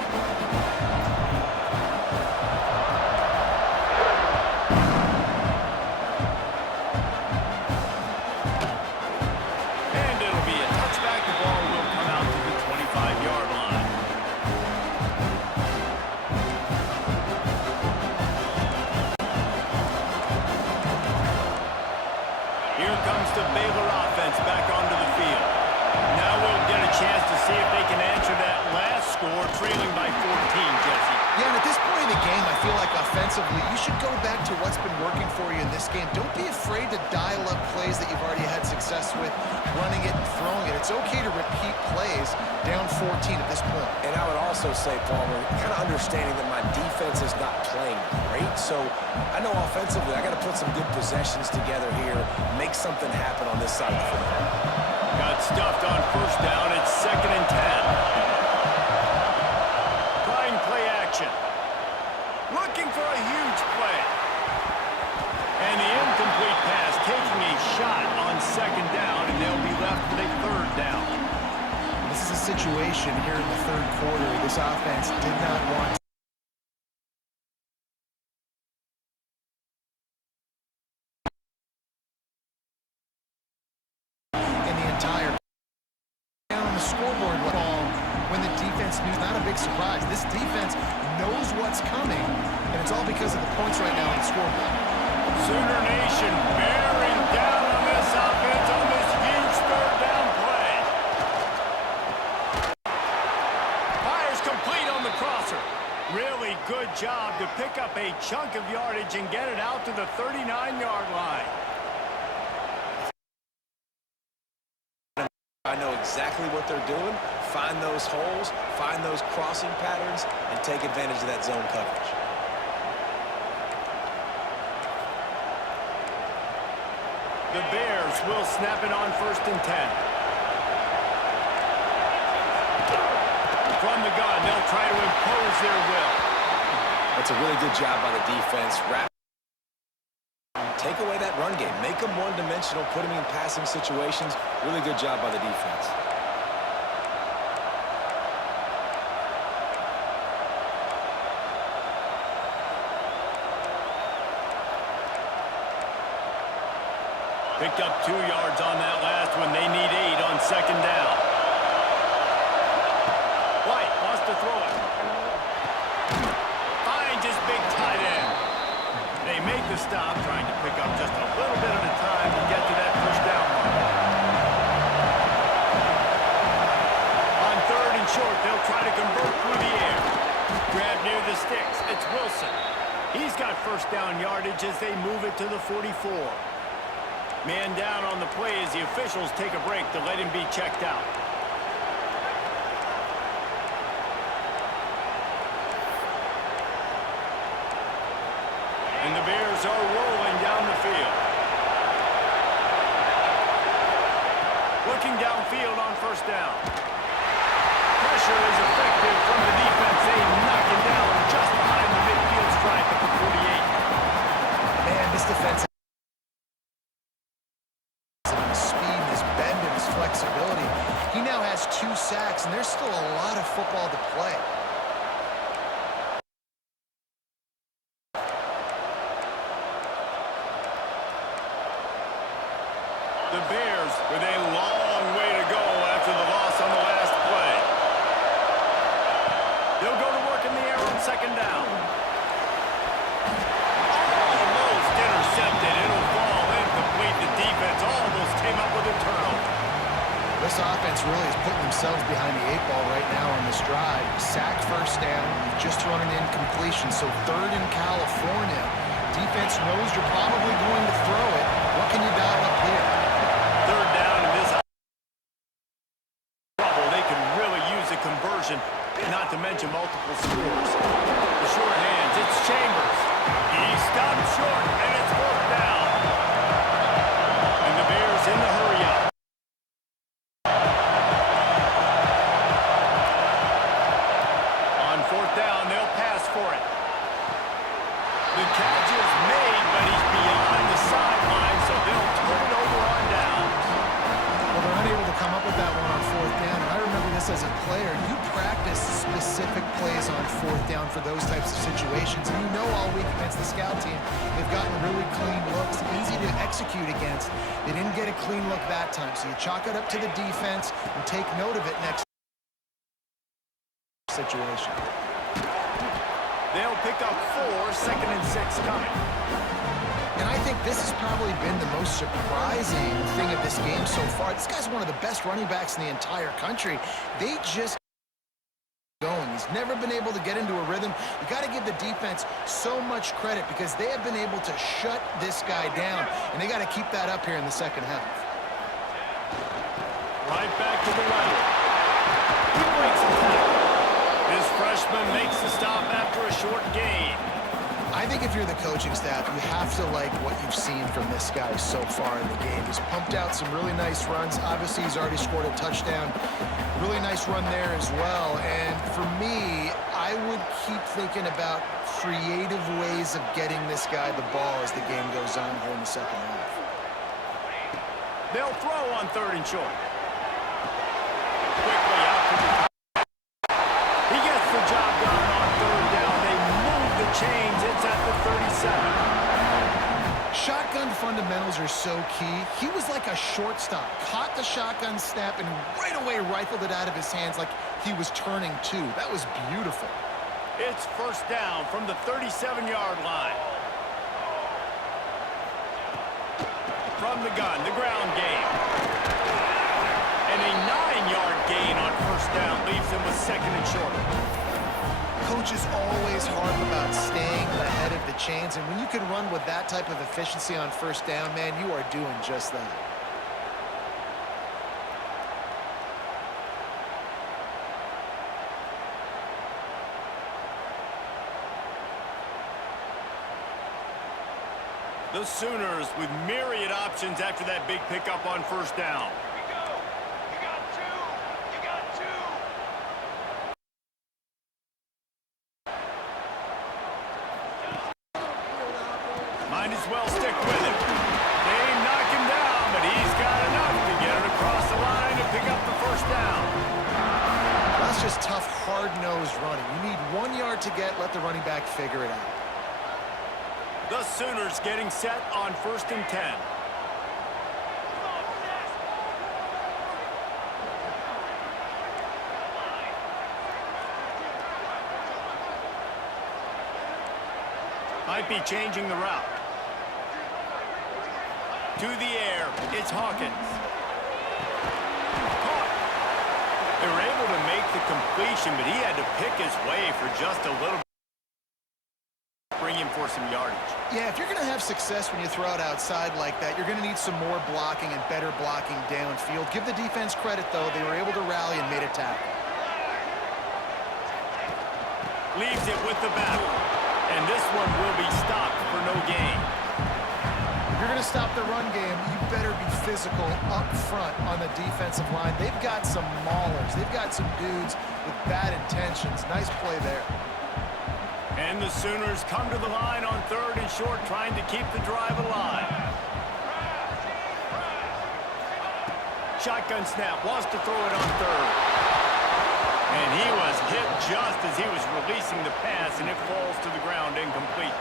And it'll be a touchback. The ball will come out to the 25-yard line. Here comes the Baylor offense back onto the field. Now we'll get a chance to see if they can answer that last score, trailing by 14, Jesse. Yeah, and at this point in the game, I feel like offensively, you should go back to what's been working for you in this game. Don't be afraid to dial up plays that you've already had success with, running it and throwing it. It's okay to repeat plays down 14 at this point. And I would also say, Palmer, kind of understanding that my defense is not playing great, so I know offensively I got to put some good possessions together here, make something happen on this side of the football. Got stuffed on first down. It's 2nd and 10. Trying play action. Looking for a huge play. And the incomplete pass taking a shot on 2nd down, and they'll be left with a 3rd down. This is a situation here in the third quarter. This offense did not want to. Scoreboard wrong when the defense knew. Not a big surprise. This defense knows what's coming, and it's all because of the points right now on the scoreboard. Sooner Nation bearing down on this offense on this huge 3rd down play. Fires complete on the crosser. Really good job to pick up a chunk of yardage and get it out to the 39-yard line. I know exactly what they're doing. Find those holes, find those crossing patterns, and take advantage of that zone coverage. The Bears will snap it on 1st and 10. From the gun, they'll try to impose their will. That's a really good job by the defense. Take away that run game. Make them one-dimensional, put them in passing situations. Really good job by the defense. Picked up 2 yards on that last one. They need 8 on 2nd down. White wants to throw it. Finds his big tight end. They make the stop, trying to pick up just a little bit at a time to get to that 1st down mark. try to convert through the air. Grab near the sticks. It's Wilson. He's got first down yardage as they move it to the 44. Man down on the play as the officials take a break to let him be checked out. And the Bears are rolling down the field. Looking downfield on first down. Pressure is effective from the defense. They knock him down just behind the midfield stripe at the 48. Man, this defense his speed, his bend, and his flexibility. He now has 2 sacks, and there's still a lot of football to play. The Bears with a long way to go after the loss on the last play. They'll go to work in the air on second down. Almost intercepted. It'll fall incomplete. The defense almost came up with a turnover. This offense really is putting themselves behind the 8 ball right now on this drive. Sack first down. You've just run an incompletion, so third in California. Defense knows you're probably going to throw it. What can you dial up here? Third down in this trouble. They could really use a conversion, not to mention multiple scores. The short hands, it's Chambers. He stopped short, and it's fourth down. And the Bears in the hurry up. On fourth down, they'll pass for it. The catch is made, but he's beyond the sideline, so they'll turn it over on downs. Well, they're unable to come up with that one on fourth down. And I remember this as a player. You practice specific plays on fourth down for those types of situations. And you know all week against the scout team, they've gotten really clean looks, easy to execute against. They didn't get a clean look that time. So you chalk it up to the defense and take note of it next situation. They'll pick up 4, second and 6 coming. And I think this has probably been the most surprising thing of this game so far. This guy's one of the best running backs in the entire country. They just going. He's never been able to get into a rhythm. You got to give the defense so much credit because they have been able to shut this guy down, and they got to keep that up here in the second half. Right back to the right. He breaks the tackle. This freshman makes the stop after a short gain. I think if you're the coaching staff, you have to like what you've seen from this guy so far in the game. He's pumped out some really nice runs. Obviously, he's already scored a touchdown. Really nice run there as well. And for me, I would keep thinking about creative ways of getting this guy the ball as the game goes on here in the second half. They'll throw on third and short. Quickly out to the top. He gets the job done on third down. They move the chains. It's at the 37. Shotgun fundamentals are so key. He was like a shortstop, caught the shotgun snap, and right away rifled it out of his hands like he was turning two. That was beautiful. It's first down from the 37-yard line. From the gun, the ground game. And a 9-yard gain on first down leaves him with second and short. Coaches always harp about staying ahead of the chains, and when you can run with that type of efficiency on first down, man, you are doing just that. The Sooners with myriad options after that big pickup on first down. Might as well stick with him. They knock him down, but he's got enough to get it across the line and pick up the first down. That's just tough, hard-nosed running. You need 1 yard to get, let the running back figure it out. The Sooners getting set on first and 10. Might be changing the route. To the air, it's Hawkins. Caught. They were able to make the completion, but he had to pick his way for just a little bit. Bring him for some yardage. Yeah, if you're going to have success when you throw it outside like that, you're going to need some more blocking and better blocking downfield. Give the defense credit, though. They were able to rally and made a tackle. Leaves it with the back. And this one will be stopped for no gain. If you're going to stop the run game, you better be physical up front on the defensive line. They've got some maulers. They've got some dudes with bad intentions. Nice play there. And the Sooners come to the line on 3rd and short, trying to keep the drive alive. Shotgun snap, wants to throw it on 3rd. And he was hit just as he was releasing the pass, and it falls to the ground incomplete.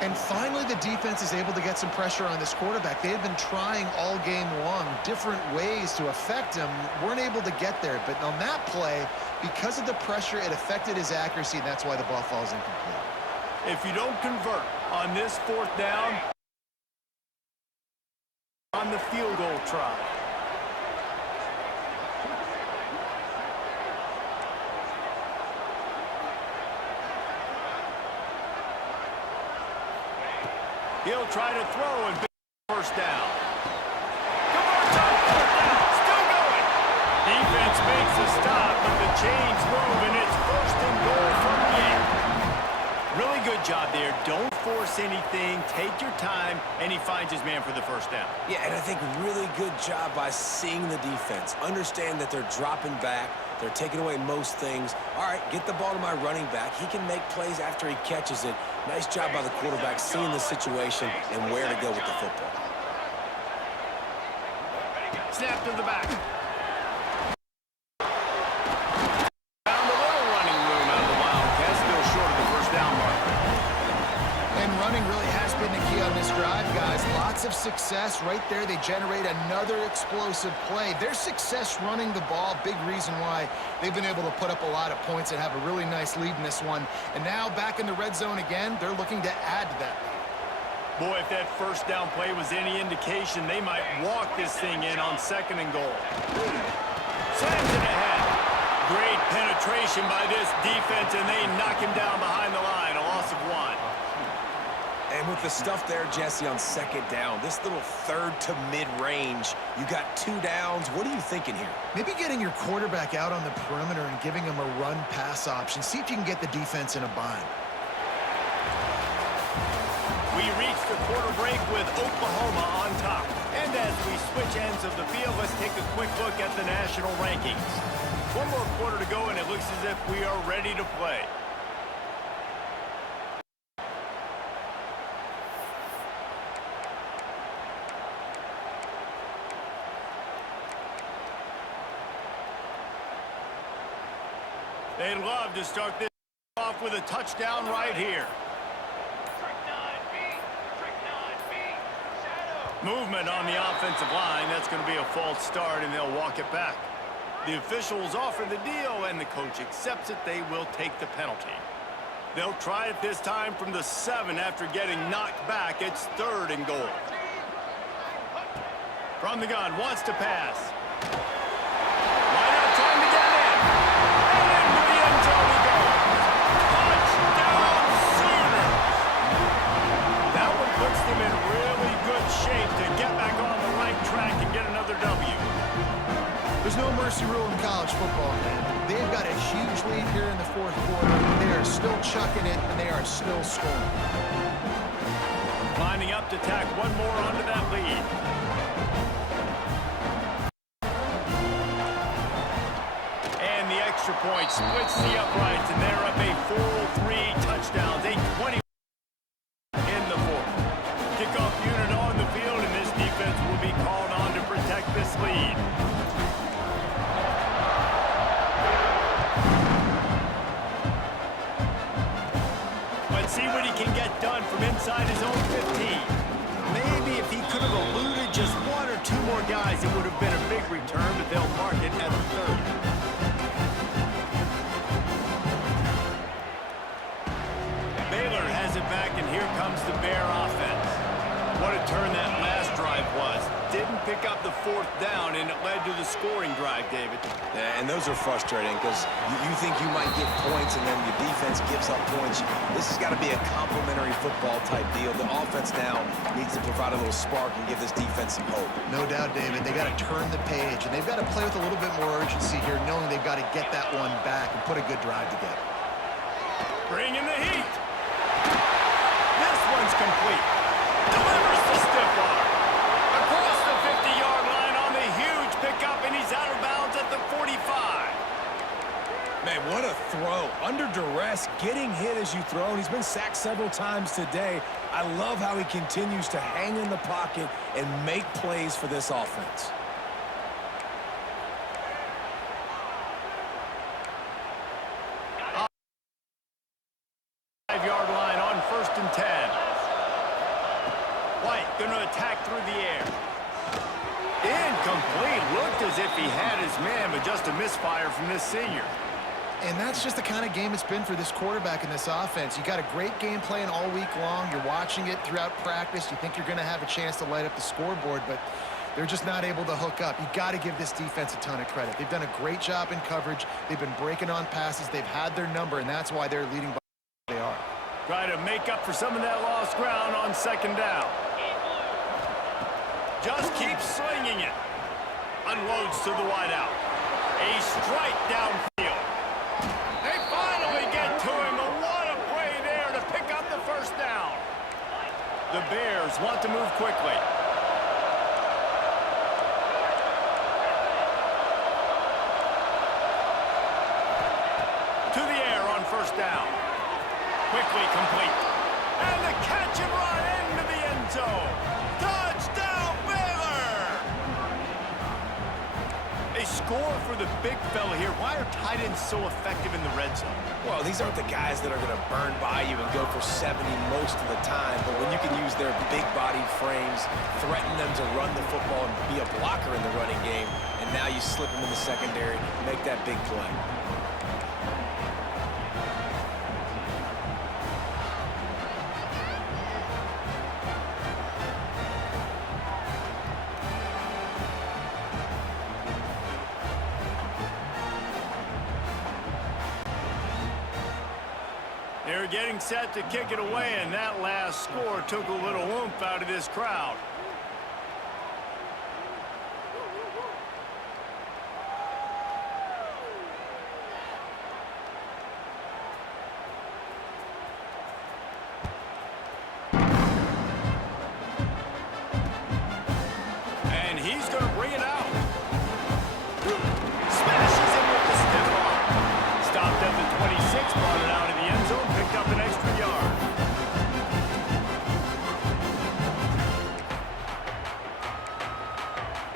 And finally, the defense is able to get some pressure on this quarterback. They had been trying all game long different ways to affect him, weren't able to get there. But on that play, because of the pressure, it affected his accuracy, and that's why the ball falls incomplete. If you don't convert on this 4th down, on the field goal try. He'll try to throw and first down. Converts on 4th down, still going. Defense makes a stop, but the chains move, and it's 1st and goal from the 8. Really good job there. Don't force anything. Take your time, and he finds his man for the 1st down. Yeah, and I think really good job by seeing the defense. Understand that they're dropping back. They're taking away most things. All right, get the ball to my running back. He can make plays after he catches it. Nice job by the quarterback seeing the situation and where to go with the football. Snap to the back. Found a little running room out of the Wildcats, still short of the 1st down mark. And running really has been the key on this drive, guys. Lots of success right there. They generate another explosive play. Their success running the ball, big reason why they've been able to put up a lot of points and have a really nice lead in this one. And now back in the red zone again, they're looking to add to that lead. Boy, if that 1st down play was any indication, they might walk this thing in on 2nd and goal. Slams it ahead. Great penetration by this defense, and they knock him down behind the line, a loss of 1. And with the stuff there, Jesse, on 2nd down, this little 3rd to mid-range, you got 2 downs. What are you thinking here? Maybe getting your quarterback out on the perimeter and giving him a run-pass option. See if you can get the defense in a bind. We reach the quarter break with Oklahoma on top. And as we switch ends of the field, let's take a quick look at the national rankings. 1 more quarter to go, and it looks as if we are ready to play. They'd love to start this off with a touchdown right here. Movement on the offensive line. That's going to be a false start, and they'll walk it back. The officials offer the deal, and the coach accepts it. They will take the penalty. They'll try it this time from the 7 after getting knocked back. It's 3rd and goal. From the gun, wants to pass. Why not trying to get in? And into the end zone he goes. Touchdown Sooners! That one puts them in really good shape to get back on the right track and get another W. There's no mercy rule in college football, man. They've got a huge lead here in the 4th quarter. They are still chucking it, and they are still scoring. Lining up to tack 1 more onto that lead. And the extra point splits the uprights, and they're up a full 3 touchdowns, a 20 in the 4th. Kickoff unit on the field, and this defense will be called on to protect this lead. Let's see what he can get done from inside his own 15. Maybe if he could have eluded just 1 or 2 more guys, it would have been a big return, but they'll mark it at the 30. Baylor has it back, and here comes the Bear offense. What a turn that last drive was. didn't pick up the fourth down, and it led to the scoring drive, David. Yeah, and those are frustrating because you think you might get points and then your defense gives up points. This has got to be a complementary football type deal. The offense now needs to provide a little spark and give this defense some hope. No doubt, David. They got to turn the page, and they've got to play with a little bit more urgency here, knowing they've got to get that one back and put a good drive together. Bring in the heat. This one's complete. Delivers the stiff arm. Across the 50-yard line on the huge pickup, and he's out of bounds at the 45. Man, what a throw. Under duress, getting hit as you throw, and he's been sacked several times today. I love how he continues to hang in the pocket and make plays for this offense. Yard line on 1st and 10. White gonna attack through the air. Incomplete. Looked as if he had his man, but just a misfire from this senior. And that's just the kind of game it's been for this quarterback in this offense. You got a great game plan all week long. You're watching it throughout practice. You think you're going to have a chance to light up the scoreboard, but they're just not able to hook up. You got to give this defense a ton of credit. They've done a great job in coverage. They've been breaking on passes. They've had their number, and that's why they're leading by they are. Try to make up for some of that lost ground on 2nd down. Just keeps slinging it. Unloads to the wideout. A strike downfield. They finally get to him, but what a play there to pick up the 1st down. The Bears want to move quickly. To the air on 1st down. Quickly complete. And the catch and run into the end zone. Touchdown, Baylor! A score for the big fella here. Why are tight ends so effective in the red zone? Well, these aren't the guys that are going to burn by you and go for 70 most of the time, but when you can use their big-bodied frames, threaten them to run the football and be a blocker in the running game, and now you slip them in the secondary, make that big play. They're getting set to kick it away, and that last score took a little oomph out of this crowd. And he's going to bring it out. Smashes it with the stiff arm. Stopped at the 26, brought it out of the end zone, picked up an extra yard.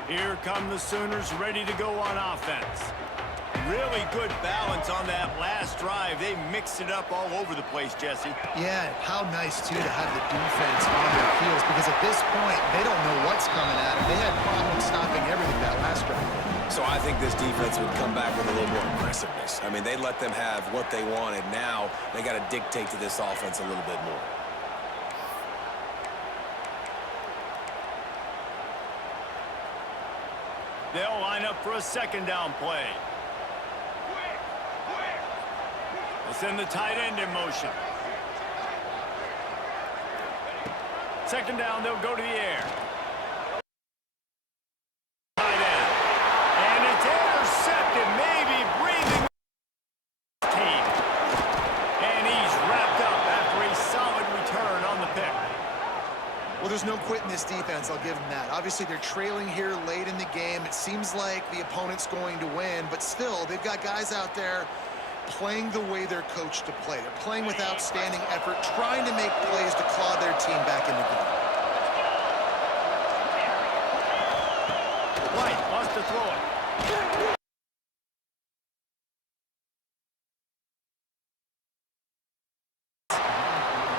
Here come the Sooners ready to go on offense. Really good balance on that last drive. They mixed it up all over the place, Jesse. Yeah, how nice, too, to have the defense on their heels, because at this point, they don't know what's coming at them. They had problems stopping everything that last drive. So I think this defense would come back with a little more aggressiveness. I mean, they let them have what they wanted. Now they got to dictate to this offense a little bit more. They'll line up for a 2nd down play. They'll send the tight end in motion. 2nd down, they'll go to the air. Tight end. And it's intercepted, maybe breathing team. And he's wrapped up after a solid return on the pick. Well, there's no quitting this defense, I'll give them that. Obviously, they're trailing here late in the game. It seems like the opponent's going to win, but still, they've got guys out there playing the way they're coached to play. They're playing with outstanding effort, trying to make plays to claw their team back in the game. White wants to throw it.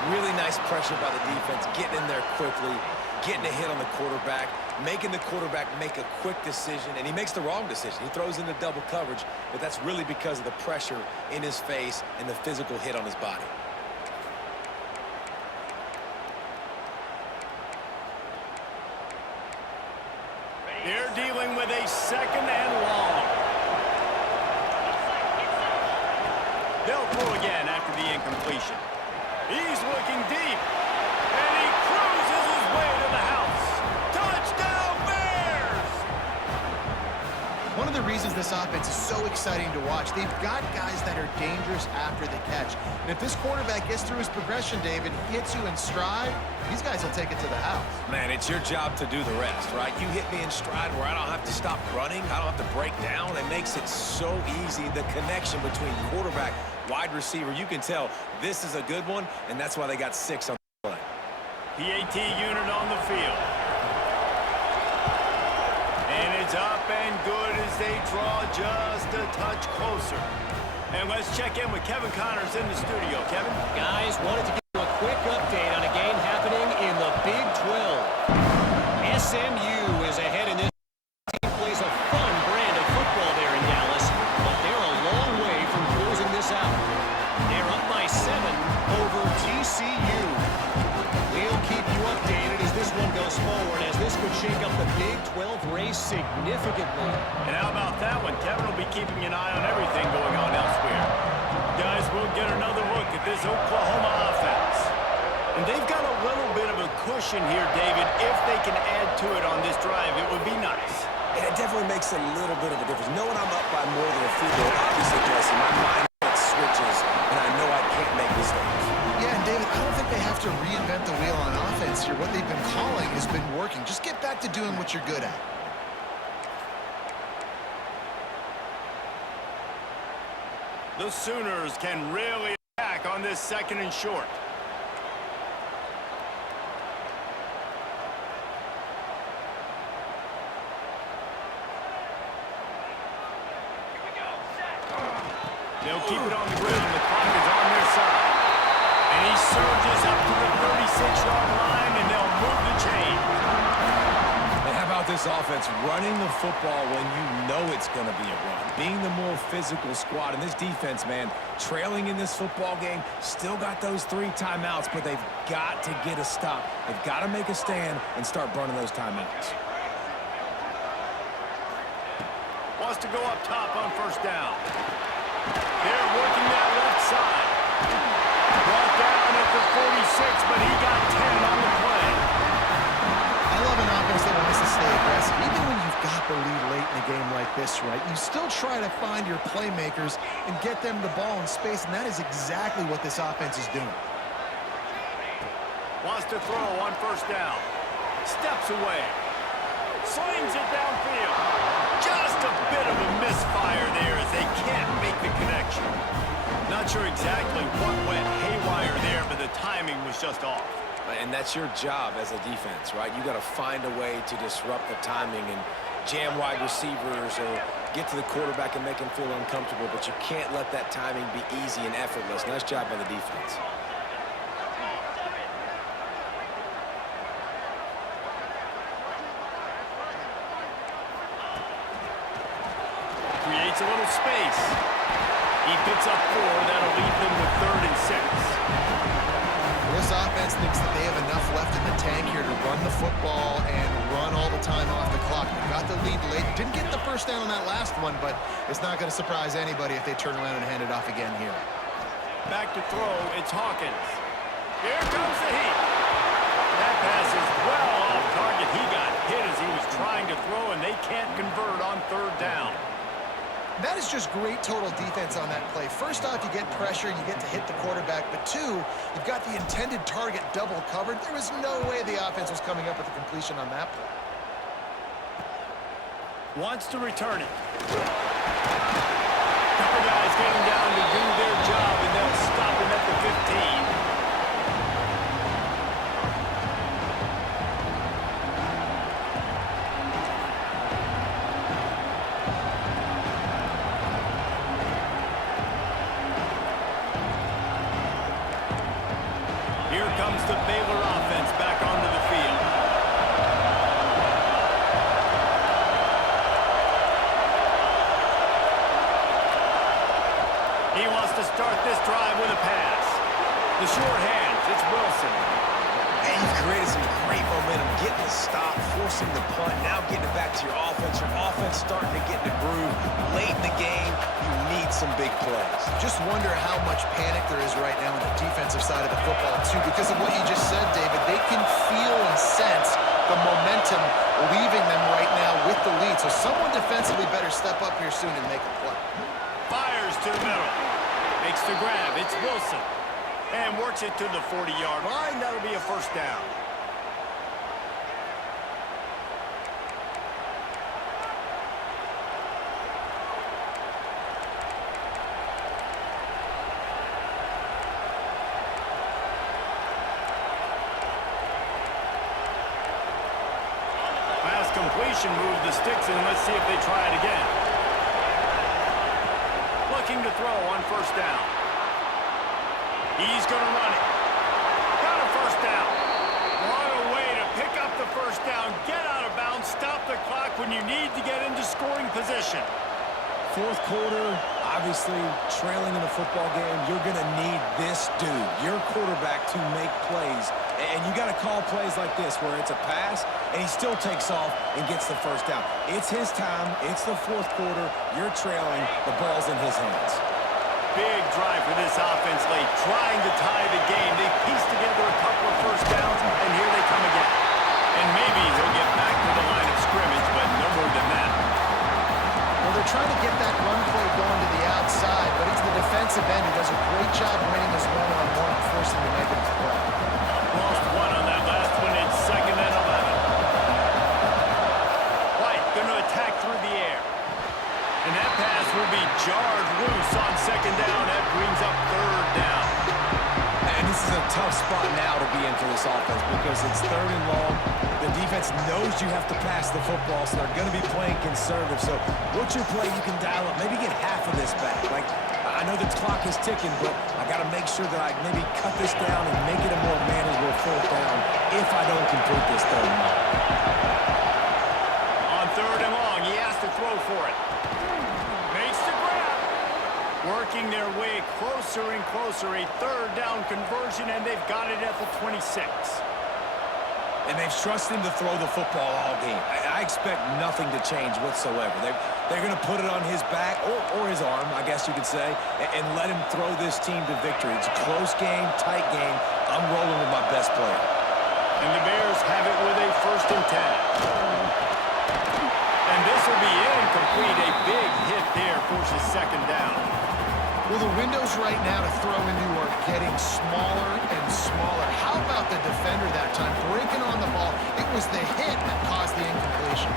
Really nice pressure by the defense, getting in there quickly, getting a hit on the quarterback, making the quarterback make a quick decision, and he makes the wrong decision. He throws into double coverage, but that's really because of the pressure in his face and the physical hit on his body. They're dealing with a second and long. They'll throw again after the incompletion. He's looking deep, and he cruises his way to the house. Touchdown, Bears! One of the reasons this offense is so exciting to watch, they've got guys that are dangerous after the catch. And if this quarterback gets through his progression, David, hits you in stride, these guys will take it to the house. Man, it's your job to do the rest, right? You hit me in stride where I don't have to stop running. I don't have to break down. It makes it so easy. The connection between quarterback, wide receiver, you can tell this is a good one, and that's why they got 6 on the play. PAT unit on the field. And it's up and good as they draw just a touch closer. And let's check in with Kevin Connors in the studio. Kevin? Guys, wanted to give you a quick update on a game happening in the Big 12. SMU is ahead in this. Team plays a fun brand of football there in Dallas, but they're a long way from closing this out. They're up by 7 over TCU. We'll keep you updated as this one goes forward, as this could shake up the Big 12 race significantly. And how about that one? Kevin will be keeping an eye on everything going on elsewhere. Guys, we'll get another look at this Oklahoma offense. And they've got a little bit of a cushion here, David. If they can add to it on this drive, it would be nice. And it definitely makes a little bit of a difference. Knowing I'm up by more than a field goal obviously does. My mindset switches, and I know I can't make mistakes. Yeah, and David, I don't think they have to reinvent the wheel on offense here. What they've been calling has been working. Just get back to doing what you're good at. The Sooners can really attack on this second and short. They'll keep it on the ground. The clock is on their side. And he surges up to the 36-yard line, and they'll move the chain. And how about this offense running the football when you know it's going to be a run? Being the more physical squad. And this defense, man, trailing in this football game, still got those 3 timeouts, but they've got to get a stop. They've got to make a stand and start burning those timeouts. Wants to go up top on first down. They're working that left side. Brought down at the 46, but he got 10 on the play. I love an offense that wants to stay aggressive. Even when you've got the lead late in a game like this, right, you still try to find your playmakers and get them the ball in space, and that is exactly what this offense is doing. Wants to throw on first down. Steps away. Slings it downfield. Just a bit of a misfire there as they can't make the connection. Not sure exactly what went haywire there, but the timing was just off. And that's your job as a defense, right? You got to find a way to disrupt the timing and jam wide receivers or get to the quarterback and make him feel uncomfortable, but you can't let that timing be easy and effortless. Nice job by the defense. Creates a little space. He picks up 4. That'll leave them with 3rd and 6. This offense thinks that they have enough left in the tank here to run the football and run all the time off the clock. They got the lead late. Didn't get the first down on that last one, but it's not going to surprise anybody if they turn around and hand it off again here. Back to throw, it's Hawkins. Here comes the heat. That pass is well off target. He got hit as he was trying to throw, and they can't convert on 3rd down. That is just great total defense on that play. First off, you get pressure, you get to hit the quarterback, but 2, you've got the intended target double covered. There was no way the offense was coming up with a completion on that play. Wants to return it. Couple guys getting down to do their job, and they'll stop him at the 15. Here comes the Baylor offense back onto the field. He wants to start this drive with a pass. The short hands, it's Wilson. And you've created some great momentum, getting the stop, forcing the punt, now getting it back to your offense. Your offense starting to get in the groove. Late in the game, you need some big plays. Just wonder how much panic there is right now on the defensive side of the football, too, because of what you just said, David. They can feel and sense the momentum leaving them right now with the lead. So someone defensively better step up here soon and make a play. Fires to the middle. Makes the grab. It's Wilson. And works it to the 40-yard line. That'll be a first down. Pass completion, move the sticks, and let's see if they try it again. Looking to throw on first down. He's going to run it. Got a first down. What a way to pick up the first down, get out of bounds, stop the clock when you need to get into scoring position. Fourth quarter, obviously trailing in a football game, you're going to need this dude, your quarterback, to make plays. And you got to call plays like this where it's a pass and he still takes off and gets the first down. It's his time. It's the fourth quarter. You're trailing. The ball's in his hands. Big drive for this offense late, trying to tie the game. They pieced together a couple of first downs, and here they come again. And maybe he'll get back to the line of scrimmage, but no more than that. Well, they're trying to get that run play going to the outside, but it's the defensive end who does a great job winning his one-on-one and forcing the negative play. Lost one on that last one. It's 2nd and 11. White going to attack through the air. And that pass will be jarred loose on 2nd down. That brings up 3rd down. And this is a tough spot now to be in for this offense because it's 3rd and long. The defense knows you have to pass the football, so they're going to be playing conservative. So what's your play you can dial up? Maybe get half of this back. Like, I know the clock is ticking, but I got to make sure that I maybe cut this down and make it a more manageable 4th down if I don't complete this 3rd and long. On 3rd and long, he has to throw for it. Makes the grab. Working their way closer and closer. A 3rd down conversion, and they've got it at the 26. And they've trusted him to throw the football all game. I expect nothing to change whatsoever. They're going to put it on his back, or his arm, I guess you could say, and let him throw this team to victory. It's a close game, tight game. I'm rolling with my best player. And the Bears have it with a 1st and 10. And this will be incomplete. A big hit there forces 2nd down. Well, the windows right now to throw into are getting smaller and smaller. How about the defender that time breaking on the ball? It was the hit that caused the incompletion.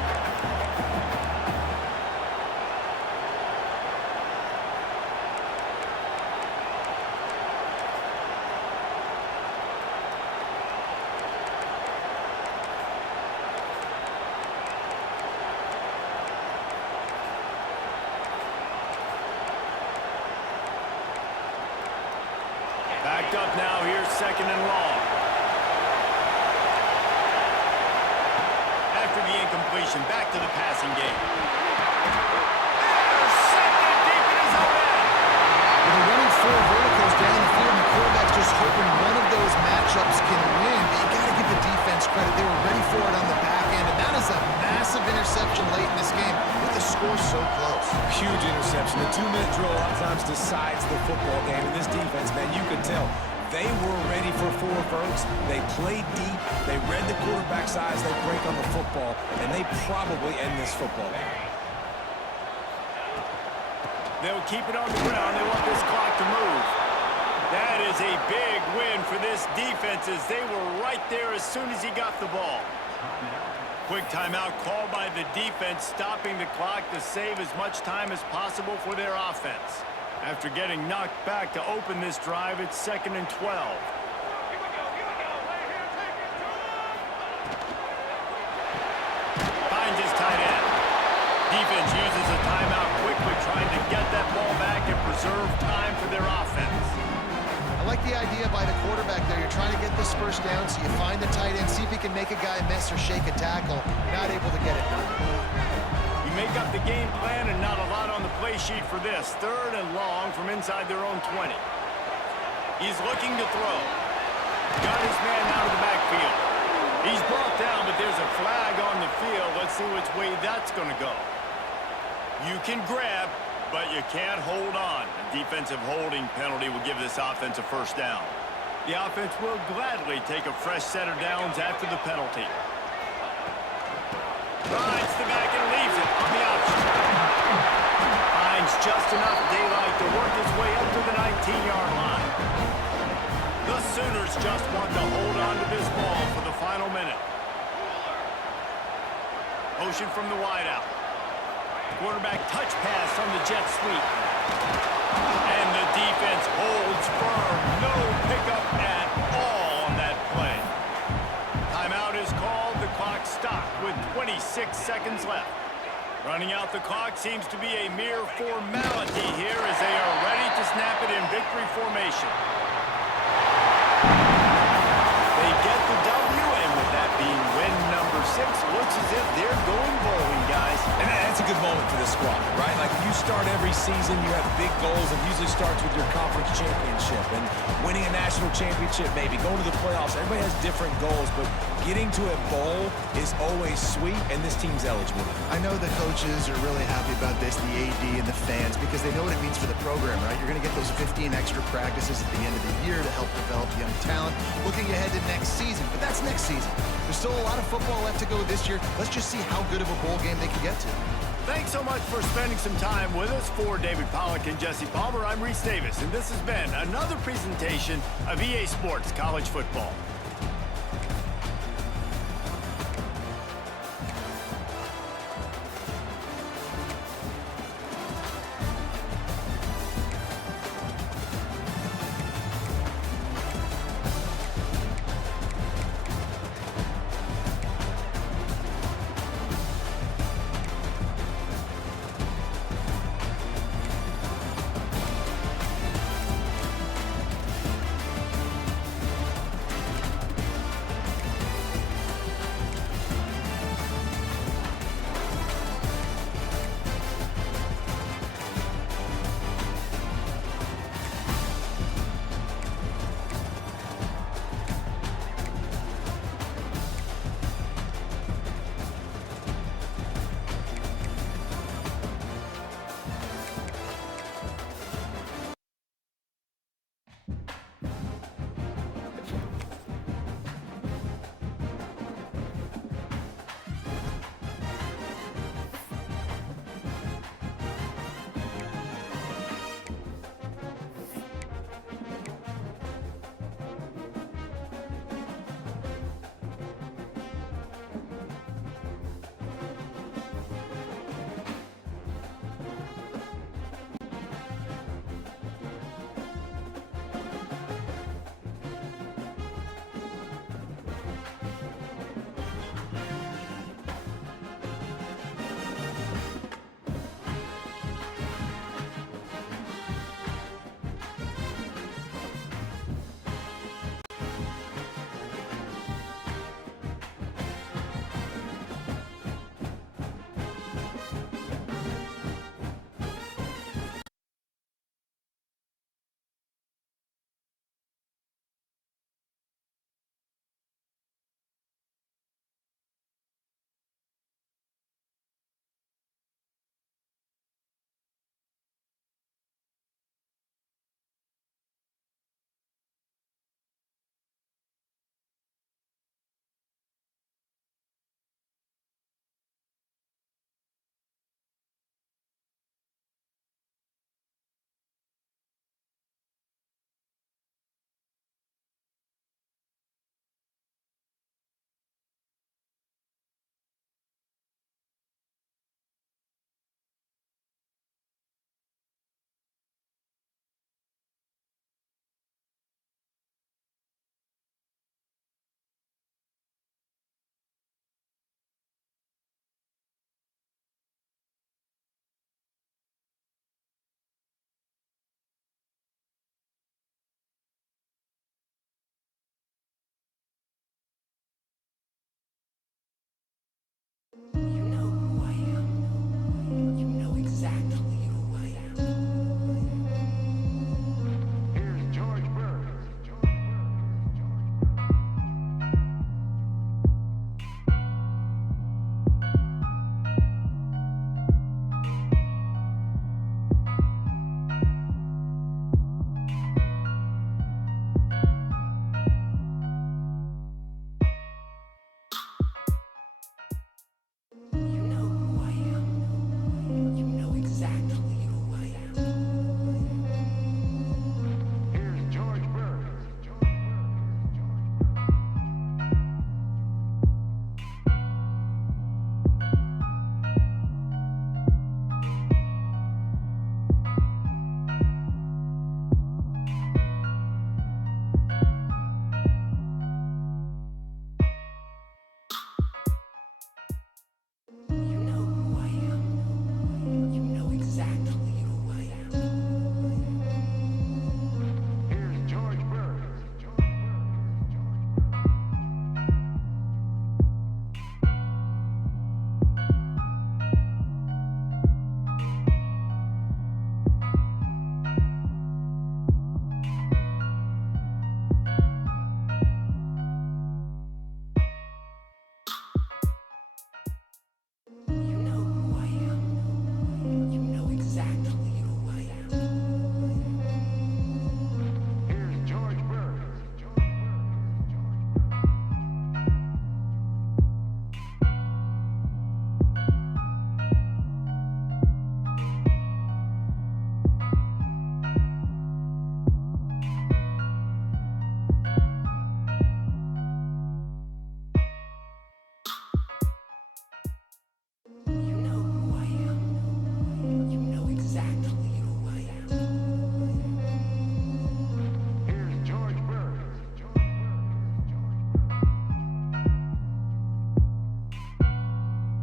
Backed up now, here's 2nd and long. After the incompletion, back to the passing game. Intercepted deep in his own end. With a running 4 verticals down the field, the quarterback's just hoping one of those matchups can win. But you got to give the defense credit. They were ready for it on the back end, and that is a massive interception late in this game with the score so close. Huge interception. The 2-minute drill a lot of times decides the football game. And this defense, man, you could tell they were ready for 4 votes. They played deep. They read the quarterback's eyes. They break on the football, and they probably end this football game. They'll keep it on the ground. They want this clock to move. That is a big win for this defense as they were right there as soon as he got the ball. Quick timeout called by the defense, stopping the clock to save as much time as possible for their offense. After getting knocked back to open this drive, it's 2nd and 12. Finds his tight end. Defense uses a timeout quickly, trying to get that ball back and preserve time for their offense. I like the idea by the quarterback there. You're trying to get this first down, so you find the tight end, see if he can make a guy miss or shake a tackle. Not able to get it done. You make up the game plan and not a lot on the play sheet for this. 3rd and long from inside their own 20. He's looking to throw. Got his man out of the backfield. going to go. You can grab, but you can't hold on. A defensive holding penalty will give this offense a first down. The offense will gladly take a fresh set of downs after the penalty. Rides the back and leaves it on the option. Finds just enough daylight to work his way up to the 19-yard line. The Sooners just want to hold on to this ball for the final minute. Motion from the wideout. Quarterback touch pass on the jet sweep. And the defense holds firm. No pickup at all on that play. Timeout is called. The clock stopped with 26 seconds left. Running out the clock seems to be a mere formality here as they are ready to snap it in victory formation. They get the W, and with that being win number 6, looks as if they're going bowling, guys. And that's a good moment for this squad, right? Like, you start every season, you have big goals. It usually starts with your conference championship and winning a national championship, maybe going to the playoffs. Everybody has different goals, but getting to a bowl is always sweet, and this team's eligible. I know the coaches are really happy about this, the AD and the fans, because they know what it means for the program, right? You're going to get those 15 extra practices at the end of the year to help develop young talent. Looking ahead to next season, but that's next season. There's still a lot of football left to go this year. Let's just see how good of a bowl game they can get to. Thanks so much for spending some time with us. For David Pollack and Jesse Palmer, I'm Reese Davis, and this has been another presentation of EA Sports College Football.